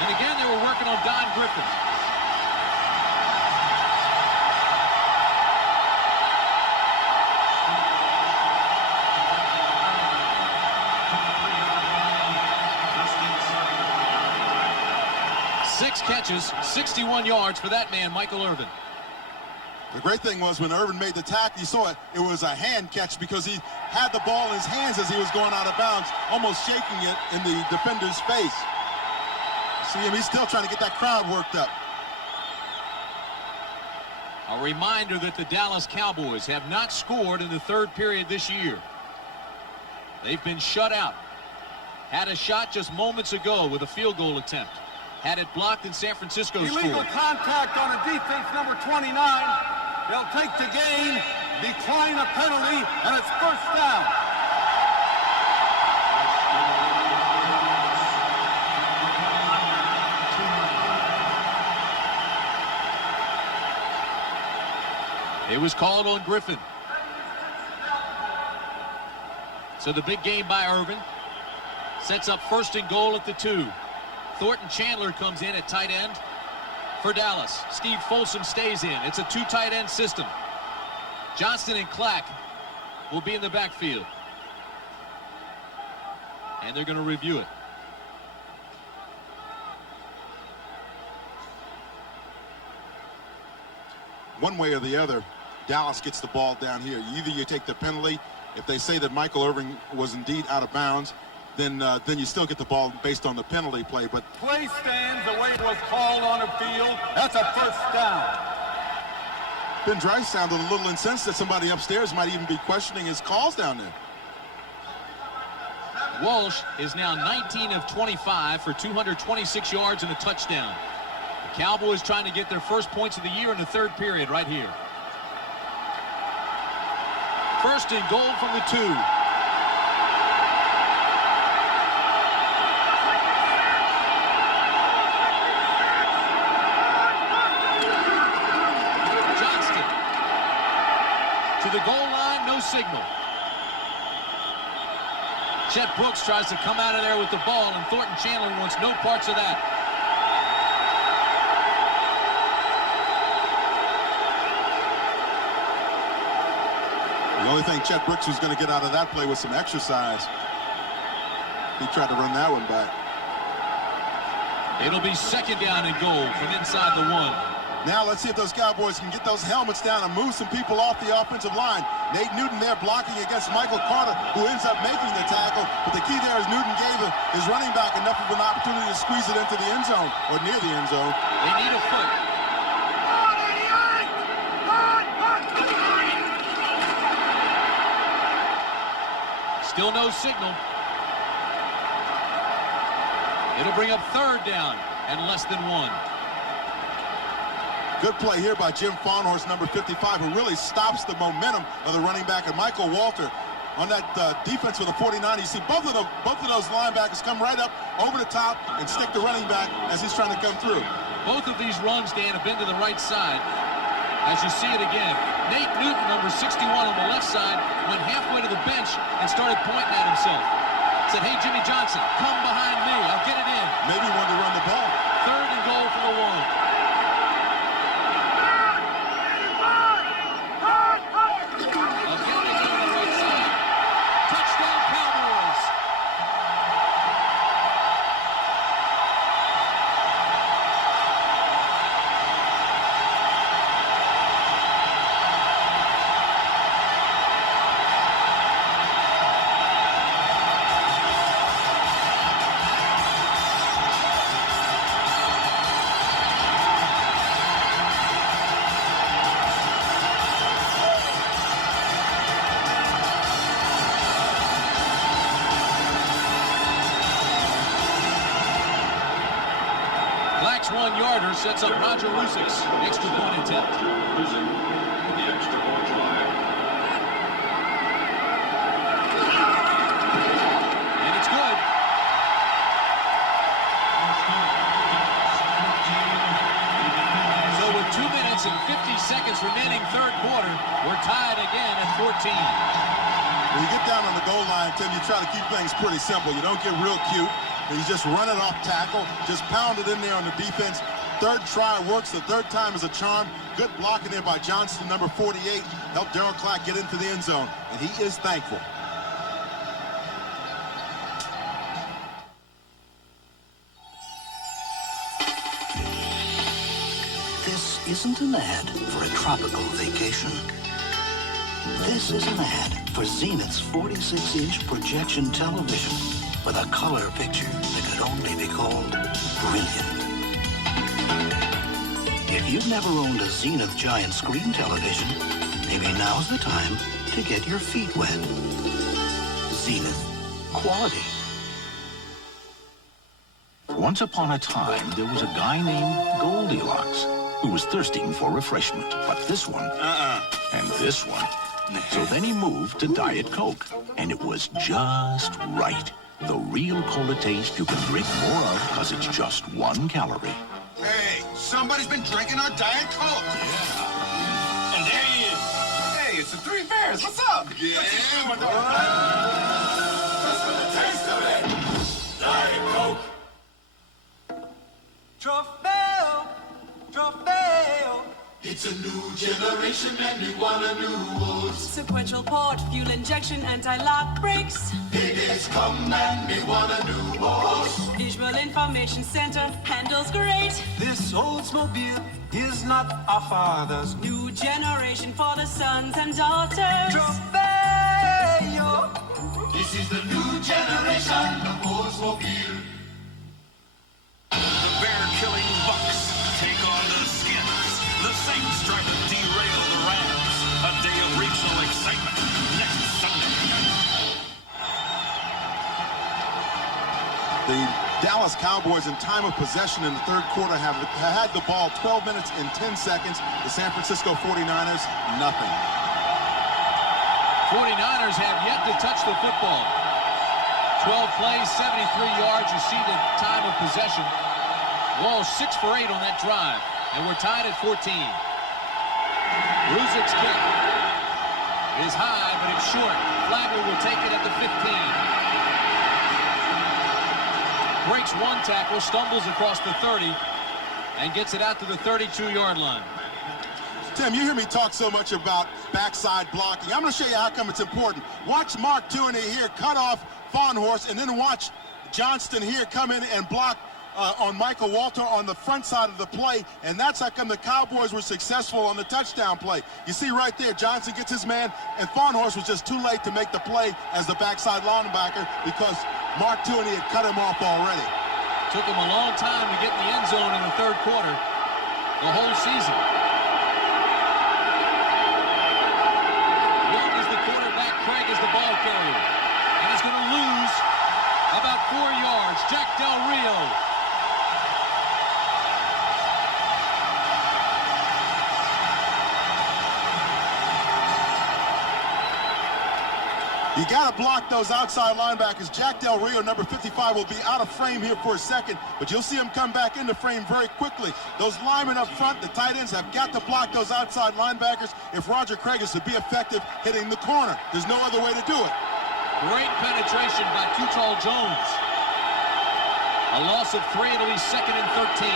And again, they were working on Don Griffin. Catches, 61 yards for that man, Michael Irvin. The great thing was when Irvin made the tackle, you saw it was a hand catch because he had the ball in his hands as he was going out of bounds, almost shaking it in the defender's face. See him, he's still trying to get that crowd worked up. A reminder that the Dallas Cowboys have not scored in the 3rd period this year. They've been shut out. Had a shot just moments ago with a field goal attempt. Had it blocked in San Francisco. Illegal contact on a defense number 29. They'll take the game, decline a penalty, and it's 1st down. It was called on Griffin. So the big game by Irvin sets up 1st and goal at the 2. Thornton Chandler comes in at tight end for Dallas. Steve Folsom stays in. It's a 2 tight end system. Johnston and Clack will be in the backfield. And they're going to review it. One way or the other, Dallas gets the ball down here. Either you take the penalty. If they say that Michael Irvin was indeed out of bounds, then you still get the ball based on the penalty play. But play stands the way it was called on the field. That's a 1st down. Ben Dry sounded a little incensed that somebody upstairs might even be questioning his calls down there. Walsh is now 19 of 25 for 226 yards and a touchdown. The Cowboys trying to get their first points of the year in the 3rd period right here. 1st and goal from the 2. To the goal line, no signal. Chet Brooks tries to come out of there with the ball, and Thornton Chandler wants no parts of that. The only thing Chet Brooks was going to get out of that play was some exercise. He tried to run that one back. It'll be second down and goal from inside the 1. Now let's see if those Cowboys can get those helmets down and move some people off the offensive line. Nate Newton there blocking against Michael Carter, who ends up making the tackle. But the key there is Newton gave his running back enough of an opportunity to squeeze it into the end zone, or near the end zone. They need a foot. Still no signal. It'll bring up third down and less than 1. Good play here by Jim Fawnhorst, number 55, who really stops the momentum of the running back. And Michael Walter on that defense for the 49. You see both of those linebackers come right up over the top and stick the running back as he's trying to come through. Both of these runs, Dan, have been to the right side. As you see it again, Nate Newton, number 61 on the left side, went halfway to the bench and started pointing at himself. Said, hey, Jimmy Johnson, come behind me. I'll get it in. Maybe he wanted to run the ball. Third and goal for the 1. One-yarder sets up Roger Lusik's extra point attempt. Losing the extra point line. And it's good. So with 2 minutes and 50 seconds remaining third quarter, we're tied again at 14. When you get down on the goal line, Tim, you try to keep things pretty simple. You don't get real cute. You just run it off tackle, just pound it in there on the defense. Third try works, the third time is a charm. Good blocking there by Johnston, number 48. Helped Darryl Clack get into the end zone, and he is thankful. This isn't an ad for a tropical vacation. This is an ad for Zenith's 46-inch projection television with a color picture that could only be called brilliant. If you've never owned a Zenith giant screen television, maybe now's the time to get your feet wet. Zenith. Quality. Once upon a time, there was a guy named Goldilocks who was thirsting for refreshment. But this one, and this one. So then he moved to Diet Coke, and it was just right. The real cola taste you can drink more of because it's just 1 calorie. Hey, somebody's been drinking our Diet Coke. Yeah. And there he is. Hey, it's the Three Bears. What's up? Yeah. Just for the taste of it. Diet Coke. Trofeo, Trofeo. It's a new generation and we want a new world. Sequential port, fuel injection, anti-lock brakes. Hey, days come and we want a new world. Visual information center, handles great. This Oldsmobile is not our father's. New generation for the sons and daughters. Trofeo. This is the new generation of Oldsmobile. The bear-killing Bucks take on the Skins. The Saints try to derail the Rams. A day of regional excitement next Sunday. The Dallas Cowboys in time of possession in the third quarter have had the ball 12 minutes and 10 seconds. The San Francisco 49ers, nothing. 49ers have yet to touch the football. 12 plays, 73 yards. You see the time of possession. Wall 6 for 8 on that drive. And we're tied at 14. Ruzic's kick is high, but it's short. Flagler will take it at the 15. Breaks one tackle, stumbles across the 30, and gets it out to the 32-yard line. Tim, you hear me talk so much about backside blocking. I'm going to show you how come it's important. Watch Mark Tunney here cut off Fawnhorst, and then watch Johnston here come in and block on Michael Walter on the front side of the play, and that's how come the Cowboys were successful on the touchdown play. You see right there, Johnson gets his man, and Farnhorst was just too late to make the play as the backside linebacker because Mark Tunney had cut him off already. Took him a long time to get in the end zone in the third quarter, the whole season. Young is the quarterback, Craig is the ball carrier, and he's going to lose about 4 yards. Jack Del Rio. You got to block those outside linebackers. Jack Del Rio, number 55, will be out of frame here for a second, but you'll see him come back into frame very quickly. Those linemen up front, the tight ends, have got to block those outside linebackers if Roger Craig is to be effective hitting the corner. There's no other way to do it. Great penetration by Too Tall Jones. A loss of 3, it'll be 2nd and 13.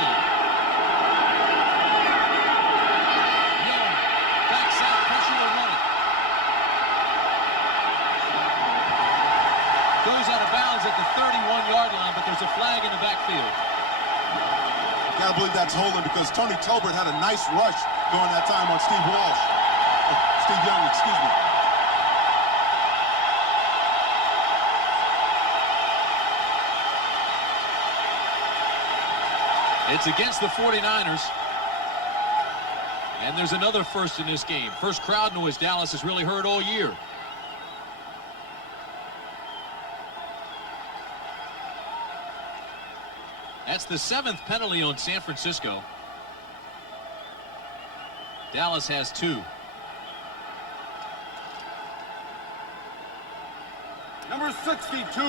Young, backside pressure to run it. Goes out of bounds at the 31-yard line, but there's a flag in the backfield. Gotta believe that's holding because Tony Tolbert had a nice rush during that time on Steve Walsh. Steve Young, excuse me. It's against the 49ers. And there's another first in this game. First crowd noise Dallas has really heard all year. That's the 7th penalty on San Francisco. Dallas has 2. Number 62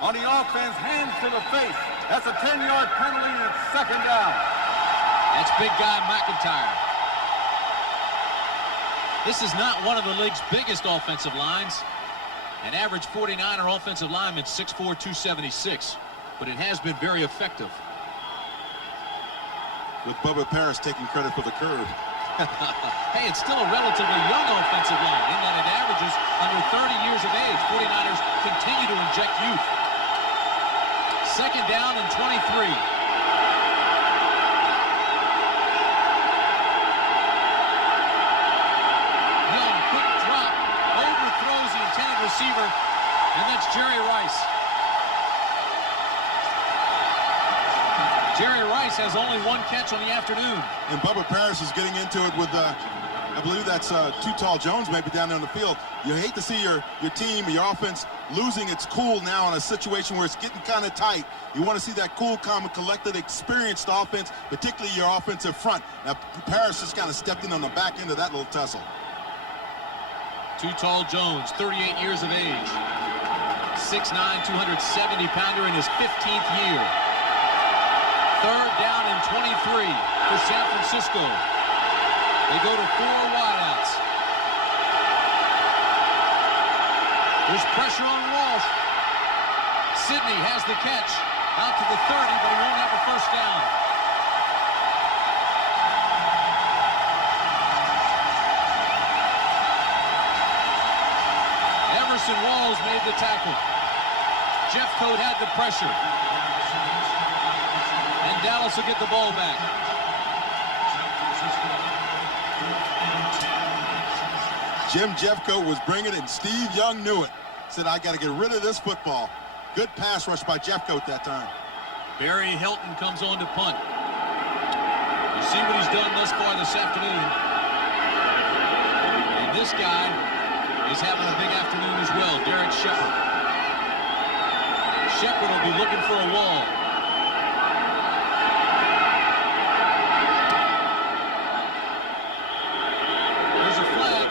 on the offense, hands to the face. That's a 10-yard penalty and it's 2nd down. That's big guy McIntyre. This is not one of the league's biggest offensive lines. An average 49er offensive lineman, 6'4", 276. But it has been very effective. With Bubba Paris taking credit for the curve. Hey, it's still a relatively young offensive line in that it averages under 30 years of age. 49ers continue to inject youth. 2nd down and 23. Young, quick drop, overthrows the intended receiver, and that's Jerry Rice. Jerry Rice has only 1 catch on the afternoon. And Bubba Paris is getting into it with, I believe that's Too Tall Jones maybe down there on the field. You hate to see your team, your offense losing its cool now in a situation where it's getting kind of tight. You want to see that cool, calm, and collected, experienced offense, particularly your offensive front. Now, Paris just kind of stepped in on the back end of that little tussle. Too Tall Jones, 38 years of age. 6'9", 270-pounder in his 15th year. 3rd down and 23 for San Francisco. They go to 4 wideouts. There's pressure on Walsh. Sidney has the catch out to the 30, but he won't have a first down. Emerson Walls made the tackle. Jeffcoat had the pressure. And Dallas will get the ball back. Jim Jeffcoat was bringing it, and Steve Young knew it. Said, I got to get rid of this football. Good pass rush by Jeffcoat that time. Barry Hilton comes on to punt. You see what he's done thus far this afternoon. And this guy is having a big afternoon as well, Derek Shepard. Shepard will be looking for a wall.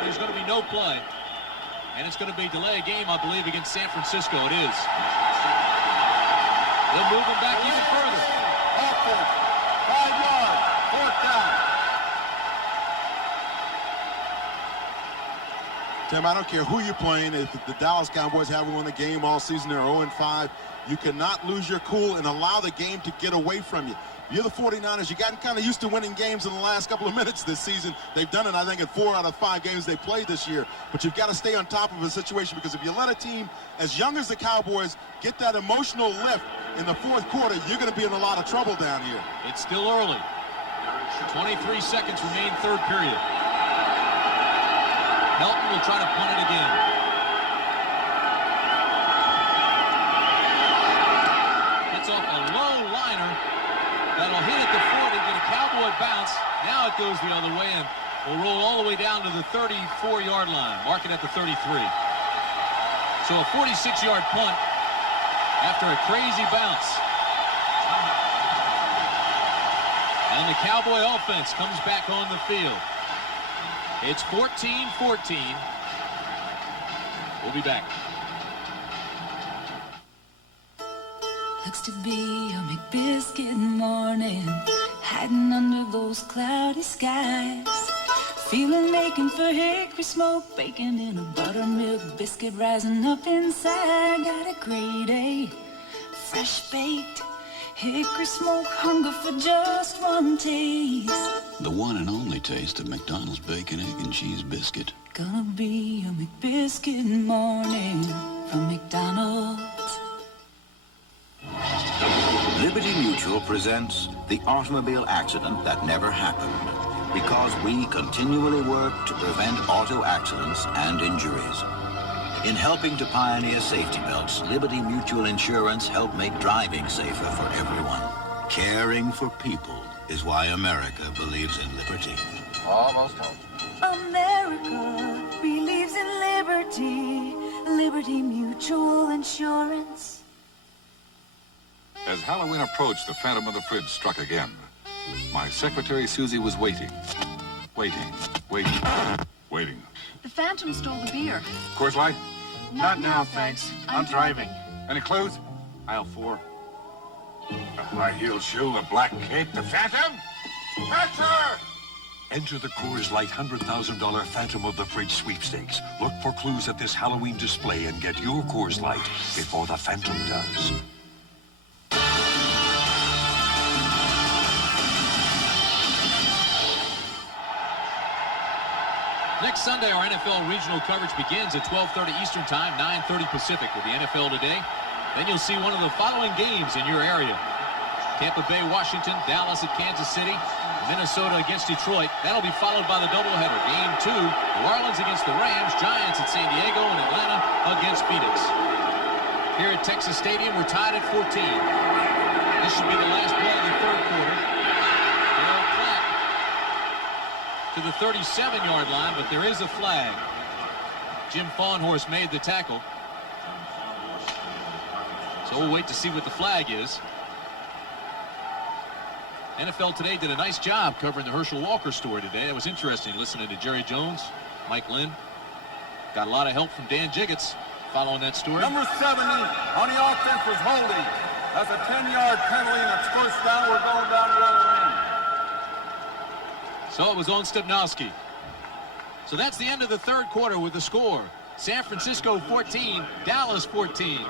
There's going to be no play, and it's going to be delay game, I believe, against San Francisco. It is. They'll move him back even further. 5 yards, 4th down. Tim, I don't care who you're playing. If the Dallas Cowboys haven't won the game all season, they're 0-5. You cannot lose your cool and allow the game to get away from you. You're the 49ers. You've gotten kind of used to winning games in the last couple of minutes this season. They've done it, I think, in 4 out of 5 games they played this year. But you've got to stay on top of a situation, because if you let a team as young as the Cowboys get that emotional lift in the fourth quarter, you're going to be in a lot of trouble down here. It's still early. 23 seconds remain, third period. Helton will try to punt it again. Gets off a low liner. That'll hit at the 40, get a Cowboy bounce. Now it goes the other way and will roll all the way down to the 34-yard line. Mark it at the 33. So a 46-yard punt after a crazy bounce. And the Cowboy offense comes back on the field. It's 14-14. We'll be back. Looks to be a McBiscuit morning, hiding under those cloudy skies. Feeling aching for hickory smoke, bacon in a buttermilk biscuit rising up inside. Got a great day, fresh baked. Hickory smoke, hunger for just one taste. The one and only taste of McDonald's bacon, egg, and cheese biscuit. Gonna be a McBiscuit morning from McDonald's. Liberty Mutual presents the automobile accident that never happened, because we continually work to prevent auto accidents and injuries. In helping to pioneer safety belts, Liberty Mutual Insurance helped make driving safer for everyone. Caring for people is why America believes in liberty. Almost home. America believes in liberty. Liberty Mutual Insurance. As Halloween approached, the Phantom of the Fridge struck again. My secretary, Susie, was waiting. Waiting. The Phantom stole the beer. Coors Light? Not now, thanks. I'm driving. Any clues? Aisle 4. A high-heeled shoe, a black cape, the Phantom? Catcher! Enter the Coors Light $100,000 Phantom of the Fridge sweepstakes. Look for clues at this Halloween display and get your Coors Light before the Phantom does. Next Sunday, our NFL regional coverage begins at 12:30 Eastern Time, 9:30 Pacific with the NFL Today. Then you'll see one of the following games in your area. Tampa Bay, Washington, Dallas at Kansas City, Minnesota against Detroit. That'll be followed by the doubleheader. Game 2, New Orleans against the Rams, Giants at San Diego, and Atlanta against Phoenix. Here at Texas Stadium, we're tied at 14. This should be the last play of the third quarter. To the 37-yard line, but there is a flag. Jim Fawnhorse made the tackle. So we'll wait to see what the flag is. NFL Today did a nice job covering the Herschel Walker story today. That was interesting, listening to Jerry Jones, Mike Lynn. Got a lot of help from Dan Jiggets following that story. Number 70 on the offense was holding. That's a 10-yard penalty, and it's first down. We're going down the other end. So it was on Stepnowski. So that's the end of the third quarter with the score. San Francisco 14, Dallas 14.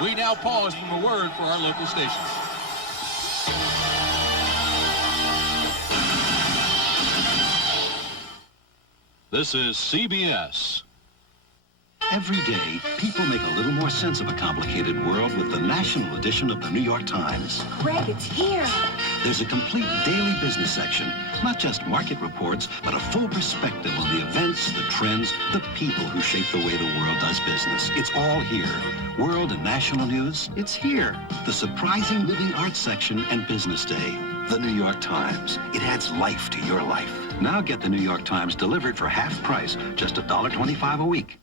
We now pause from a word for our local stations. This is CBS. Every day, people make a little more sense of a complicated world with the national edition of the New York Times. Greg, it's here. There's a complete daily business section, not just market reports, but a full perspective on the events, the trends, the people who shape the way the world does business. It's all here. World and national news, it's here. The surprising living arts section and business day. The New York Times. It adds life to your life. Now get the New York Times delivered for half price, just $1.25 a week.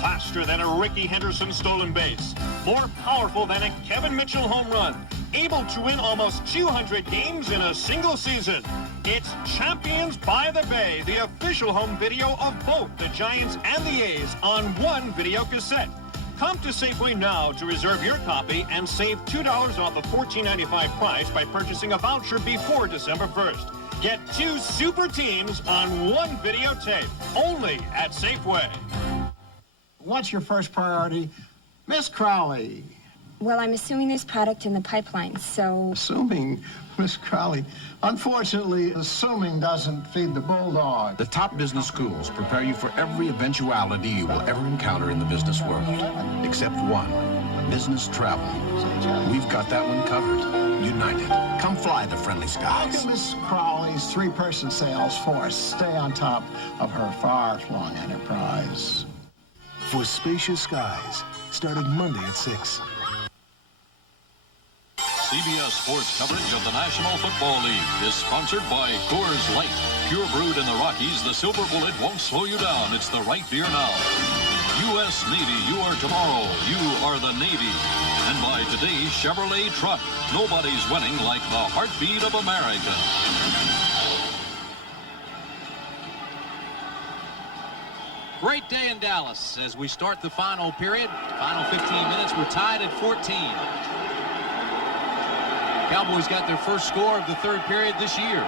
Faster than a Ricky Henderson stolen base. More powerful than a Kevin Mitchell home run. Able to win almost 200 games in a single season. It's Champions by the Bay, the official home video of both the Giants and the A's on one video cassette. Come to Safeway now to reserve your copy and save $2 off the $14.95 price by purchasing a voucher before December 1st. Get 2 super teams on 1 videotape, only at Safeway. What's your first priority? Miss Crowley. Well, I'm assuming there's product in the pipeline, so... Assuming, Miss Crowley. Unfortunately, assuming doesn't feed the bulldog. The top business schools prepare you for every eventuality you will ever encounter in the business world. Except one, business travel. We've got that one covered. United. Come fly the friendly How skies. can Miss Crowley's 3-person sales force stay on top of her far-flung enterprise? For Spacious Skies, starting Monday at 6. CBS Sports coverage of the National Football League is sponsored by Coors Light. Pure brewed in the Rockies, the Silver Bullet won't slow you down. It's the right beer now. U.S. Navy, you are tomorrow. You are the Navy. And by today's Chevrolet truck, nobody's winning like the heartbeat of America. Great day in Dallas as we start the final period. Final 15 minutes, we're tied at 14. Cowboys got their first score of the third period this year.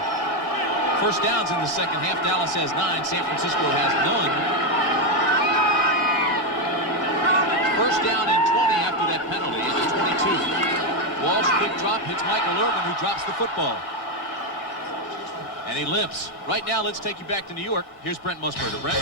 First downs in the second half. Dallas has 9. San Francisco has none. First down and 20 after that penalty. It's 22. Walsh, quick drop, hits Michael Irvin, who drops the football. And he limps. Right now, let's take you back to New York. Here's Brent Musburger. Brent?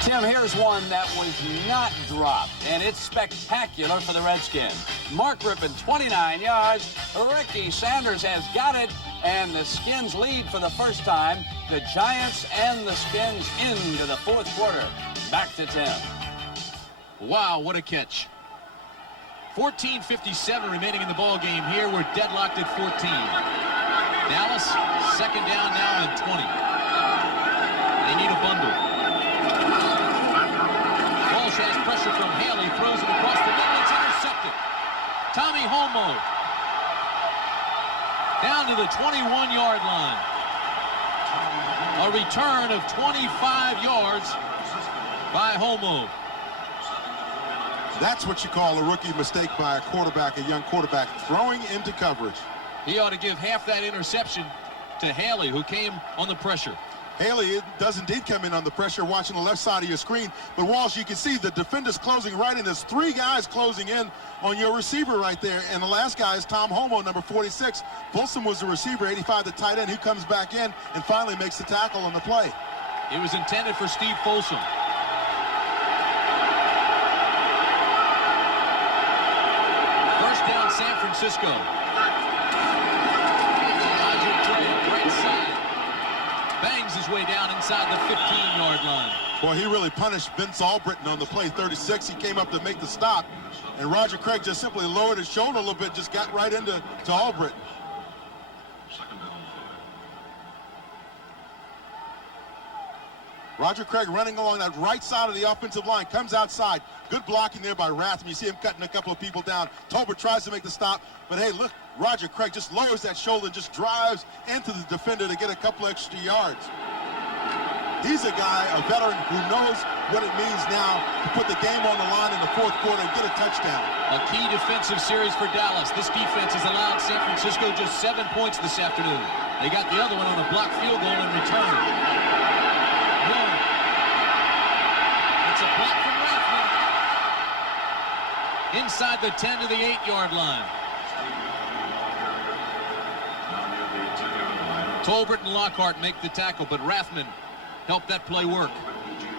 Tim, here's one that was not dropped, and it's spectacular for the Redskins. Mark Rippon, 29 yards. Ricky Sanders has got it, and the Skins lead for the first time. The Giants and the Skins into the fourth quarter. Back to Tim. Wow, what a catch. 14:57 remaining in the ball game here. We're deadlocked at 14. Dallas, second down now and 20. They need a bundle. Walsh has pressure from Haley, throws it across the middle. It's intercepted. Tommy Homo down to the 21-yard line. A return of 25 yards by Homo. That's what you call a rookie mistake by a quarterback, a young quarterback, throwing into coverage. He ought to give half that interception to Haley, who came on the pressure. Haley does indeed come in on the pressure, watching the left side of your screen. But Walsh, you can see the defender's closing right in. There's 3 guys closing in on your receiver right there. And the last guy is Tom Homo, number 46. Folsom was the receiver, 85, the tight end, who comes back in and finally makes the tackle on the play. It was intended for Steve Folsom. First down, San Francisco. Right side. Bangs his way down inside the 15-yard line. Boy, he really punished Vince Albritton on the play. 36, he came up to make the stop. And Roger Craig just simply lowered his shoulder a little bit, just got right into Albritton. Roger Craig running along that right side of the offensive line, comes outside. Good blocking there by Rathman. You see him cutting a couple of people down. Tolbert tries to make the stop, but hey, look, Roger Craig just lowers that shoulder, just drives into the defender to get a couple extra yards. He's a guy, a veteran, who knows what it means now to put the game on the line in the fourth quarter and get a touchdown. A key defensive series for Dallas. This defense has allowed San Francisco just 7 points this afternoon. They got the other one on a blocked field goal in return. It's a block from Rathman. Inside the 10 to the 8-yard line. Tolbert and Lockhart make the tackle, but Rathman helped that play work.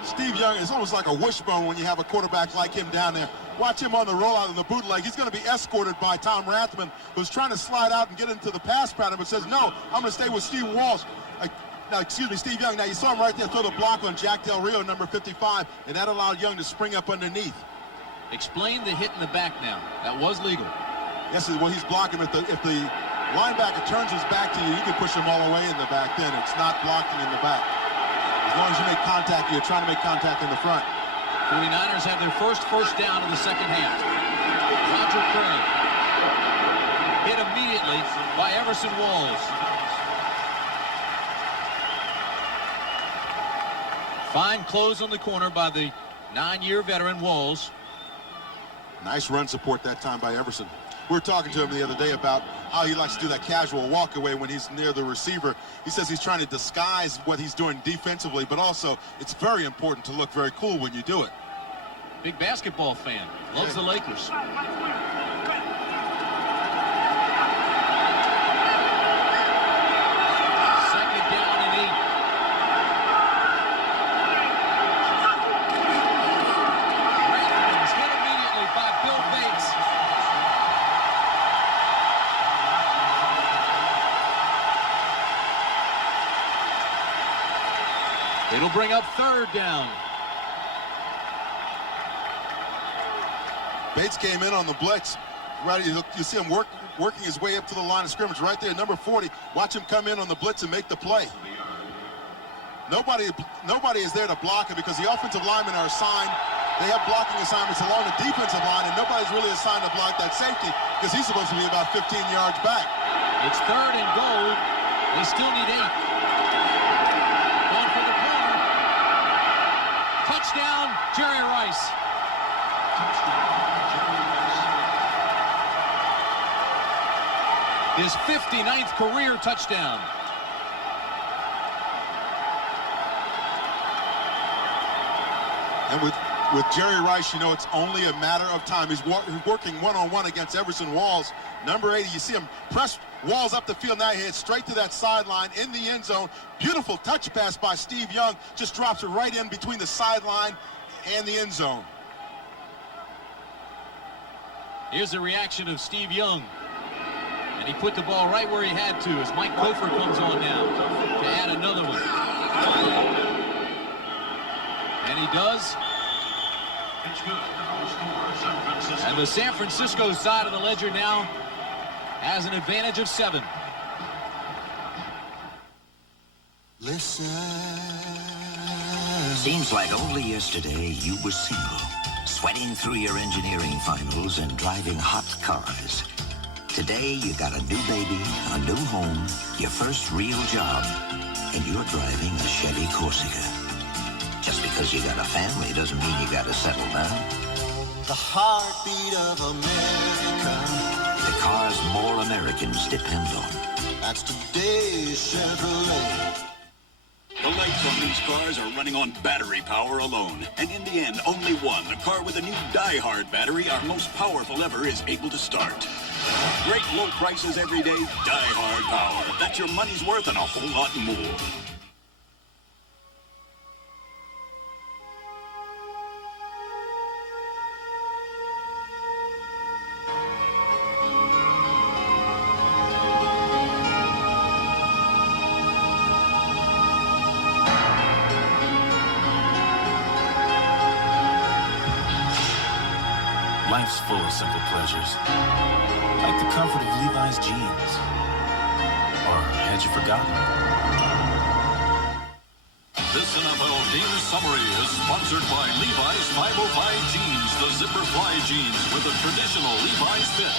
Steve Young is almost like a wishbone when you have a quarterback like him down there. Watch him on the rollout of the bootleg. He's going to be escorted by Tom Rathman, who's trying to slide out and get into the pass pattern, but says, no, I'm going to stay with Steve Walsh. Steve Young. Now, you saw him right there throw the block on Jack Del Rio, number 55, and that allowed Young to spring up underneath. Explain the hit in the back now. That was legal. Yes, well, he's blocking. If the linebacker turns his back to you, you can push him all the way in the back then. It's not blocking in the back. As long as you make contact, you're trying to make contact in the front. 49ers have their first down of the second half. Roger Craig hit immediately by Everson Walls. Fine close on the corner by the 9-year veteran Walls. Nice run support that time by Everson. We were talking to him the other day about how he likes to do that casual walk away when he's near the receiver. He says he's trying to disguise what he's doing defensively, but also it's very important to look very cool when you do it. Big basketball fan. Loves the Lakers. It'll bring up third down. Bates came in on the blitz. Right, you see him working his way up to the line of scrimmage right there, number 40. Watch him come in on the blitz and make the play. Nobody is there to block it because the offensive linemen are assigned. They have blocking assignments along the defensive line, and nobody's really assigned to block that safety because he's supposed to be about 15 yards back. It's third and goal. They still need 8. Touchdown, Jerry Rice. His 59th career touchdown. And with Jerry Rice, you know, it's only a matter of time. He's working one-on-one against Everson Walls. Number 80, you see him press Walls up the field. Now he heads straight to that sideline in the end zone. Beautiful touch pass by Steve Young. Just drops it right in between the sideline and the end zone. Here's the reaction of Steve Young. And he put the ball right where he had to as Mike Kofer comes on now to add another one. And he does. And the San Francisco side of the ledger now has an advantage of 7. Listen. Seems like only yesterday you were single, sweating through your engineering finals and driving hot cars. Today you got a new baby, a new home, your first real job, and you're driving a Chevy Corsica. Just because you got a family doesn't mean you got to settle down. The heartbeat of America. The cars more Americans depend on. That's today's Chevrolet. The lights on these cars are running on battery power alone. And in the end, only one, a car with a new Die-Hard battery, our most powerful ever, is able to start. Great low prices every day, Die-Hard power. That's your money's worth and a whole lot more. Life's full of simple pleasures, like the comfort of Levi's jeans. Or had you forgotten? This NFL game summary is sponsored by Levi's 505 jeans, the zipper fly jeans with a traditional Levi's fit.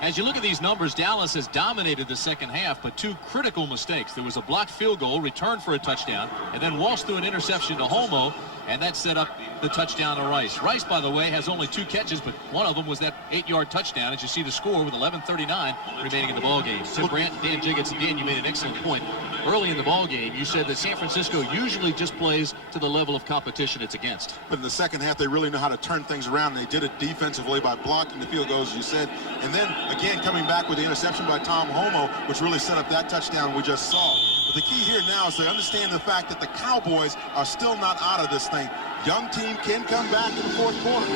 As you look at these numbers, Dallas has dominated the second half, but 2 critical mistakes. There was a blocked field goal, returned for a touchdown, and then Walsh threw an interception to Homo, and that set up the touchdown to Rice. Rice, by the way, has only 2 catches, but one of them was that 8-yard touchdown. As you see the score with 11:39 remaining in the ballgame. Tim Brandt, Dan Jiggets, and Dan, you made an excellent point. Early in the ballgame, you said that San Francisco usually just plays to the level of competition it's against. But in the second half, they really know how to turn things around. They did it defensively by blocking the field goals, as you said. And then, again, coming back with the interception by Tom Homo, which really set up that touchdown we just saw. But the key here now is to understand the fact that the Cowboys are still not out of this thing. Young team can come back in the fourth quarter.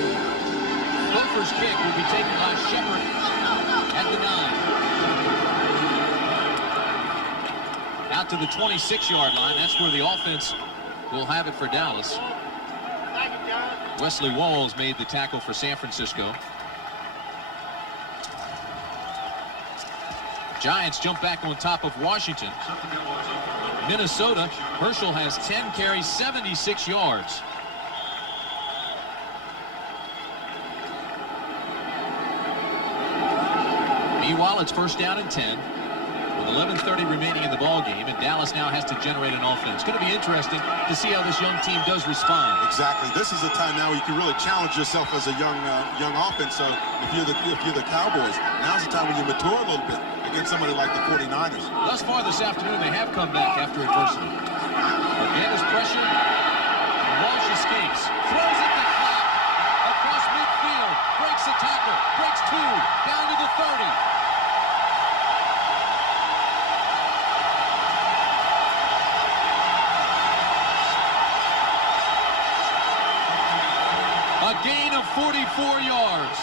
Lofer's kick will be taken by Shepard at the 9. Out to the 26-yard line. That's where the offense will have it for Dallas. Wesley Walls made the tackle for San Francisco. Giants jump back on top of Washington. Minnesota, Herschel has 10 carries, 76 yards. Meanwhile, it's first down and 10. with 11:30 remaining in the ball game, and Dallas now has to generate an offense. It's going to be interesting to see how this young team does respond. Exactly. This is the time now where you can really challenge yourself as a young offense. So if you're the Cowboys, now's the time when you mature a little bit against somebody like the 49ers. Thus far this afternoon, they have come back after adversity. Again, is pressure. Walsh escapes, throws it to Clark across midfield, breaks a tackle, breaks two, down to the 30. A gain of 44 yards.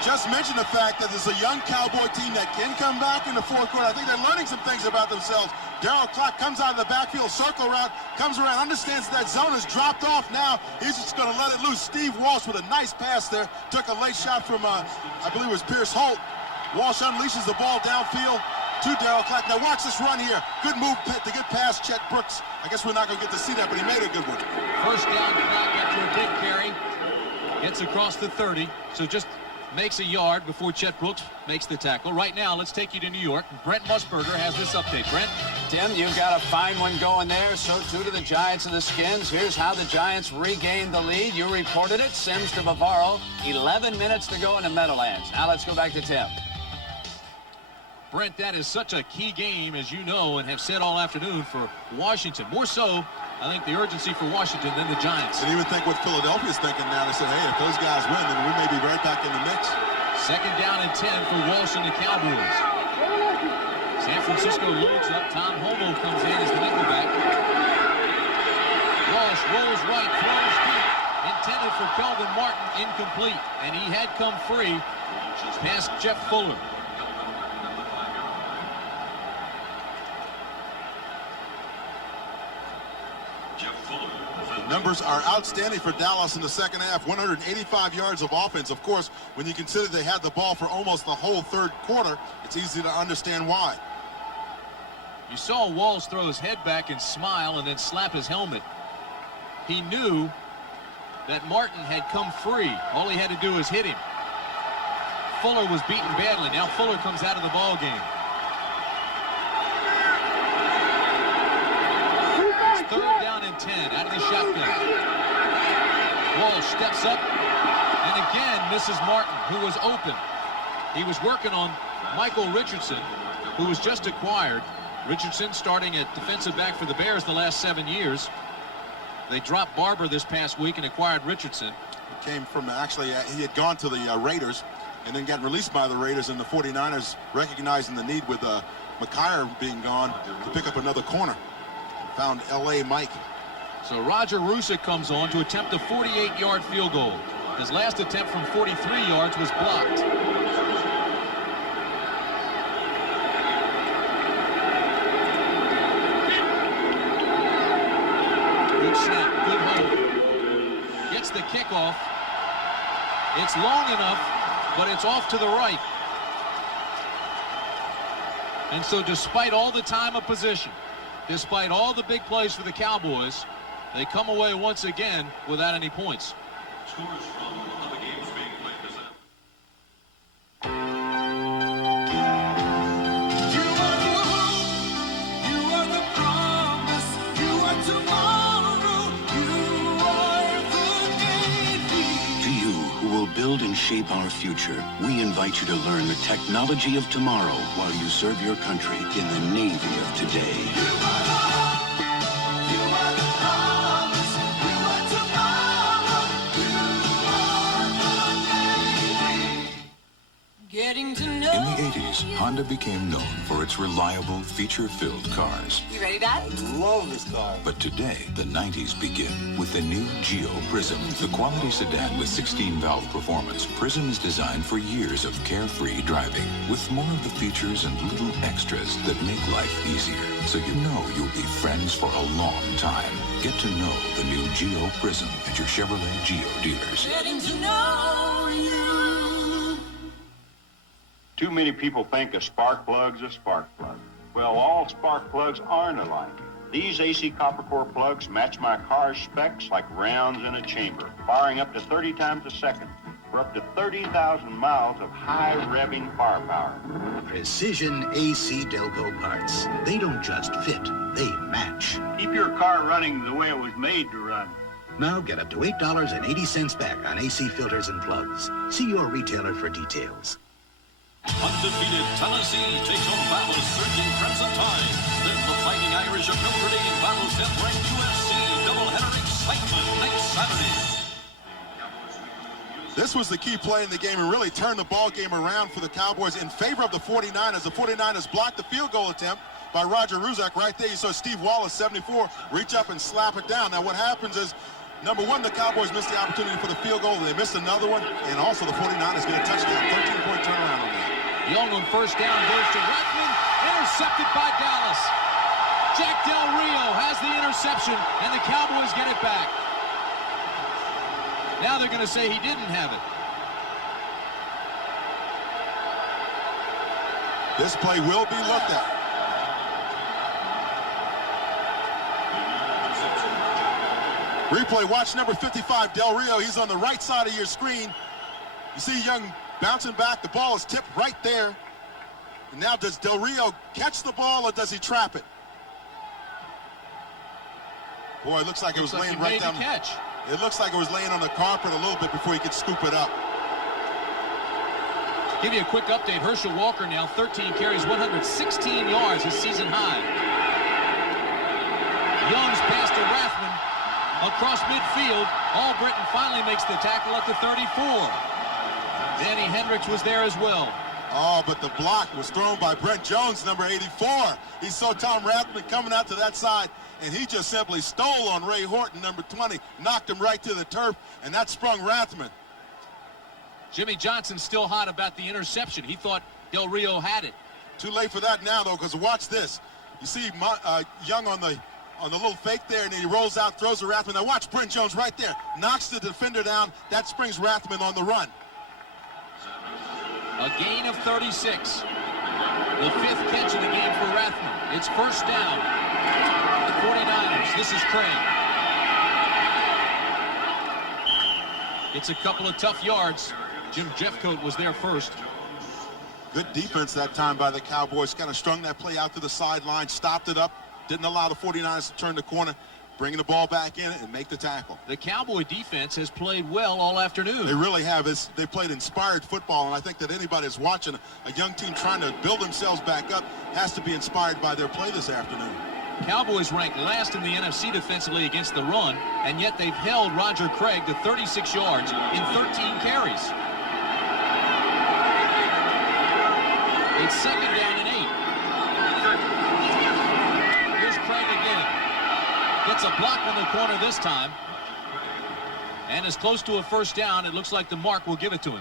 Just mention the fact that there's a young Cowboy team that can come back in the fourth quarter. I think they're learning some things about themselves. Darryl Clark comes out of the backfield, circle around, comes around, understands that zone is dropped off now. He's just going to let it loose. Steve Walsh with a nice pass there. Took a late shot from, I believe it was Pierce Holt. Walsh unleashes the ball downfield to Darryl Clark. Now watch this run here. Good move to get past Chet Brooks. I guess we're not going to get to see that, but he made a good one. First down, Clark after a big carry. Gets across the 30, so just makes a yard before Chet Brooks makes the tackle. Right now, let's take you to New York. Brent Musburger has this update. Brent? Tim, you've got a fine one going there. So too do the Giants and the Skins. Here's how the Giants regained the lead. You reported it. Sims to Bavaro. 11 minutes to go in the Meadowlands. Now let's go back to Tim. Brent, that is such a key game, as you know, and have said all afternoon for Washington. More so, I think, the urgency for Washington than the Giants. And even think what Philadelphia's thinking now. They said, hey, if those guys win, then we may be right back in the mix. Second down and 10 for Walsh and the Cowboys. San Francisco loads up. Tom Homo comes in as the nickelback. Walsh rolls right, throws deep. Intended for Kelvin Martin, incomplete. And he had come free past Jeff Fuller. The numbers are outstanding for Dallas in the second half. 185 yards of offense. Of course, when you consider they had the ball for almost the whole third quarter, it's easy to understand why. You saw Walsh throw his head back and smile and then slap his helmet. He knew that Martin had come free. All he had to do was hit him. Fuller was beaten badly. Now Fuller comes out of the ball game. Third down and 10 out of the shotgun. Walsh steps up and again misses Martin, who was open. He was working on Michael Richardson, who was just acquired. Richardson starting at defensive back for the Bears the last 7 years. They dropped Barber this past week and acquired Richardson. He came from, actually, he had gone to the Raiders and then got released by the Raiders, and the 49ers recognizing the need with McKyer being gone to pick up another corner. Found L.A. Mike. So Roger Rusick comes on to attempt a 48-yard field goal. His last attempt from 43 yards was blocked. Good snap, good hold. Gets the kickoff. It's long enough, but it's off to the right. And so despite all the time of possession, despite all the big plays for the Cowboys, they come away once again without any points. Scores from all the games being played this afternoon. Build and shape our future, we invite you to learn the technology of tomorrow while you serve your country in the Navy of today. Getting to know In the 80s, Honda became known for its reliable, feature-filled cars. You ready, Dad? I love this car. But today, the 90s begin with the new Geo Prism. The quality sedan with 16-valve performance, Prism is designed for years of carefree driving, with more of the features and little extras that make life easier. So you know you'll be friends for a long time. Get to know the new Geo Prism at your Chevrolet Geo dealers. Getting to know you. Too many people think a spark plug's a spark plug. Well, all spark plugs aren't alike. These AC copper core plugs match my car's specs like rounds in a chamber, firing up to 30 times a second. for up to 30,000 miles of high-revving firepower. Precision AC Delco parts. They don't just fit, they match. Keep your car running the way it was made to run. Now get up to $8.80 back on AC filters and plugs. See your retailer for details. Undefeated Tennessee takes on Battle's surging Crimson Tide. Then the Fighting Irish of Notre Dame battles 10th-ranked USC. Doubleheader excitement next Saturday. This was the key play in the game and really turned the ball game around for the Cowboys in favor of the 49ers. The 49ers blocked the field goal attempt by Roger Ruzak right there. You saw Steve Wallace, 74, reach up and slap it down. Now what happens is, number one, the Cowboys missed the opportunity for the field goal. They missed another one, and also the 49ers get a touchdown. 13-point turnaround on that. Young on first down goes to Rathman, intercepted by Dallas. Jack Del Rio has the interception, and the Cowboys get it back. Now they're going to say he didn't have it. This play will be looked at. Replay, watch number 55, Del Rio. He's on the right side of your screen. You see Young bouncing back. The ball is tipped right there. And now does Del Rio catch the ball or does he trap it? Boy, it looks like it was laying right down. Catch. It looks like it was laying on the carpet a little bit before he could scoop it up. Give you a quick update. Herschel Walker now 13 carries, 116 yards, his season high. Young's pass to Rathman across midfield. Albritton finally makes the tackle at the 34. Danny Hendricks was there as well. Oh, but the block was thrown by Brent Jones, number 84. He saw Tom Rathman coming out to that side, and he just simply stole on Ray Horton, number 20, knocked him right to the turf, and that sprung Rathman. Jimmy Johnson's still hot about the interception. He thought Del Rio had it. Too late for that now, though, because watch this. You see Young on the little fake there, and he rolls out, throws to Rathman. Now watch Brent Jones right there. Knocks the defender down. That springs Rathman on the run. A gain of 36. The 5th catch of the game for Rathman. It's first down. The 49ers. This is Craig. It's a couple of tough yards. Jim Jeffcoat was there first. Good defense that time by the Cowboys. Kind of strung that play out to the sideline, stopped it up, didn't allow the 49ers to turn the corner, bringing the ball back in and make the tackle. The Cowboy defense has played well all afternoon. They really have. They played inspired football, and I think that anybody that's watching a young team trying to build themselves back up has to be inspired by their play this afternoon. Cowboys ranked last in the NFC defensively against the run, and yet they've held Roger Craig to 36 yards in 13 carries. It's second down and 8. Here's Craig again. Gets a block on the corner this time. And is close to a first down. It looks like the mark will give it to him.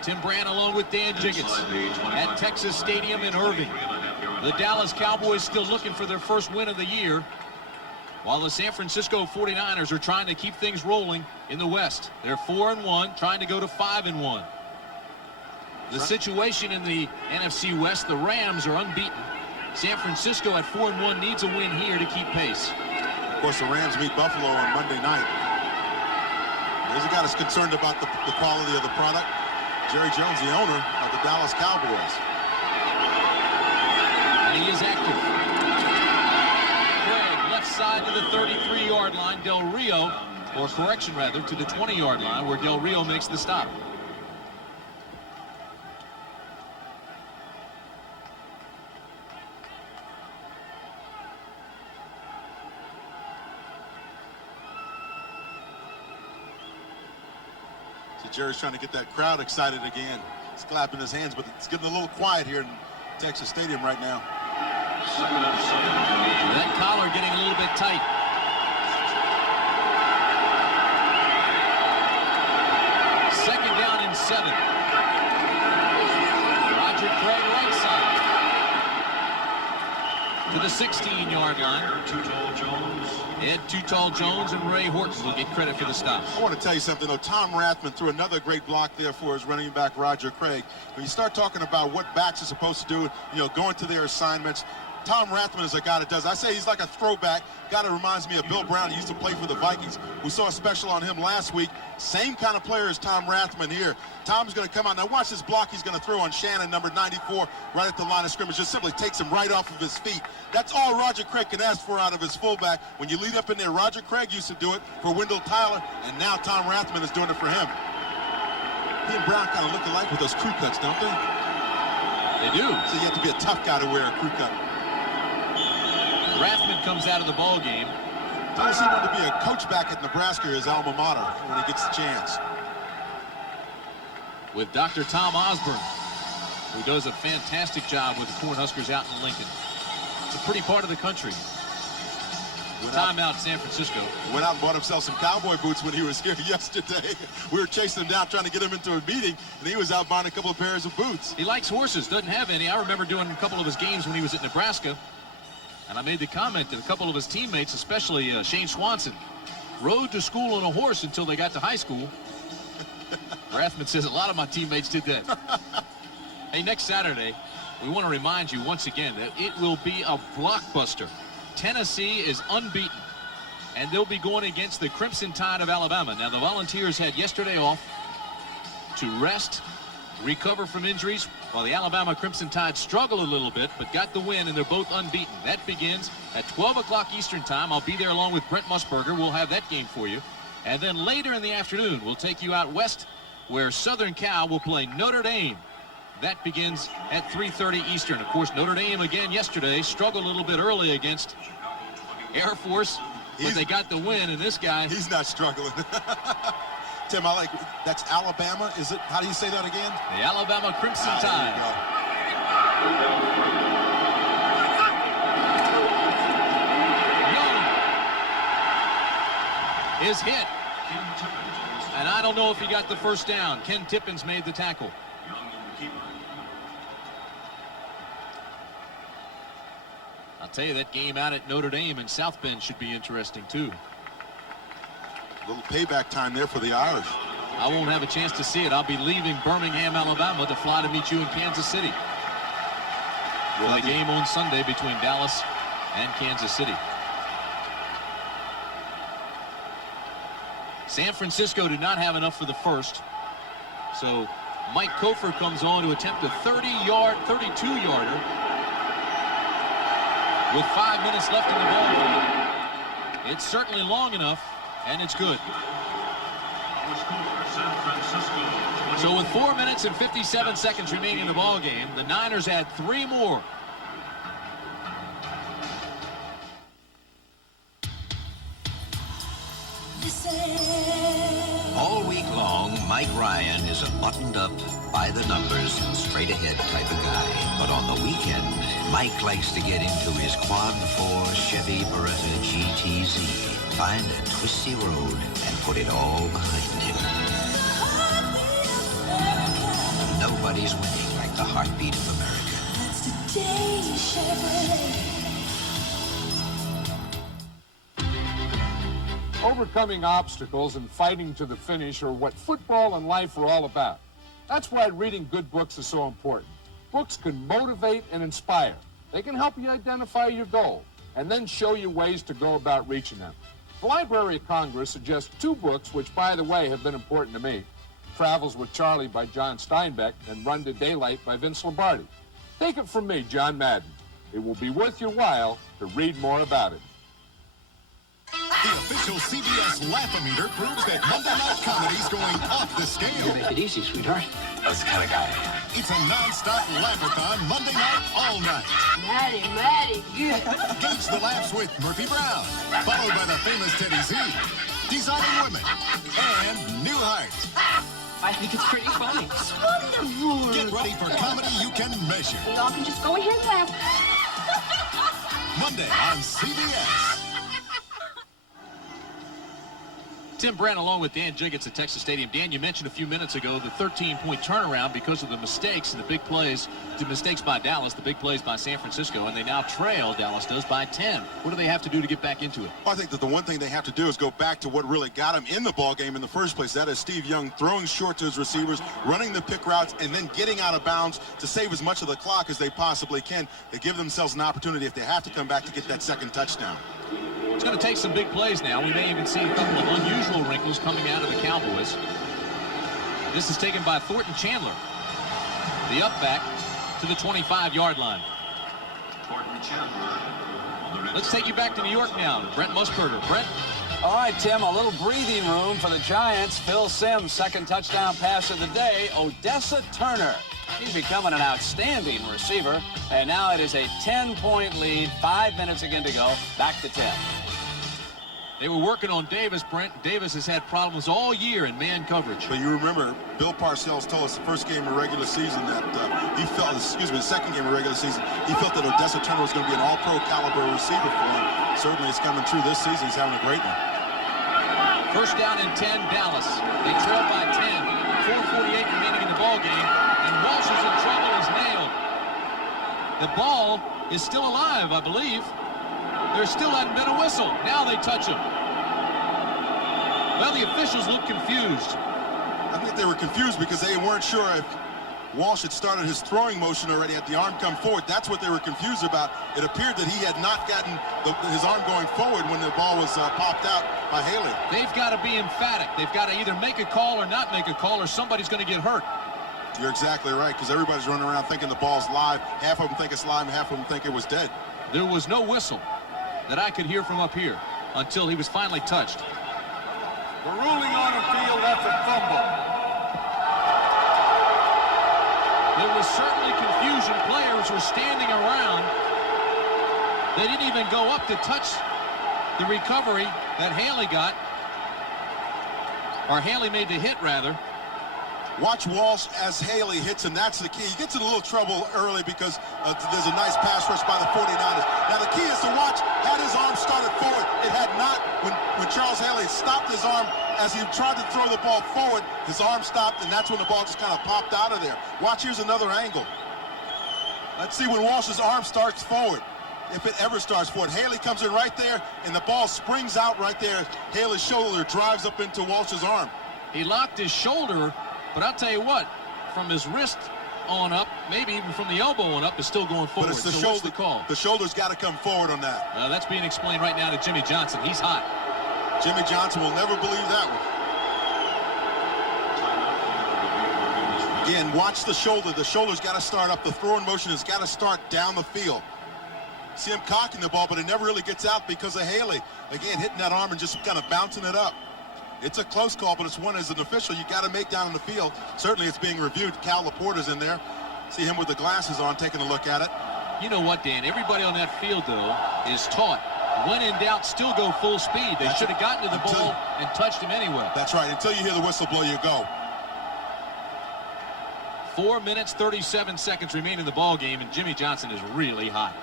Tim Brand along with Dan Jiggets at Texas Stadium in Irving. The Dallas Cowboys still looking for their first win of the year, while the San Francisco 49ers are trying to keep things rolling in the West. They're 4-1, trying to go to 5-1. The situation in the NFC West, the Rams are unbeaten. San Francisco at 4-1 needs a win here to keep pace. Of course, the Rams meet Buffalo on Monday night. There's a guy that's concerned about the quality of the product. Jerry Jones, the owner of the Dallas Cowboys. And he is active. Craig, left side to the 33-yard line. Del Rio, or correction rather, to the 20-yard line where Del Rio makes the stop. Jerry's trying to get that crowd excited again. He's clapping his hands, but it's getting a little quiet here in Texas Stadium right now. That collar getting a little bit tight. Second down and 7. Roger Craig right side to the 16-yard line. Ed Too Tall Jones and Ray Horton will get credit for the stop. I want to tell you something, though. Tom Rathman threw another great block there for his running back, Roger Craig. When you start talking about what backs are supposed to do, going to their assignments, Tom Rathman is a guy that does. I say he's like a throwback. Guy that reminds me of Bill Brown. He used to play for the Vikings. We saw a special on him last week. Same kind of player as Tom Rathman here. Tom's going to come out. Now watch this block he's going to throw on Shannon, number 94, right at the line of scrimmage. Just simply takes him right off of his feet. That's all Roger Craig can ask for out of his fullback. When you lead up in there, Roger Craig used to do it for Wendell Tyler, and now Tom Rathman is doing it for him. He and Brown kind of look alike with those crew cuts, don't they? They do. So you have to be a tough guy to wear a crew cut. Rathman comes out of the ball game. Tells he wanted to be a coach back at Nebraska, his alma mater, when he gets the chance. With Dr. Tom Osborne, who does a fantastic job with the Cornhuskers out in Lincoln. It's a pretty part of the country. Timeout, San Francisco. Went out and bought himself some cowboy boots when he was here yesterday. We were chasing him down, trying to get him into a meeting, and he was out buying a couple of pairs of boots. He likes horses, doesn't have any. I remember doing a couple of his games when he was at Nebraska, and I made the comment that a couple of his teammates, especially Shane Swanson, rode to school on a horse until they got to high school. Rathman says a lot of my teammates did that. Hey, next Saturday, we want to remind you once again that it will be a blockbuster. Tennessee is unbeaten, and they'll be going against the Crimson Tide of Alabama. Now, the Volunteers had yesterday off to rest, recover from injuries, while the Alabama Crimson Tide struggled a little bit, but got the win, and they're both unbeaten. That begins at 12 o'clock Eastern time. I'll be there along with Brent Musburger. We'll have that game for you. And then later in the afternoon, we'll take you out west, where Southern Cal will play Notre Dame. That begins at 3:30 Eastern. Of course, Notre Dame again yesterday struggled a little bit early against Air Force, but they got the win, and this guy... He's not struggling. Tim, I like... That's Alabama, is it? How do you say that again? The Alabama Crimson Tide. Young is hit. And I don't know if he got the first down. Ken Tippins made the tackle. I'll tell you, that game out at Notre Dame in South Bend should be interesting, too. A little payback time there for the Irish. I won't have a chance to see it. I'll be leaving Birmingham, Alabama to fly to meet you in Kansas City. For the game on Sunday between Dallas and Kansas City. San Francisco did not have enough for the first. So Mike Kofor comes on to attempt a 32-yarder. With 5 minutes left in the ball game. It's certainly long enough, and it's good. So with 4 minutes and 57 seconds remaining in the ball game, the Niners add 3 more. All week long, Mike Ryan is a buttoned-up, by-the-numbers, straight-ahead type of guy. But on the weekend, Mike likes to get into his Quad 4 Chevy Beretta GTZ, find a twisty road, and put it all behind him. Nobody's winning like the heartbeat of America. That's today's Chevrolet. Overcoming obstacles and fighting to the finish are what football and life are all about. That's why reading good books is so important. Books can motivate and inspire. They can help you identify your goal and then show you ways to go about reaching them. The Library of Congress suggests 2 books which, by the way, have been important to me. Travels with Charlie by John Steinbeck and Run to Daylight by Vince Lombardi. Take it from me, John Madden. It will be worth your while to read more about it. The official CBS Laugh-O-Meter proves that Monday Night Comedy's going off the scale. Make it easy, sweetheart. That's the kind of guy. It's a non-stop laugh-a-thon Monday night, all night. Mighty good. Gauge the laughs with Murphy Brown, followed by the famous Teddy Z, Designing Women, and New Heights. I think it's pretty funny. It's wonderful. Get ready for comedy you can measure. Y'all can just go ahead and laugh. Monday on CBS. Tim Brandt along with Dan Jiggets at Texas Stadium. Dan, you mentioned a few minutes ago the 13-point turnaround because of the mistakes and the big plays, the mistakes by Dallas, the big plays by San Francisco, and they now trail, Dallas does, by 10. What do they have to do to get back into it? Well, I think that the one thing they have to do is go back to what really got him in the ball game in the first place. That is Steve Young throwing short to his receivers, running the pick routes, and then getting out of bounds to save as much of the clock as they possibly can. They give themselves an opportunity, if they have to come back, to get that second touchdown. It's going to take some big plays now. We may even see a couple of unusual wrinkles coming out of the Cowboys. This is taken by Thornton Chandler. The up back to the 25-yard line. Let's take you back to New York now. Brent Musburger. Brent? All right, Tim, a little breathing room for the Giants. Phil Simms, second touchdown pass of the day. Odessa Turner. He's becoming an outstanding receiver. And now it is a 10-point lead. 5 minutes again to go. Back to 10. They were working on Davis, Brent. Davis has had problems all year in man coverage. But you remember, Bill Parcells told us the first game of regular season that he felt, the second game of regular season, he felt that Odessa Turner was going to be an all-pro caliber receiver for him. Certainly it's coming true this season. He's having a great one. First down and 10, Dallas. They trail by 10. 4:48 remaining in the ball game, and Walsh is in trouble. He's nailed. The ball is still alive, I believe. There still hadn't been a whistle. Now they touch him. Well, the officials look confused. I think they were confused because they weren't sure if Walsh had started his throwing motion already, had the arm come forward. That's what they were confused about. It appeared that he had not gotten his arm going forward when the ball was popped out by Haley. They've got to be emphatic. They've got to either make a call or not make a call, or somebody's going to get hurt. You're exactly right, because everybody's running around thinking the ball's live. Half of them think it's live, and half of them think it was dead. There was no whistle that I could hear from up here until he was finally touched. The ruling on the field, that's a fumble. There was certainly confusion. Players were standing around. They didn't even go up to touch the recovery that Haley got. Or Haley made the hit, rather. Watch Walsh as Haley hits him. That's the key. He gets in a little trouble early because there's a nice pass rush by the 49ers. Now, the key is to watch, had his arm started forward. It had not. When Charles Haley stopped his arm as he tried to throw the ball forward, his arm stopped, and that's when the ball just kind of popped out of there. Watch, here's another angle. Let's see when Walsh's arm starts forward, if it ever starts forward. Haley comes in right there, and the ball springs out right there. Haley's shoulder drives up into Walsh's arm. He locked his shoulder. But I'll tell you what, from his wrist on up, maybe even from the elbow on up, is still going forward. But it's the so shoulder. What's the call? The shoulder's got to come forward on that. That's being explained right now to Jimmy Johnson. He's hot. Jimmy Johnson will never believe that one. Again, watch the shoulder. The shoulder's got to start up. The throwing motion has got to start down the field. See him cocking the ball, but it never really gets out because of Haley. Again, hitting that arm and just kind of bouncing it up. It's a close call, but it's one as an official you got to make down in the field. Certainly it's being reviewed. Cal Laporta's in there. See him with the glasses on taking a look at it. You know what, Dan? Everybody on that field, though, is taught, when in doubt, still go full speed. They should have gotten to the ball and touched him anyway. That's right. Until you hear the whistle blow, you go. 4 minutes, 37 seconds remain in the ball game, and Jimmy Johnson is really hot.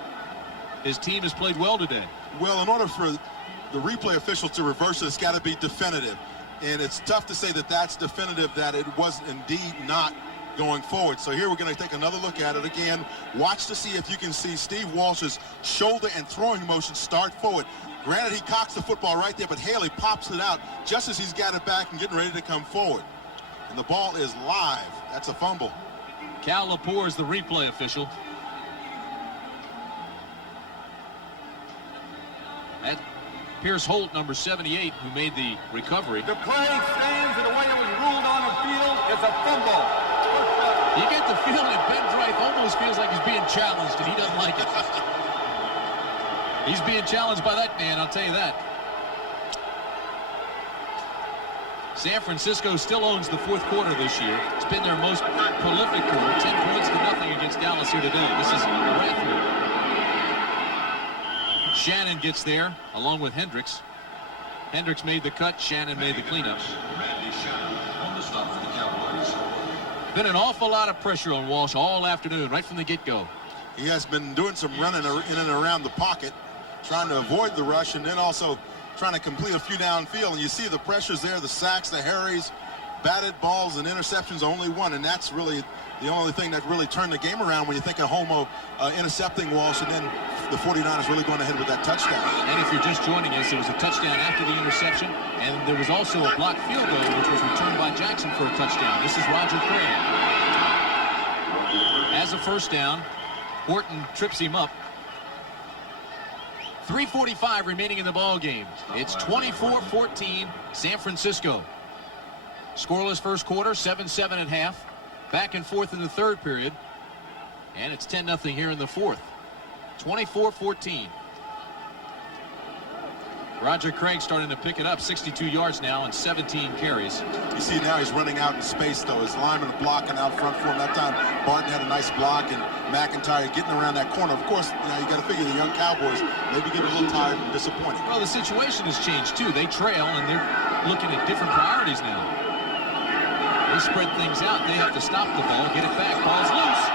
His team has played well today. Well, in order for the replay official to reverse it, it's got to be definitive. And it's tough to say that that's definitive, that it was indeed not going forward. So here we're going to take another look at it again. Watch to see if you can see Steve Walsh's shoulder and throwing motion start forward. Granted, he cocks the football right there, but Haley pops it out just as he's got it back and getting ready to come forward. And the ball is live. That's a fumble. Cal Lepore is the replay official. That Pierce Holt, number 78, who made the recovery. The play stands and the way it was ruled on the field is a fumble. You get the feeling that Ben Dreith almost feels like he's being challenged, and he doesn't like it. He's being challenged by that man, I'll tell you that. San Francisco still owns the fourth quarter this year. It's been their most prolific quarter, 10 points to nothing against Dallas here today. This is Rathmore. Shannon gets there, along with Hendricks. Hendricks made the cut, Shannon made the cleanup. Been an awful lot of pressure on Walsh all afternoon, right from the get-go. He has been doing some running in and around the pocket, trying to avoid the rush, and then also trying to complete a few downfield, and you see the pressures there, the sacks, the hurries, batted balls, and interceptions, only one, and that's really the only thing that really turned the game around when you think of Homo intercepting Walsh, and then the 49ers really going ahead with that touchdown. And if you're just joining us, it was a touchdown after the interception, and there was also a blocked field goal, which was returned by Jackson for a touchdown. This is Roger Craig. As a first down, Horton trips him up. 3:45 remaining in the ball game. It's 24-14 San Francisco. Scoreless first quarter, 7-7 at half. Back and forth in the third period. And it's 10-0 here in the fourth. 24-14. Roger Craig starting to pick it up. 62 yards now and 17 carries. You see now he's running out in space, though. His linemen are blocking out front for him. That time Barton had a nice block, and McIntyre getting around that corner. Of course, you got to figure the young Cowboys maybe get a little tired and disappointed. Well, the situation has changed, too. They trail, and they're looking at different priorities now. They spread things out. They have to stop the ball, get it back. Ball's loose.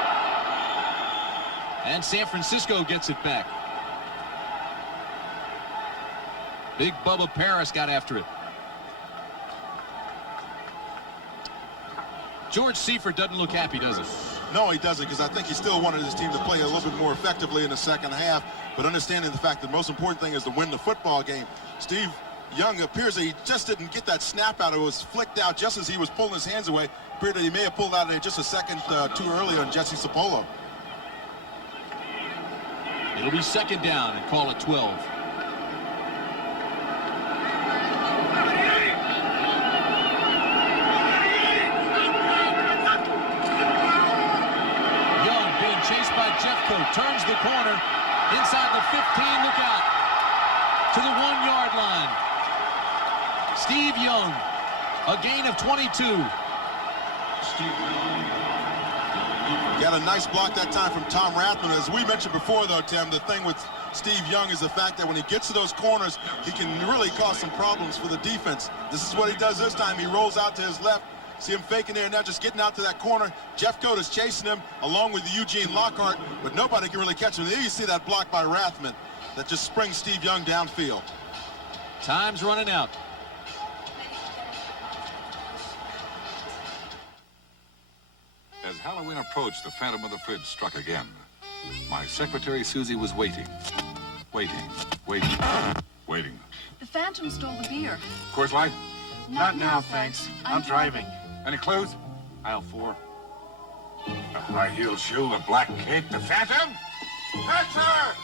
And San Francisco gets it back. Big Bubba Paris got after it. George Seifert doesn't look happy, does he? No, he doesn't, because I think he still wanted his team to play a little bit more effectively in the second half, but understanding the fact that the most important thing is to win the football game. Steve Young appears that he just didn't get that snap out. It was flicked out just as he was pulling his hands away. Appeared that he may have pulled out of it just a second too early on Jesse Sapolo. It'll be second down and call it 12. Jeffcoat turns the corner inside the 15. Look out to the 1-yard line. Steve Young, a gain of 22. Got a nice block that time from Tom Rathman. As we mentioned before, though, Tim, the thing with Steve Young is the fact that when he gets to those corners, he can really cause some problems for the defense. This is what he does this time. He rolls out to his left. See him faking there now, just getting out to that corner. Jeffcoat is chasing him along with Eugene Lockhart, but nobody can really catch him. There you see that block by Rathman that just springs Steve Young downfield. Time's running out. As Halloween approached, the Phantom of the Fridge struck again. My secretary Susie was waiting. Waiting. The Phantom stole the beer. Coors Light? Not now, thanks. I'm driving. Any clues? Aisle 4. A high-heeled shoe, a black cape, the Phantom? That's her!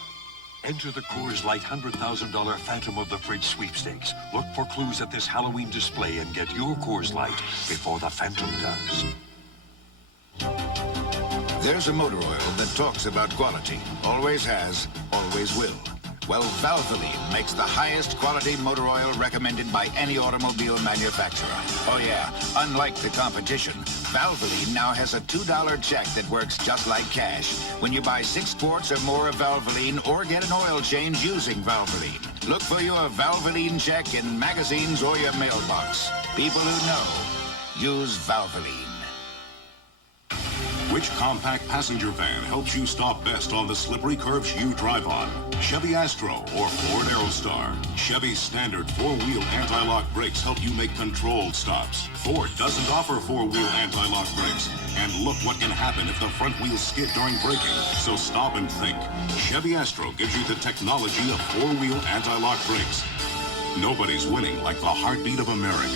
Enter the Coors Light $100,000 Phantom of the Fridge sweepstakes. Look for clues at this Halloween display and get your Coors Light before the Phantom does. There's a motor oil that talks about quality. Always has, always will. Well, Valvoline makes the highest quality motor oil recommended by any automobile manufacturer. Oh yeah, unlike the competition, Valvoline now has a $2 check that works just like cash when you buy 6 quarts or more of Valvoline or get an oil change using Valvoline. Look for your Valvoline check in magazines or your mailbox. People who know, use Valvoline. Which compact passenger van helps you stop best on the slippery curves you drive on? Chevy Astro or Ford Aerostar? Chevy's standard 4-wheel anti-lock brakes help you make controlled stops. Ford doesn't offer 4-wheel anti-lock brakes. And look what can happen if the front wheels skid during braking. So stop and think. Chevy Astro gives you the technology of 4-wheel anti-lock brakes. Nobody's winning like the heartbeat of America.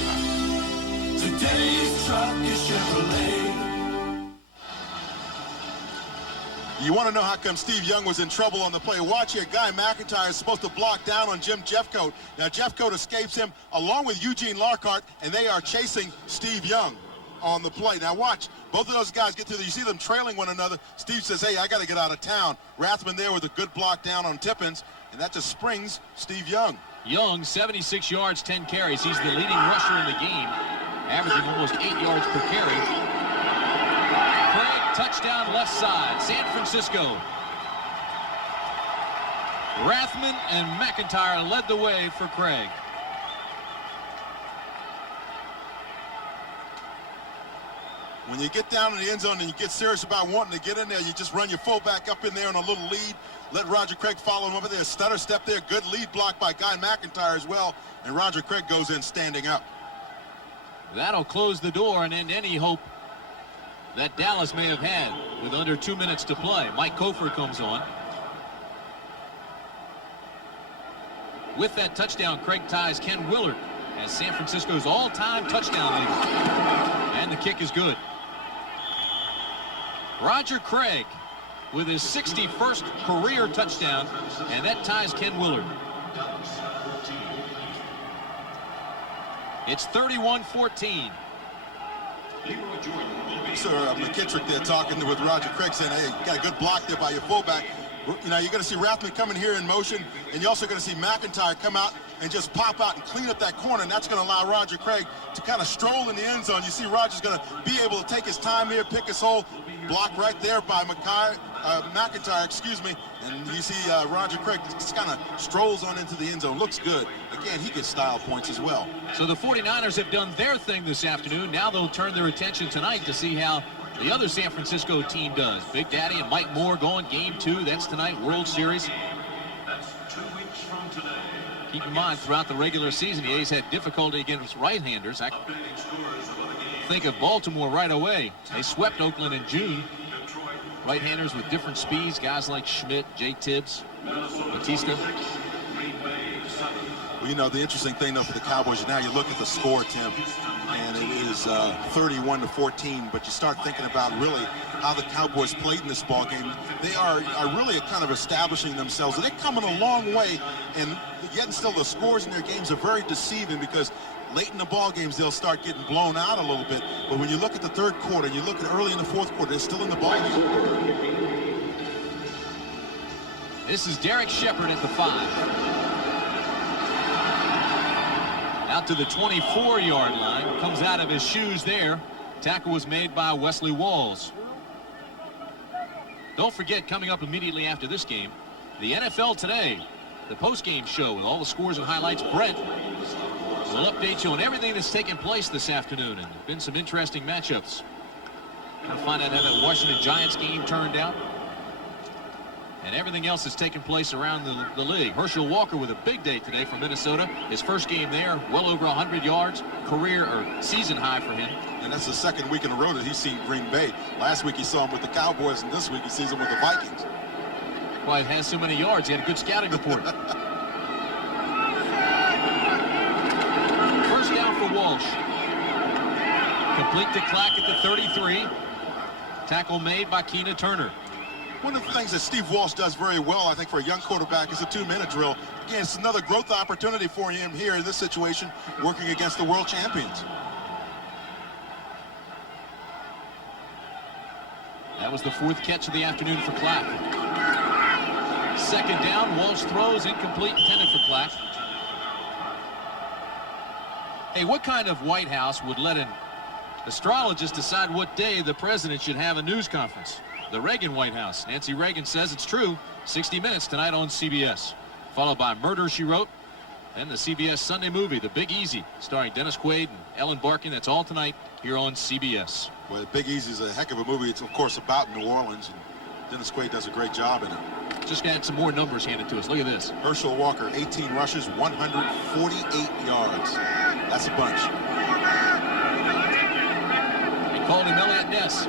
Today's truck is Chevrolet. You want to know how come Steve Young was in trouble on the play? Watch here. Guy McIntyre is supposed to block down on Jim Jeffcoat. Now, Jeffcoat escapes him along with Eugene Lockhart, and they are chasing Steve Young on the play. Now, watch. Both of those guys get through there. You see them trailing one another. Steve says, hey, I got to get out of town. Rathman there with a good block down on Tippins, and that just springs Steve Young. Young, 76 yards, 10 carries. He's the leading rusher in the game, averaging almost 8 yards per carry. Craig, touchdown left side, San Francisco. Rathman and McIntyre led the way for Craig. When you get down in the end zone and you get serious about wanting to get in there, you just run your fullback up in there on a little lead. Let Roger Craig follow him over there. Stutter step there. Good lead block by Guy McIntyre as well. And Roger Craig goes in standing up. That'll close the door and end any hope that Dallas may have had with under 2 minutes to play. Mike Kofor comes on. With that touchdown, Craig ties Ken Willard as San Francisco's all-time touchdown leader. And the kick is good. Roger Craig with his 61st career touchdown, and that ties Ken Willard. It's 31-14. Sir, McKittrick there talking with Roger Craig saying, hey, you got a good block there by your fullback. You know, you're going to see Rathman coming here in motion, and you're also going to see McIntyre come out and just pop out and clean up that corner, and that's going to allow Roger Craig to kind of stroll in the end zone. You see Roger's going to be able to take his time here, pick his hole, block right there by McIntyre, excuse me, and you see Roger Craig just kind of strolls on into the end zone. Looks good. Again, he gets style points as well. So the 49ers have done their thing this afternoon. Now they'll turn their attention tonight to see how the other San Francisco team does. Big Daddy and Mike Moore going game 2. That's tonight, World Series. Keep in mind, throughout the regular season, the A's had difficulty against right-handers. I think of Baltimore right away. They swept Oakland in June. Right-handers with different speeds, guys like Schmidt, Jay Tibbs, Batista. Well, you know, the interesting thing, though, for the Cowboys, now you look at the score, Tim, and it is 31-14, but you start thinking about really how the Cowboys played in this ball game. They are really kind of establishing themselves. They're coming a long way, and yet and still the scores in their games are very deceiving because late in the ball games they'll start getting blown out a little bit. But when you look at the third quarter, and you look at early in the fourth quarter, they're still in the ball game. This is Derek Shepard at the 5. Out to the 24-yard line. Comes out of his shoes there. Tackle was made by Wesley Walls. Don't forget, coming up immediately after this game, the NFL Today, the post-game show with all the scores and highlights. Brent will update you on everything that's taken place this afternoon, and there have been some interesting matchups. We'll find out how that Washington Giants game turned out and everything else that's taken place around the league. Herschel Walker with a big day today for Minnesota. His first game there, well over 100 yards, career or season high for him. And that's the second week in a row that he's seen Green Bay. Last week he saw him with the Cowboys, and this week he sees him with the Vikings. Well, he has so many yards. He had a good scouting report. First down for Walsh. Complete to Clack at the 33. Tackle made by Keena Turner. One of the things that Steve Walsh does very well, I think, for a young quarterback is a 2-minute drill. Again, it's another growth opportunity for him here in this situation, working against the world champions. That was the 4th catch of the afternoon for Clack. Second down, Walsh throws, incomplete, intended for Clack. Hey, what kind of White House would let an astrologist decide what day the president should have a news conference? The Reagan White House. Nancy Reagan says it's true. 60 Minutes tonight on CBS. Followed by Murder, She Wrote. And the CBS Sunday movie, The Big Easy, starring Dennis Quaid and Ellen Barkin. That's all tonight here on CBS. Well, Big Easy is a heck of a movie. It's, of course, about New Orleans. And Dennis Quaid does a great job in it. Just got some more numbers handed to us. Look at this. Herschel Walker, 18 rushes, 148 yards. That's a bunch. They called him Elliot Ness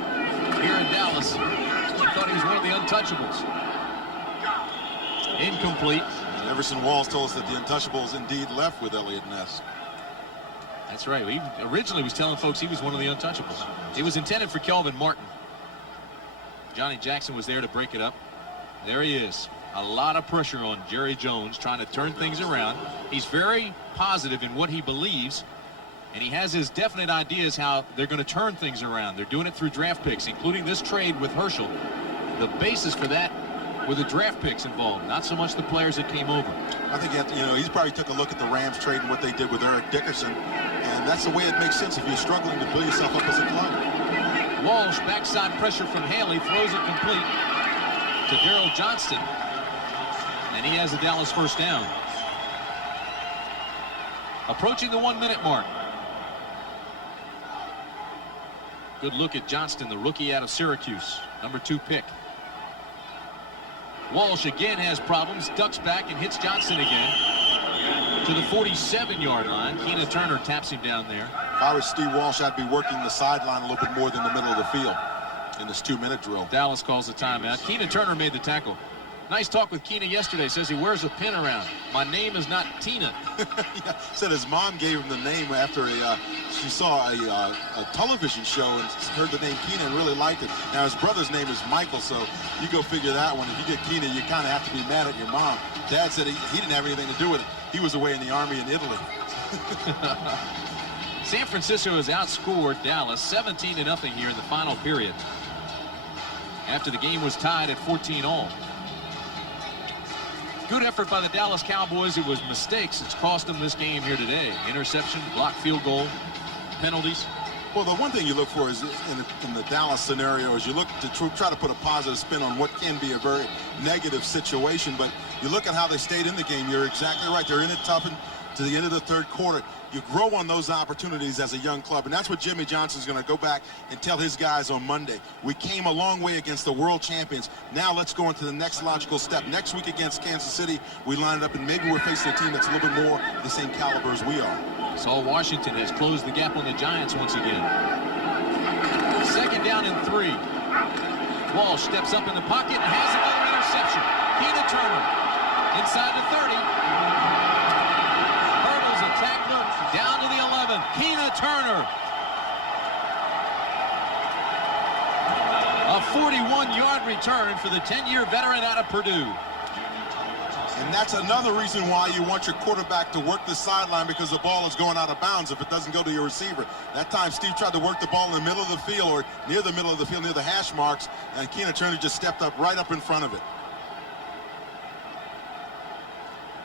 here in Dallas. He thought he was one of the untouchables. Incomplete. And Everson Walls told us that the untouchables indeed left with Elliot Ness. That's right. He originally was telling folks he was one of the untouchables. It was intended for Kelvin Martin. Johnny Jackson was there to break it up. There he is. A lot of pressure on Jerry Jones trying to turn things around. He's very positive in what he believes, and he has his definite ideas how they're going to turn things around. They're doing it through draft picks, including this trade with Herschel. The basis for that were the draft picks involved, not so much the players that came over. I think he's probably took a look at the Rams trade and what they did with Eric Dickerson, and that's the way it makes sense if you're struggling to build yourself up as a club. Walsh, backside pressure from Haley, throws it complete to Darryl Johnston, and he has the Dallas first down. Approaching the 1-minute mark. Good look at Johnston, the rookie out of Syracuse, number 2 pick. Walsh again has problems, ducks back and hits Johnston again to the 47-yard line. Keena Turner taps him down there. If I was Steve Walsh, I'd be working the sideline a little bit more than the middle of the field in this 2-minute drill. Dallas calls the timeout. Keena Turner made the tackle. Nice talk with Keena yesterday. Says he wears a pin around. My name is not Tina. Yeah, said his mom gave him the name after she saw a television show and heard the name Keena and really liked it. Now his brother's name is Michael, so you go figure that one. If you get Keena, you kind of have to be mad at your mom. Dad said he didn't have anything to do with it. He was away in the Army in Italy. San Francisco has outscored Dallas 17-0 here in the final period, after the game was tied at 14-all. Good effort by the Dallas Cowboys. It was mistakes. It's cost them this game here today. Interception, blocked field goal, penalties. Well, the one thing you look for is in the Dallas scenario is you look to try to put a positive spin on what can be a very negative situation. But you look at how they stayed in the game. You're exactly right. They're in it tough to the end of the third quarter. You grow on those opportunities as a young club, and that's what Jimmy Johnson's going to go back and tell his guys on Monday. We came a long way against the world champions. Now let's go into the next logical step. Next week against Kansas City, we line it up, and maybe we're facing a team that's a little bit more the same caliber as we are. Saul Washington has closed the gap on the Giants once again. 2nd down and 3. Walsh steps up in the pocket and has another interception. Keena Turner inside the 30. Hurdles a tackler down to the 11. Keena Turner. A 41-yard return for the 10-year veteran out of Purdue. And that's another reason why you want your quarterback to work the sideline, because the ball is going out of bounds if it doesn't go to your receiver. That time Steve tried to work the ball in the middle of the field or near the middle of the field, near the hash marks, and Keena Turner just stepped up right up in front of it.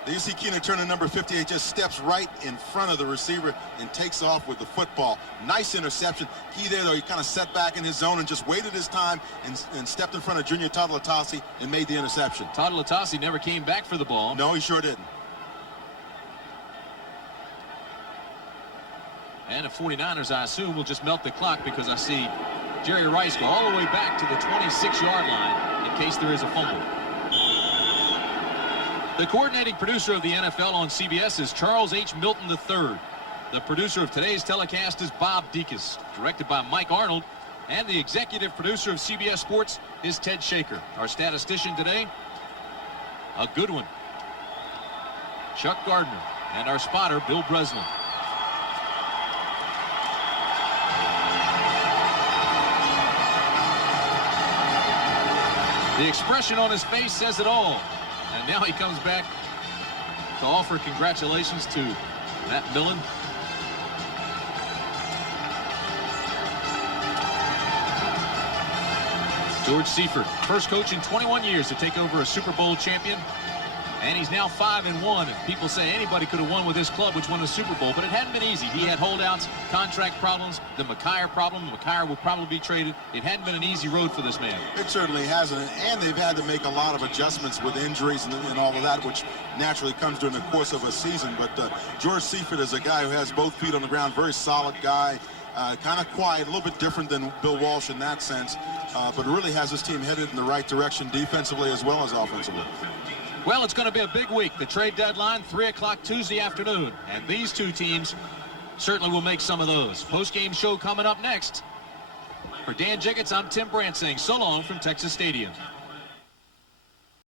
There you see Keena Turner, number 58, just steps right in front of the receiver and takes off with the football. Nice interception. He there, though, he kind of sat back in his zone and just waited his time and stepped in front of Junior Todd-Latasi and made the interception. Todd-Latasi never came back for the ball. No, he sure didn't. And the 49ers, I assume, will just melt the clock, because I see Jerry Rice go all the way back to the 26-yard line in case there is a fumble. The coordinating producer of the NFL on CBS is Charles H. Milton III. The producer of today's telecast is Bob Dekas, directed by Mike Arnold, and the executive producer of CBS Sports is Ted Shaker. Our statistician today, a good one, Chuck Gardner, and our spotter, Bill Breslin. The expression on his face says it all. And now he comes back to offer congratulations to Matt Millen. George Seifert, first coach in 21 years to take over a Super Bowl champion. And he's now 5-1. And people say anybody could have won with this club, which won the Super Bowl, but it hadn't been easy. He had holdouts, contract problems, the McKyer problem. McKyer will probably be traded. It hadn't been an easy road for this man. It certainly hasn't, and they've had to make a lot of adjustments with injuries and all of that, which naturally comes during the course of a season. But George Seifert is a guy who has both feet on the ground, very solid guy, kind of quiet, a little bit different than Bill Walsh in that sense, but really has his team headed in the right direction defensively as well as offensively. Well, it's going to be a big week. The trade deadline, 3 o'clock Tuesday afternoon. And these two teams certainly will make some of those. Post-game show coming up next. For Dan Jiggets, I'm Tim Brandt saying so long from Texas Stadium.